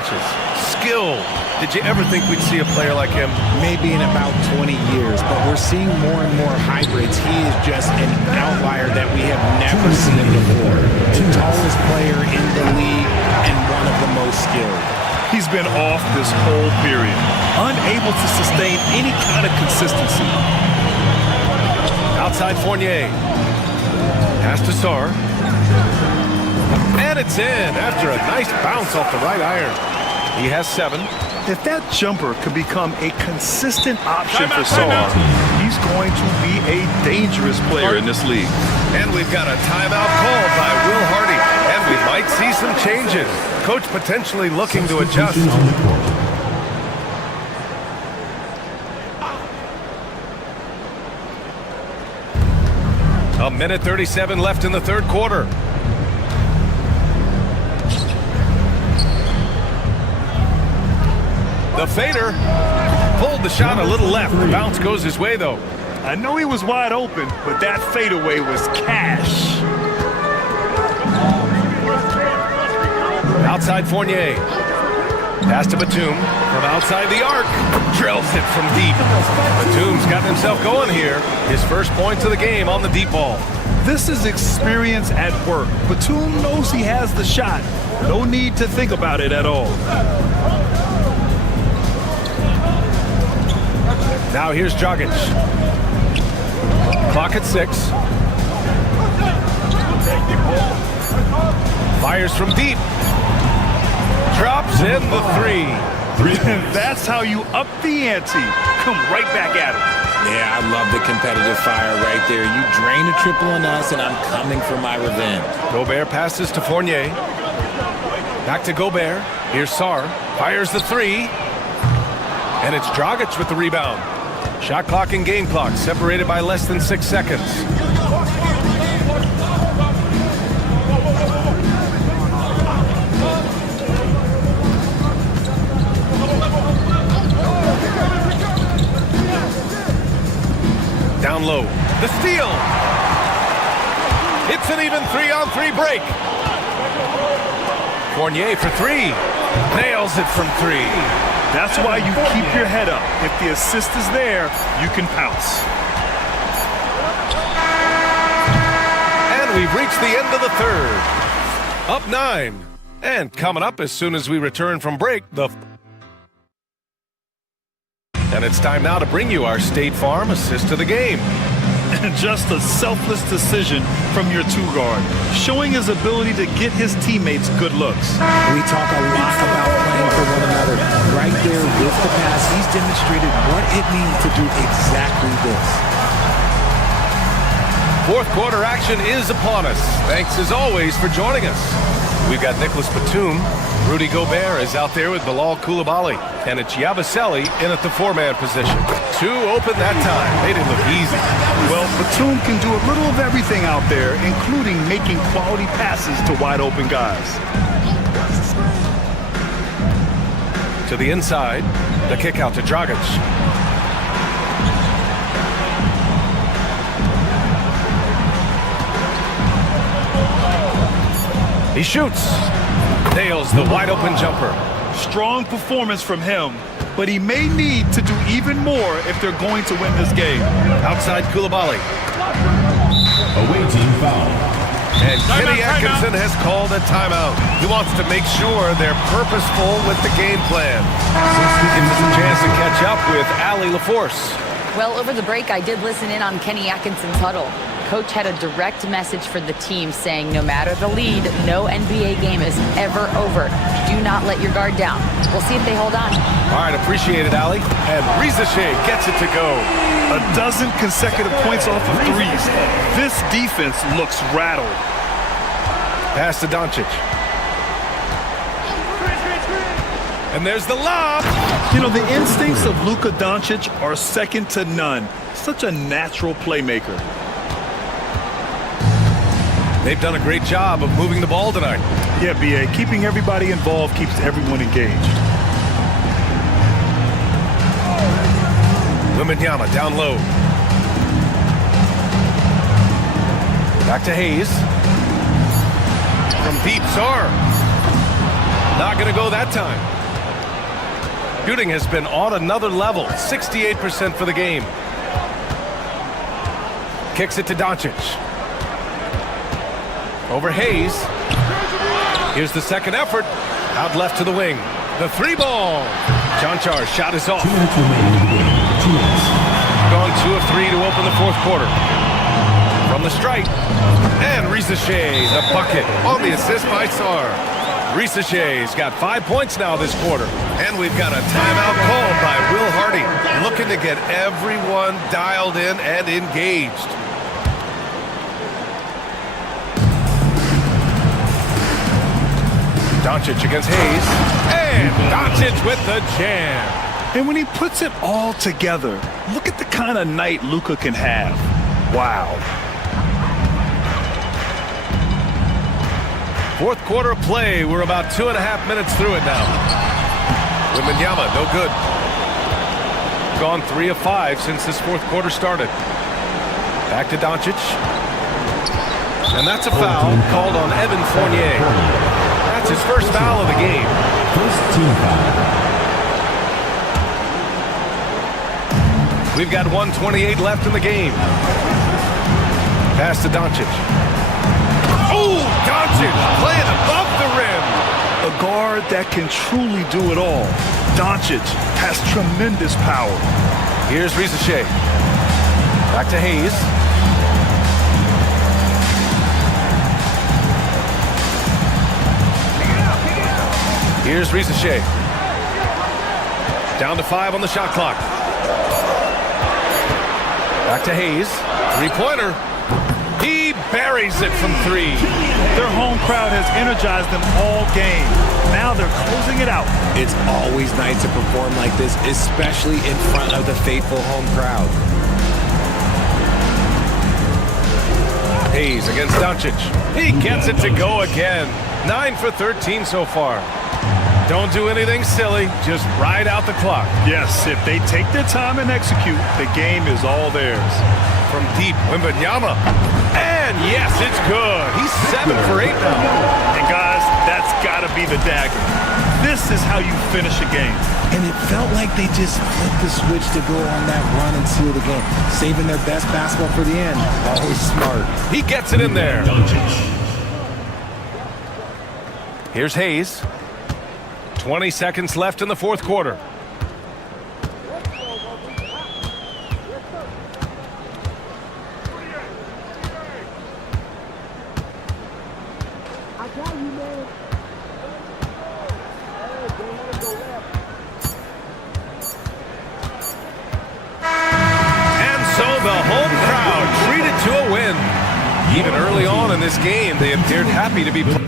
Skill. Did you ever think we'd see a player like him? Maybe in about 20 years, but we're seeing more and more hybrids. He is just an outlier that we have never seen before. The tallest player in the league and one of the most skilled. He's been off this whole period, unable to sustain any kind of consistency. Outside Fournier. Pass to Sarr. And it's in after a nice bounce off the right iron. He has 7. If that jumper could become a consistent option for Sarr, he's going to be a dangerous player in this league. And we've got a timeout called by Will Hardy. And we might see some changes. Coach potentially looking to adjust. A minute 37 left in the third quarter. The fader pulled the shot a little left. The bounce goes his way, though. I know he was wide open, but that fadeaway was cash. Outside Fournier. Pass to Batum from outside the arc. Drills it from deep. Batum's got himself going here. His first points of the game on the deep ball. This is experience at work. Batum knows he has the shot. No need to think about it at all. Now here's Dragic. Clock at 6. Fires from deep. Drops in the 3. That's how you up the ante. Come right back at him. Yeah, I love the competitive fire right there. You drain a triple on us, and I'm coming for my revenge. Gobert passes to Fournier. Back to Gobert. Here's Sarr. Fires the 3. And it's Dragic with the rebound. Shot clock and game clock separated by less than 6 seconds. Down low. The steal. It's an even 3-on-3 break. Fournier for 3. Nails it from 3. That's why you keep your head up. If the assist is there, you can pounce. And we've reached the end of the third. Up 9. And coming up as soon as we return from break, And it's time now to bring you our State Farm assist of the game. Just a selfless decision from your two-guard, showing his ability to get his teammates good looks. We talk a lot about playing for one another. Right there with the pass, he's demonstrated what it means to do exactly this. Fourth quarter action is upon us. Thanks as always for joining us. We've got Nicholas Batum. Rudy Gobert is out there with Bilal Coulibaly. And it's Yabusele in at the four-man position. Two open that time. They didn't look easy. Well, Batum can do a little of everything out there, including making quality passes to wide open guys. To the inside. The kick out to Dragic. He shoots. Nails the wide open jumper. Strong performance from him, but he may need to do even more if they're going to win this game. Outside Coulibaly. Away team foul. And Kenny Atkinson has called a timeout. He wants to make sure they're purposeful with the game plan. Gives us a chance to catch up with Allie LaForce. Well, over the break, I did listen in on Kenny Atkinson's huddle. Coach had a direct message for the team saying no matter the lead, no NBA game is ever over. Do not let your guard down. We'll see if they hold on. All right, appreciate it, Allie. And Riza Shea gets it to go. A dozen consecutive points off of threes. This defense looks rattled. Pass to Doncic. And there's the lob. You know, the instincts of Luka Doncic are second to none. Such a natural playmaker. They've done a great job of moving the ball tonight. Yeah, B.A. Keeping everybody involved keeps everyone engaged. Wembanyama down low. Back to Hayes. From deep, Sarr. Not going to go that time. Shooting has been on another level. 68% for the game. Kicks it to Doncic. Over Hayes. Here's the second effort. Out left to the wing. The three ball. John Char's shot is off. Gone 2 of 3 to open the fourth quarter. From the stripe. And Riza Shea, the bucket on the assist by Sarr. Riza Shea's got 5 points now this quarter. And we've got a timeout called by Will Hardy. Looking to get everyone dialed in and engaged. Doncic against Hayes. And Doncic with the jam. And when he puts it all together, look at the kind of night Luka can have. Wow. Fourth quarter play. We're about 2.5 minutes through it now. Wembanyama, no good. Gone 3 of 5 since this fourth quarter started. Back to Doncic. And that's a foul called on Evan Fournier. That's his first foul of the game. First team foul. We've got 1:28 left in the game. Pass to Doncic. Oh, Doncic playing above the rim. A guard that can truly do it all. Doncic has tremendous power. Here's Riza Shea. Back to Hayes. Here's Riza Shea. Down to 5 on the shot clock. Back to Hayes. Three-pointer. He buries it from 3. Their home crowd has energized them all game. Now they're closing it out. It's always nice to perform like this, especially in front of the faithful home crowd. Hayes against Doncic. He gets it to go again. 9 for 13 so far. Don't do anything silly. Just ride out the clock. Yes, if they take their time and execute, the game is all theirs. From deep, Wembanyama. And yes, it's good. He's 7 for 8 now. And guys, that's got to be the dagger. This is how you finish a game. And it felt like they just flipped the switch to go on that run and seal the game. Saving their best basketball for the end. Always smart. He gets it in there. Here's Hayes. 20 seconds left in the fourth quarter. And so the home crowd treated to a win. Even early on in this game, they appeared happy to be playing.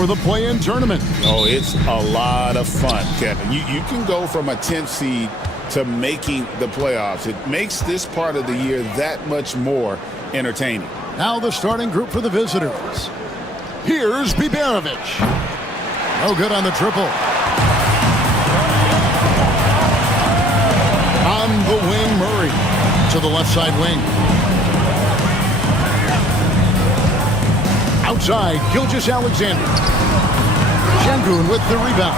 for the play-in tournament. Oh, it's a lot of fun, Kevin. You can go from a 10th seed to making the playoffs. It makes this part of the year that much more entertaining. Now the starting group for the visitors. Here's Biberovic. No good on the triple. On the wing, Murray to the left side wing. Outside, Gilgeous-Alexander. Şengün with the rebound.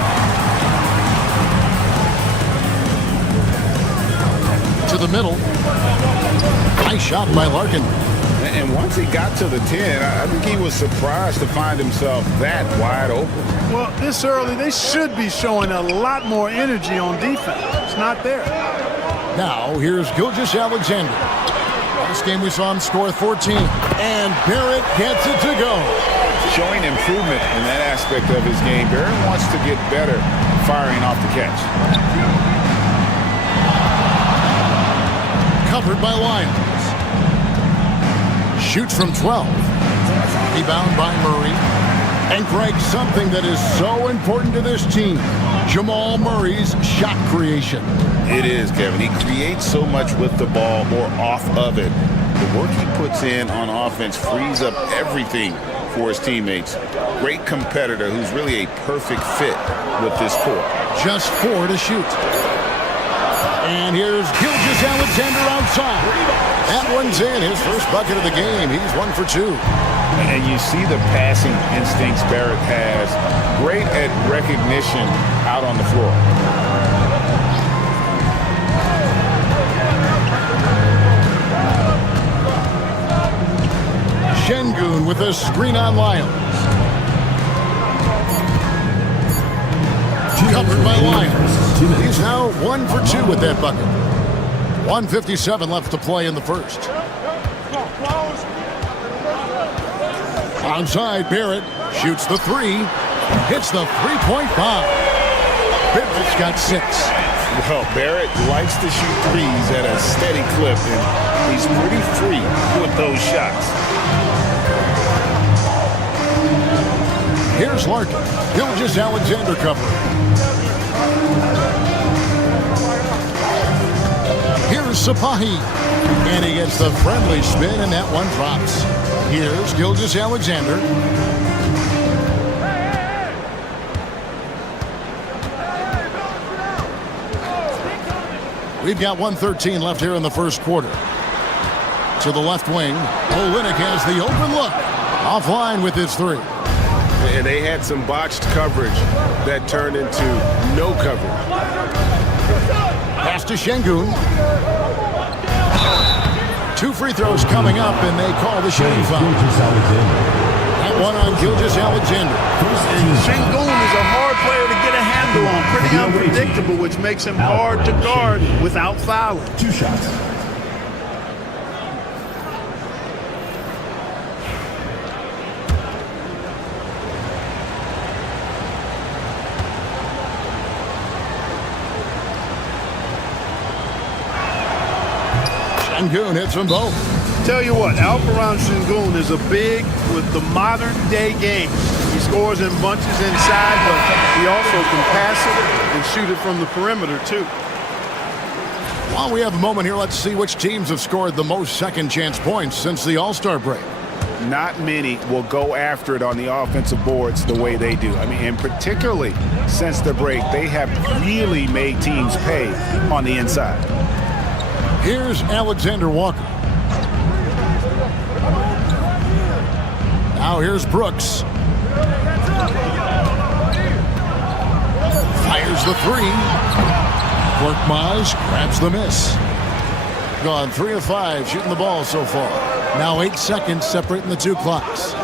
To the middle. Nice shot by Larkin. And once he got to the 10, I think he was surprised to find himself that wide open. Well, this early, they should be showing a lot more energy on defense. It's not there. Now, here's Gilgeous-Alexander. Last game we saw him score 14. And Barrett gets it to go. Showing improvement in that aspect of his game. Barrett wants to get better firing off the catch. Covered by Lyons. Shoots from 12. Rebound by Murray. And Greg, something that is so important to this team, Jamal Murray's shot creation. It is, Kevin. He creates so much with the ball or off of it. The work he puts in on offense frees up everything for his teammates. Great competitor who's really a perfect fit with this core. Just 4 to shoot. And here's Gilgeous-Alexander outside. That one's in. His first bucket of the game. He's 1 for 2. And you see the passing instincts Barrett has. Great at recognition out on the floor. Şengün with a screen on Lyons. Covered by Lyons. He's now 1 for 2 with that bucket. 1:57 left to play in the first. Onside, Barrett shoots the 3. Hits the three-point bomb. Barrett's got 6. Well, Barrett likes to shoot threes at a steady clip, and he's pretty free with those shots. Here's Larkin. Gilgeous-Alexander covering. Here's Sapahi. And he gets the friendly spin, and that one drops. Here's Gilgeous-Alexander. We've got 1:13 left here in the first quarter. To the left wing, Olynyk has the open look. Offline with his 3. And they had some botched coverage that turned into no coverage. Pass to Şengün. 2 free throws coming up, and they call the shooting foul. That one on Gilgeous-Alexander. And Şengün is a hard player to get a handle on. Pretty unpredictable, which makes him hard to guard without fouling. 2 shots. Şengün hits them both. Tell you what, Alperen Şengün is a big with the modern day game. He scores in bunches inside, but he also can pass it and shoot it from the perimeter too. While we have a moment here, let's see which teams have scored the most second chance points since the All-Star break. Not many will go after it on the offensive boards the way they do. I mean, and particularly since the break, they have really made teams pay on the inside. Here's Alexander Walker. Now here's Brooks. Fires the 3. Korkmaz grabs the miss. Gone 3 of 5 shooting the ball so far. Now 8 seconds separating the 2 clocks.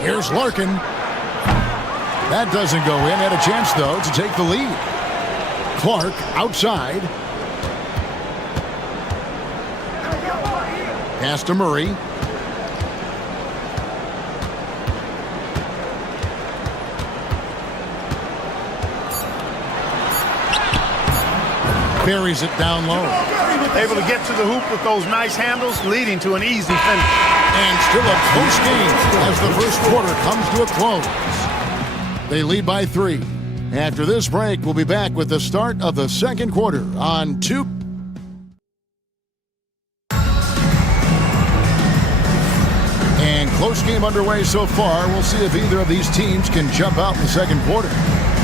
Here's Larkin. That doesn't go in. Had a chance, though, to take the lead. Clark outside. Pass to Murray. Buries it down low. Able to get to the hoop with those nice handles, leading to an easy finish. And still a close game as the first quarter comes to a close. They lead by 3. After this break, we'll be back with the start of the second quarter on 2. And close game underway so far. We'll see if either of these teams can jump out in the second quarter.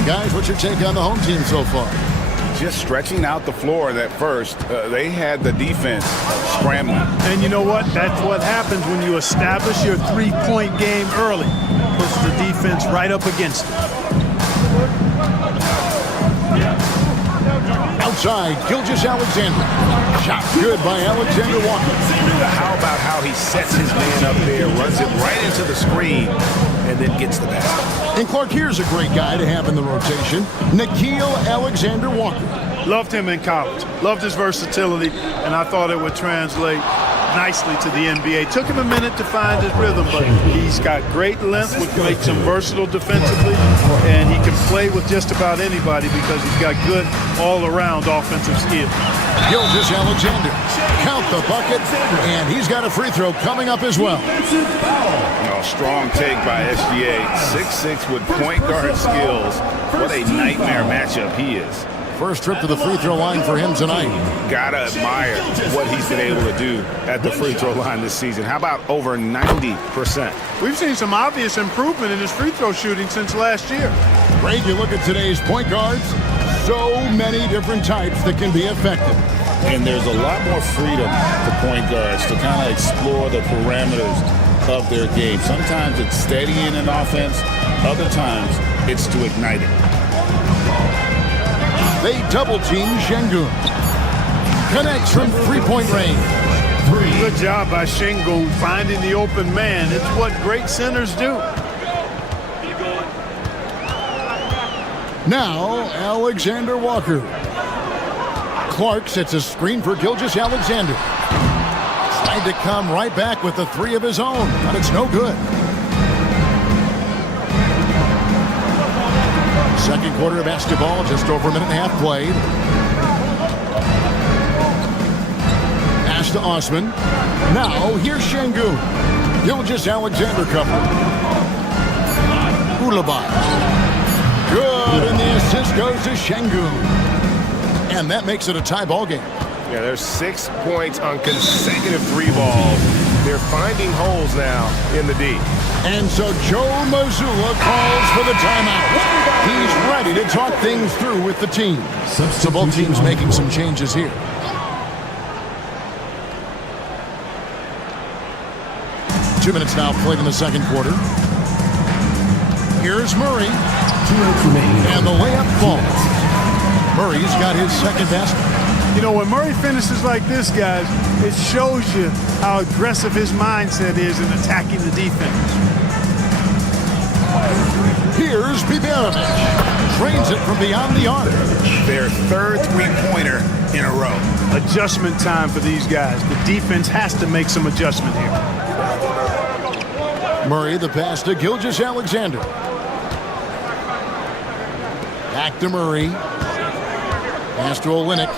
Guys, what's your take on the home team so far? Just stretching out the floor in that first. They had the defense scrambling. And you know what? That's what happens when you establish your three-point game early. Puts the defense right up against it. Outside, Gilgeous-Alexander. Shot good by Alexander Walker. How about how he sets his man up there, runs it right into the screen, and then gets the basket. And Clark, here's a great guy to have in the rotation, Nickeil Alexander-Walker. Loved him in college. Loved his versatility, and I thought it would translate nicely to the NBA. Took him a minute to find his rhythm, but he's got great length, which makes him versatile defensively, and he can play with just about anybody because he's got good all-around offensive skill. Gilgeous-Alexander, count the bucket, and he's got a free throw coming up as well. Strong take by SGA. 6'6" with point guard skills. What a nightmare matchup he is. First trip to the free throw line for him tonight. Gotta admire what he's been able to do at the free throw line this season. How about over 90%? We've seen some obvious improvement in his free throw shooting since last year. Great, you look at today's point guards, so many different types that can be effective. And there's a lot more freedom for point guards to kind of explore the parameters of their game. Sometimes it's steadying an offense, other times it's to ignite it. They double team Şengün. Connects from three-point range. Good job by Şengün finding the open man. It's what great centers do. Now, Alexander Walker. Clark sets a screen for Gilgeous-Alexander. Tried to come right back with the three of his own, but it's no good. Second quarter of basketball, just over a minute and a half played. Pass to Osman. Now, here's Şengün. Gilgeous-Alexander cover. Ulabay. Good, and the assist goes to Şengün. And that makes it a tie ball game. Yeah, there's 6 points on consecutive three balls. They're finding holes now in the D. And so Joe Mazzulla calls for the timeout. He's ready to talk things through with the team. So both teams making some changes here. Two minutes now played in the second quarter. Here's Murray. 2 minutes remaining. And the layup falls. Murray's got his second basket. You know, when Murray finishes like this, guys, it shows you how aggressive his mindset is in attacking the defense. Here's Bibanovic. Trains it from beyond the arc. Their third three-pointer in a row. Adjustment time for these guys. The defense has to make some adjustment here. Murray, the pass to Gilgeous-Alexander. Back to Murray. Pass to Olynyk.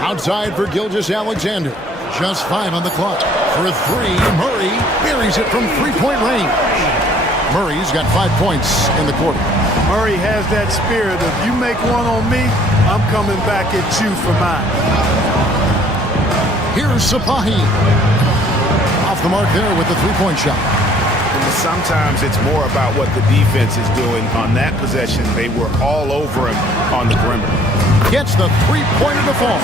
Outside for Gilgeous-Alexander. Just 5 on the clock. For three, Murray buries it from three-point range. Murray's got 5 points in the quarter. Murray has that spirit of, you make one on me, I'm coming back at you for mine. Here's Sapahi. Off the mark there with the three-point shot. Sometimes it's more about what the defense is doing on that possession. They were all over him on the perimeter. Gets the three-pointer to fall.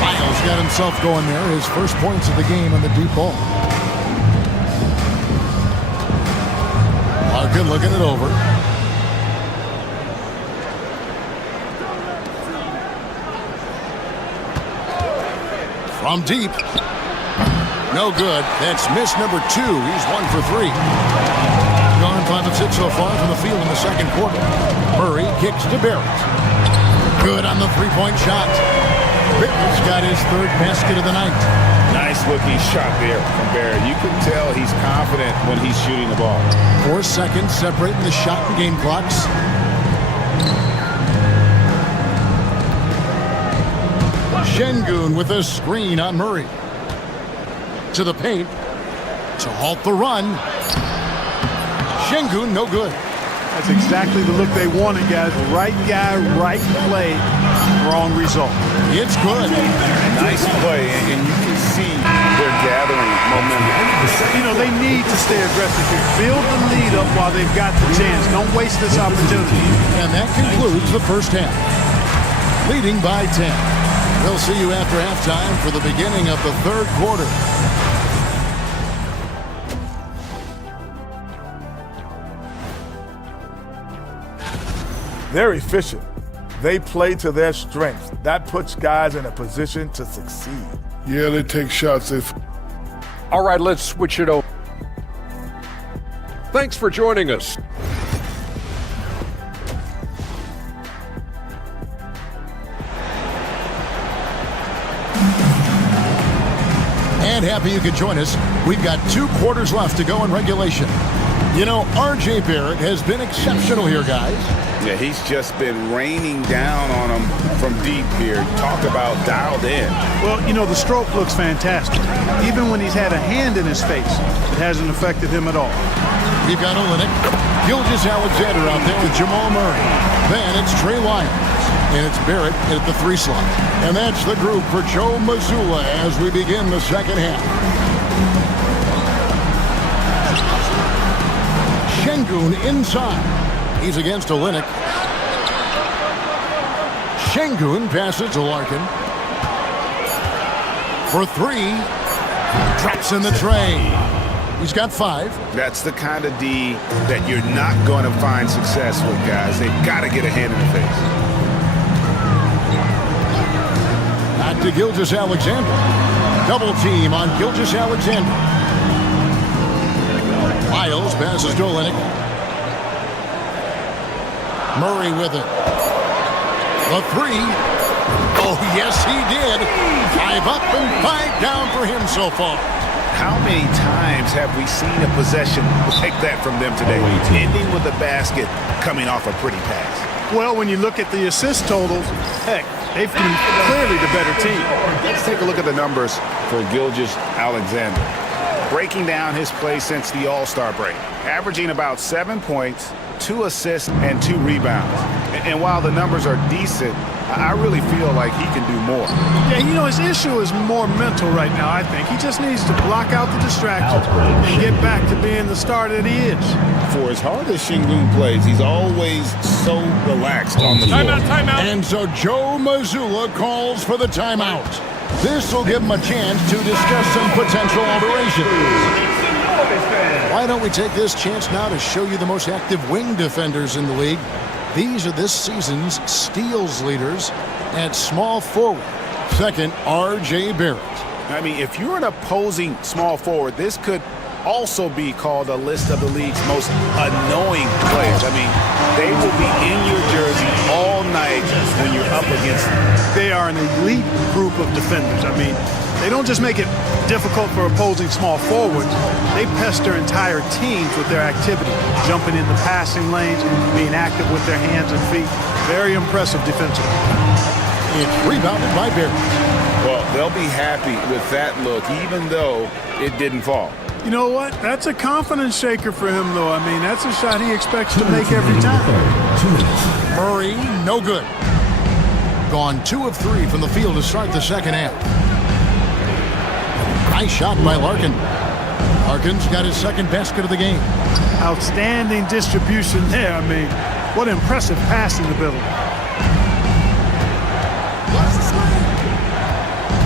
Miles got himself going there. His first points of the game on the deep ball. Larkin looking it over. From deep. No good. That's miss number 2. He's 1 for 3. Gone 5 of 6 so far from the field in the second quarter. Murray kicks to Barrett. Good on the three-point shot. Barrett's got his third basket of the night. Nice looking shot there from Barrett. You can tell he's confident when he's shooting the ball. 4 seconds separating the shot and game clocks. Şengün with a screen on Murray. to the paint to halt the run. Şengün, no good. That's exactly the look they wanted, guys. Right guy, right play, wrong result. It's good. Nice play, and you can see they're gathering momentum. You know, they need to stay aggressive here. Build the lead up while they've got the chance. Don't waste this opportunity. And that concludes the first half. Leading by 10. We'll see you after halftime for the beginning of the third quarter. They're efficient. They play to their strengths. That puts guys in a position to succeed. Yeah, they take shots. All right, let's switch it over. Thanks for joining us. And happy you could join us. We've got 2 quarters left to go in regulation. You know, R.J. Barrett has been exceptional here, guys. Yeah, he's just been raining down on them from deep here. Talk about dialed in. Well, you know, the stroke looks fantastic. Even when he's had a hand in his face, it hasn't affected him at all. We've got Olynyk, Gilgeous-Alexander out there with Jamal Murray. Then it's Trey Lyons, and it's Barrett at the 3 slot. And that's the group for Joe Mazzulla as we begin the second half. Şengün inside. He's against Olynyk. Şengün passes to Larkin. For 3. Drops in the tray. He's got 5. That's the kind of D that you're not going to find success with, guys. They've got to get a hand in the face. Back to Gilgeous-Alexander. Double team on Gilgeous-Alexander. Miles passes to Olynyk. Murray with it. The 3. Oh, yes, he did. 5 up and 5 down for him so far. How many times have we seen a possession like that from them today? Ending with a basket, coming off a pretty pass. Well, when you look at the assist totals, heck, they've been clearly the better team. Let's take a look at the numbers for Gilgeous-Alexander. Breaking down his play since the All-Star break. Averaging about 7 points, 2 assists, and 2 rebounds. And while the numbers are decent, I really feel like he can do more. Yeah, you know, his issue is more mental right now, I think. He just needs to block out the distractions and get back to being the star that he is. For as hard as Şengün plays, he's always so relaxed on the floor. Timeout. And so Joe Mazzulla calls for the timeout. This will give him a chance to discuss some potential alterations. Why don't we take this chance now to show you the most active wing defenders in the league? These are this season's steals leaders at small forward. Second, R.J. Barrett. I mean, if you're an opposing small forward, this could also be called a list of the league's most annoying players. I mean, they will be in your jersey all night when you're up against them. They are an elite group of defenders. I mean, they don't just make it difficult for opposing small forwards. They pester entire teams with their activity, jumping in the passing lanes, being active with their hands and feet. Very impressive defensively. It's rebounded by Barrett. Well, they'll be happy with that look, even though it didn't fall. You know what? That's a confidence shaker for him, though. I mean, that's a shot he expects to make every time. Murray, no good. Gone 2 of 3 from the field to start the second half. Nice shot by Larkin. Larkin's got his second basket of the game. Outstanding distribution there. I mean, what impressive passing ability.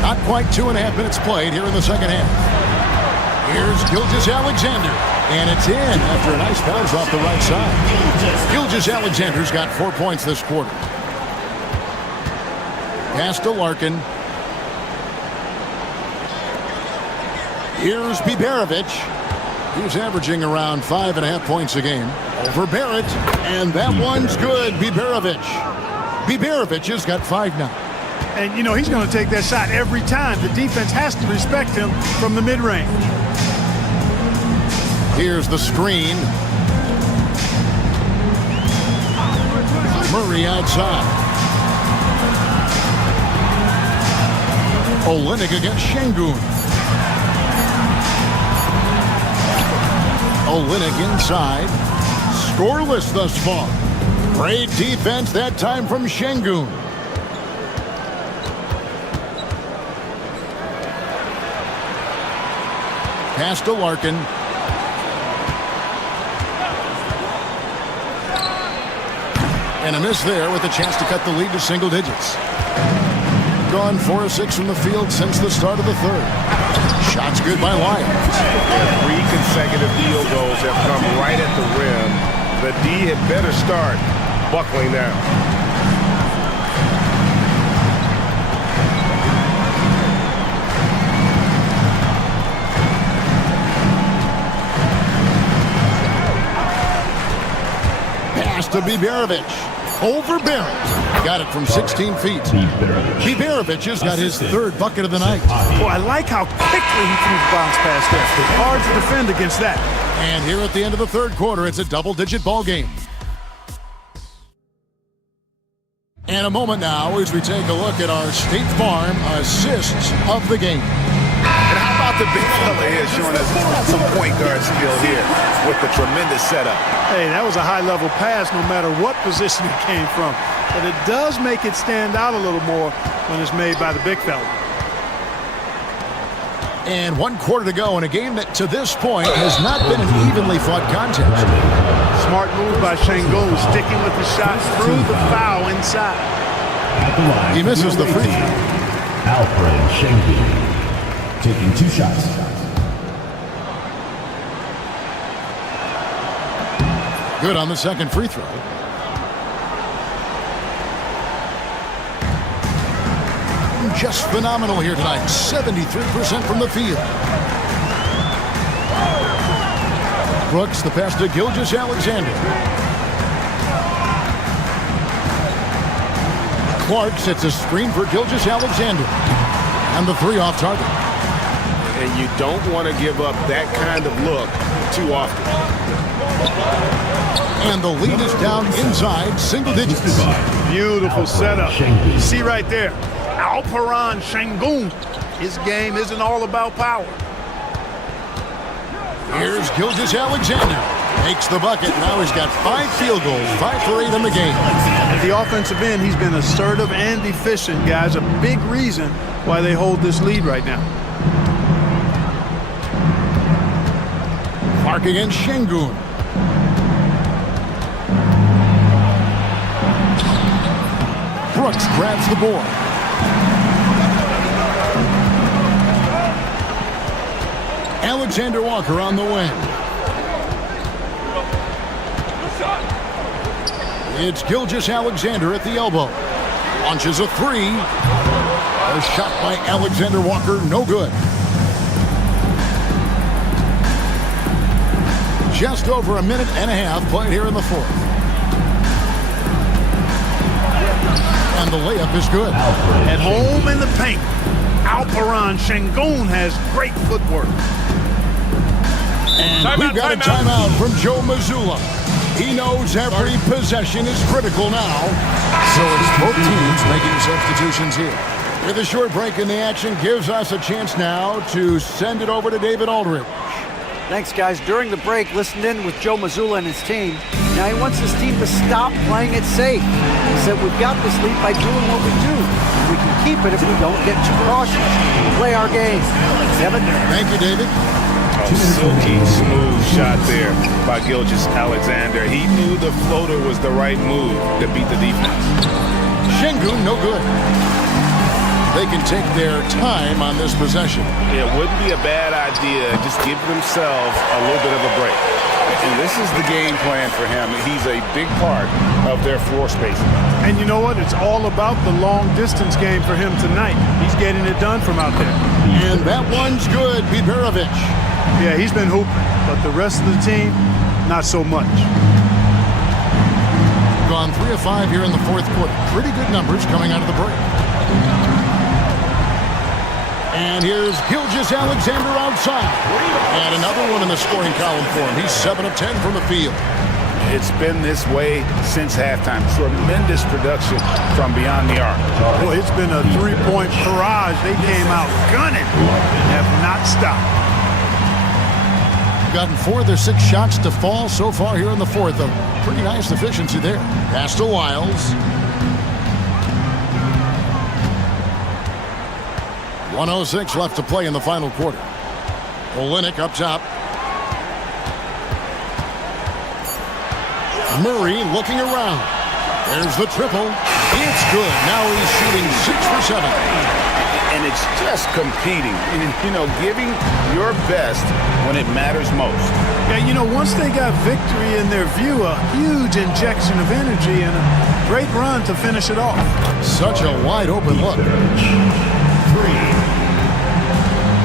Not quite 2.5 minutes played here in the second half. Here's Gilgeous-Alexander, and it's in after a nice bounce off the right side. Gilgeous-Alexander's got 4 points this quarter. Pass to Larkin. Here's Biberovic. He's averaging around 5.5 points a game. Over Barrett, and that one's good. Biberovic. Biberovic has got 5 now. And, you know, he's going to take that shot every time. The defense has to respect him from the mid-range. Here's the screen. Murray outside. Olynyk against Şengün. Olynyk inside. Scoreless thus far. Great defense that time from Şengün. Pass to Larkin. And a miss there with a chance to cut the lead to single digits. Gone 4 of 6 from the field since the start of the third. Shots good by Lyons. 3 consecutive field goals have come right at the rim. The D had better start buckling down. Pass to Biberovic. Over Barrett. Got it from 16 feet. Biberovic has got his third bucket of the night. Boy, I like how quickly he threw the bounce pass there. Hard to defend against that. And here at the end of the third quarter, it's a double-digit ball game. And a moment now as we take a look at our State Farm assists of the game. And how about the big fella here showing us some point guard skill here with the tremendous setup. Hey, that was a high-level pass no matter what position it came from. But it does make it stand out a little more when it's made by the big fella. And 1 quarter to go in a game that to this point has not been an evenly fought contest. Smart move by Şengün, sticking with the shot through the foul inside. He misses the free throw. Alfred Şengün taking 2 shots. Good on the second free throw. Just phenomenal here tonight. 73% from the field. Brooks, the pass to Gilgeous-Alexander. Clark sets a screen for Gilgeous-Alexander. And the 3 off target. And you don't want to give up that kind of look too often. And the lead is down inside single digits. Beautiful setup. You see right there, Alperen Şengün. His game isn't all about power. Here's Gilgeous-Alexander. Makes the bucket. Now he's got 5 field goals, 5 for 8 in the game. At the offensive end, he's been assertive and efficient, guys. A big reason why they hold this lead right now. Clark against Şengün. Brooks grabs the board. Alexander Walker on the wing. It's Gilgeous-Alexander at the elbow. Launches a 3. A shot by Alexander Walker, no good. Just over a minute and a half played here in the fourth. And the layup is good. At home in the paint, Alperen Şengün has great footwork. And we've got a timeout from Joe Mazzulla. He knows every possession is critical now. So it's both teams making substitutions here. With a short break in the action gives us a chance now to send it over to David Aldridge. Thanks, guys. During the break, listened in with Joe Mazzulla and his team. Now he wants his team to stop playing it safe. He said, we've got this lead by doing what we do. We can keep it if we don't get too cautious. Play our game. Kevin? Thank you, David. Silky smooth shot there by Gilgeous-Alexander. He knew the floater was the right move to beat the defense. Şengün, no good. They can take their time on this possession. It wouldn't be a bad idea. Just give themselves a little bit of a break. And this is the game plan for him. He's a big part of their floor spacing. And you know what? It's all about the long distance game for him tonight. He's getting it done from out there. And that one's good, Biberovic. Yeah, he's been hooping, but the rest of the team, not so much. Gone 3 of 5 here in the fourth quarter. Pretty good numbers coming out of the break. And here's Gilgeous-Alexander outside. And another one in the scoring column for him. He's 7 of 10 from the field. It's been this way since halftime. Tremendous production from beyond the arc. Boy, it's been a three-point barrage. They came out gunning. Have not stopped. gotten 4 of their 6 shots to fall so far here in the fourth. A pretty nice efficiency there. Pass to Wiles. 1:06 left to play in the final quarter. Olynyk up top. Murray looking around. There's the triple. It's good. Now he's shooting 6 for 7. And it's just competing. You know, giving your best when it matters most. Yeah, you know, once they got victory in their view, a huge injection of energy and a great run to finish it off. Such a wide open look. 3.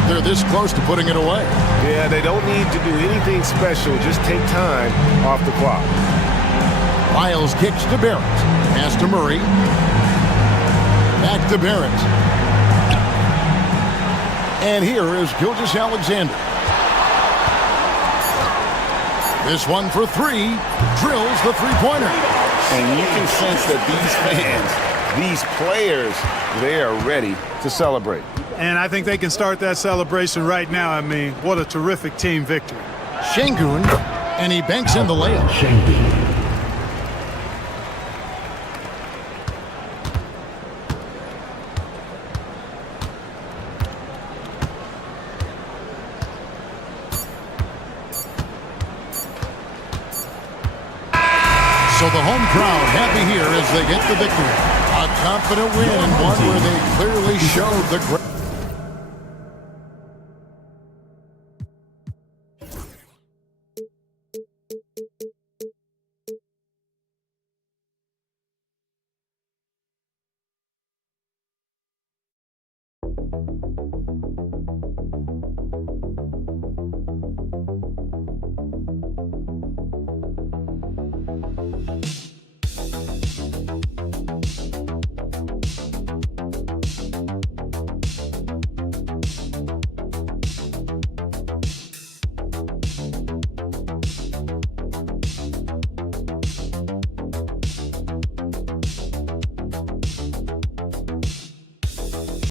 They're this close to putting it away. Yeah, they don't need to do anything special. Just take time off the clock. Wiles kicks to Barrett. Pass to Murray. Back to Barrett. And here is Gilgeous-Alexander. This one for 3. Drills the three-pointer. And you can sense that these fans, these players, they are ready to celebrate. And I think they can start that celebration right now. I mean, what a terrific team victory. Şengün, and he banks in the layup. So the home crowd happy here as they get the victory. A confident win and one where they clearly showed the great.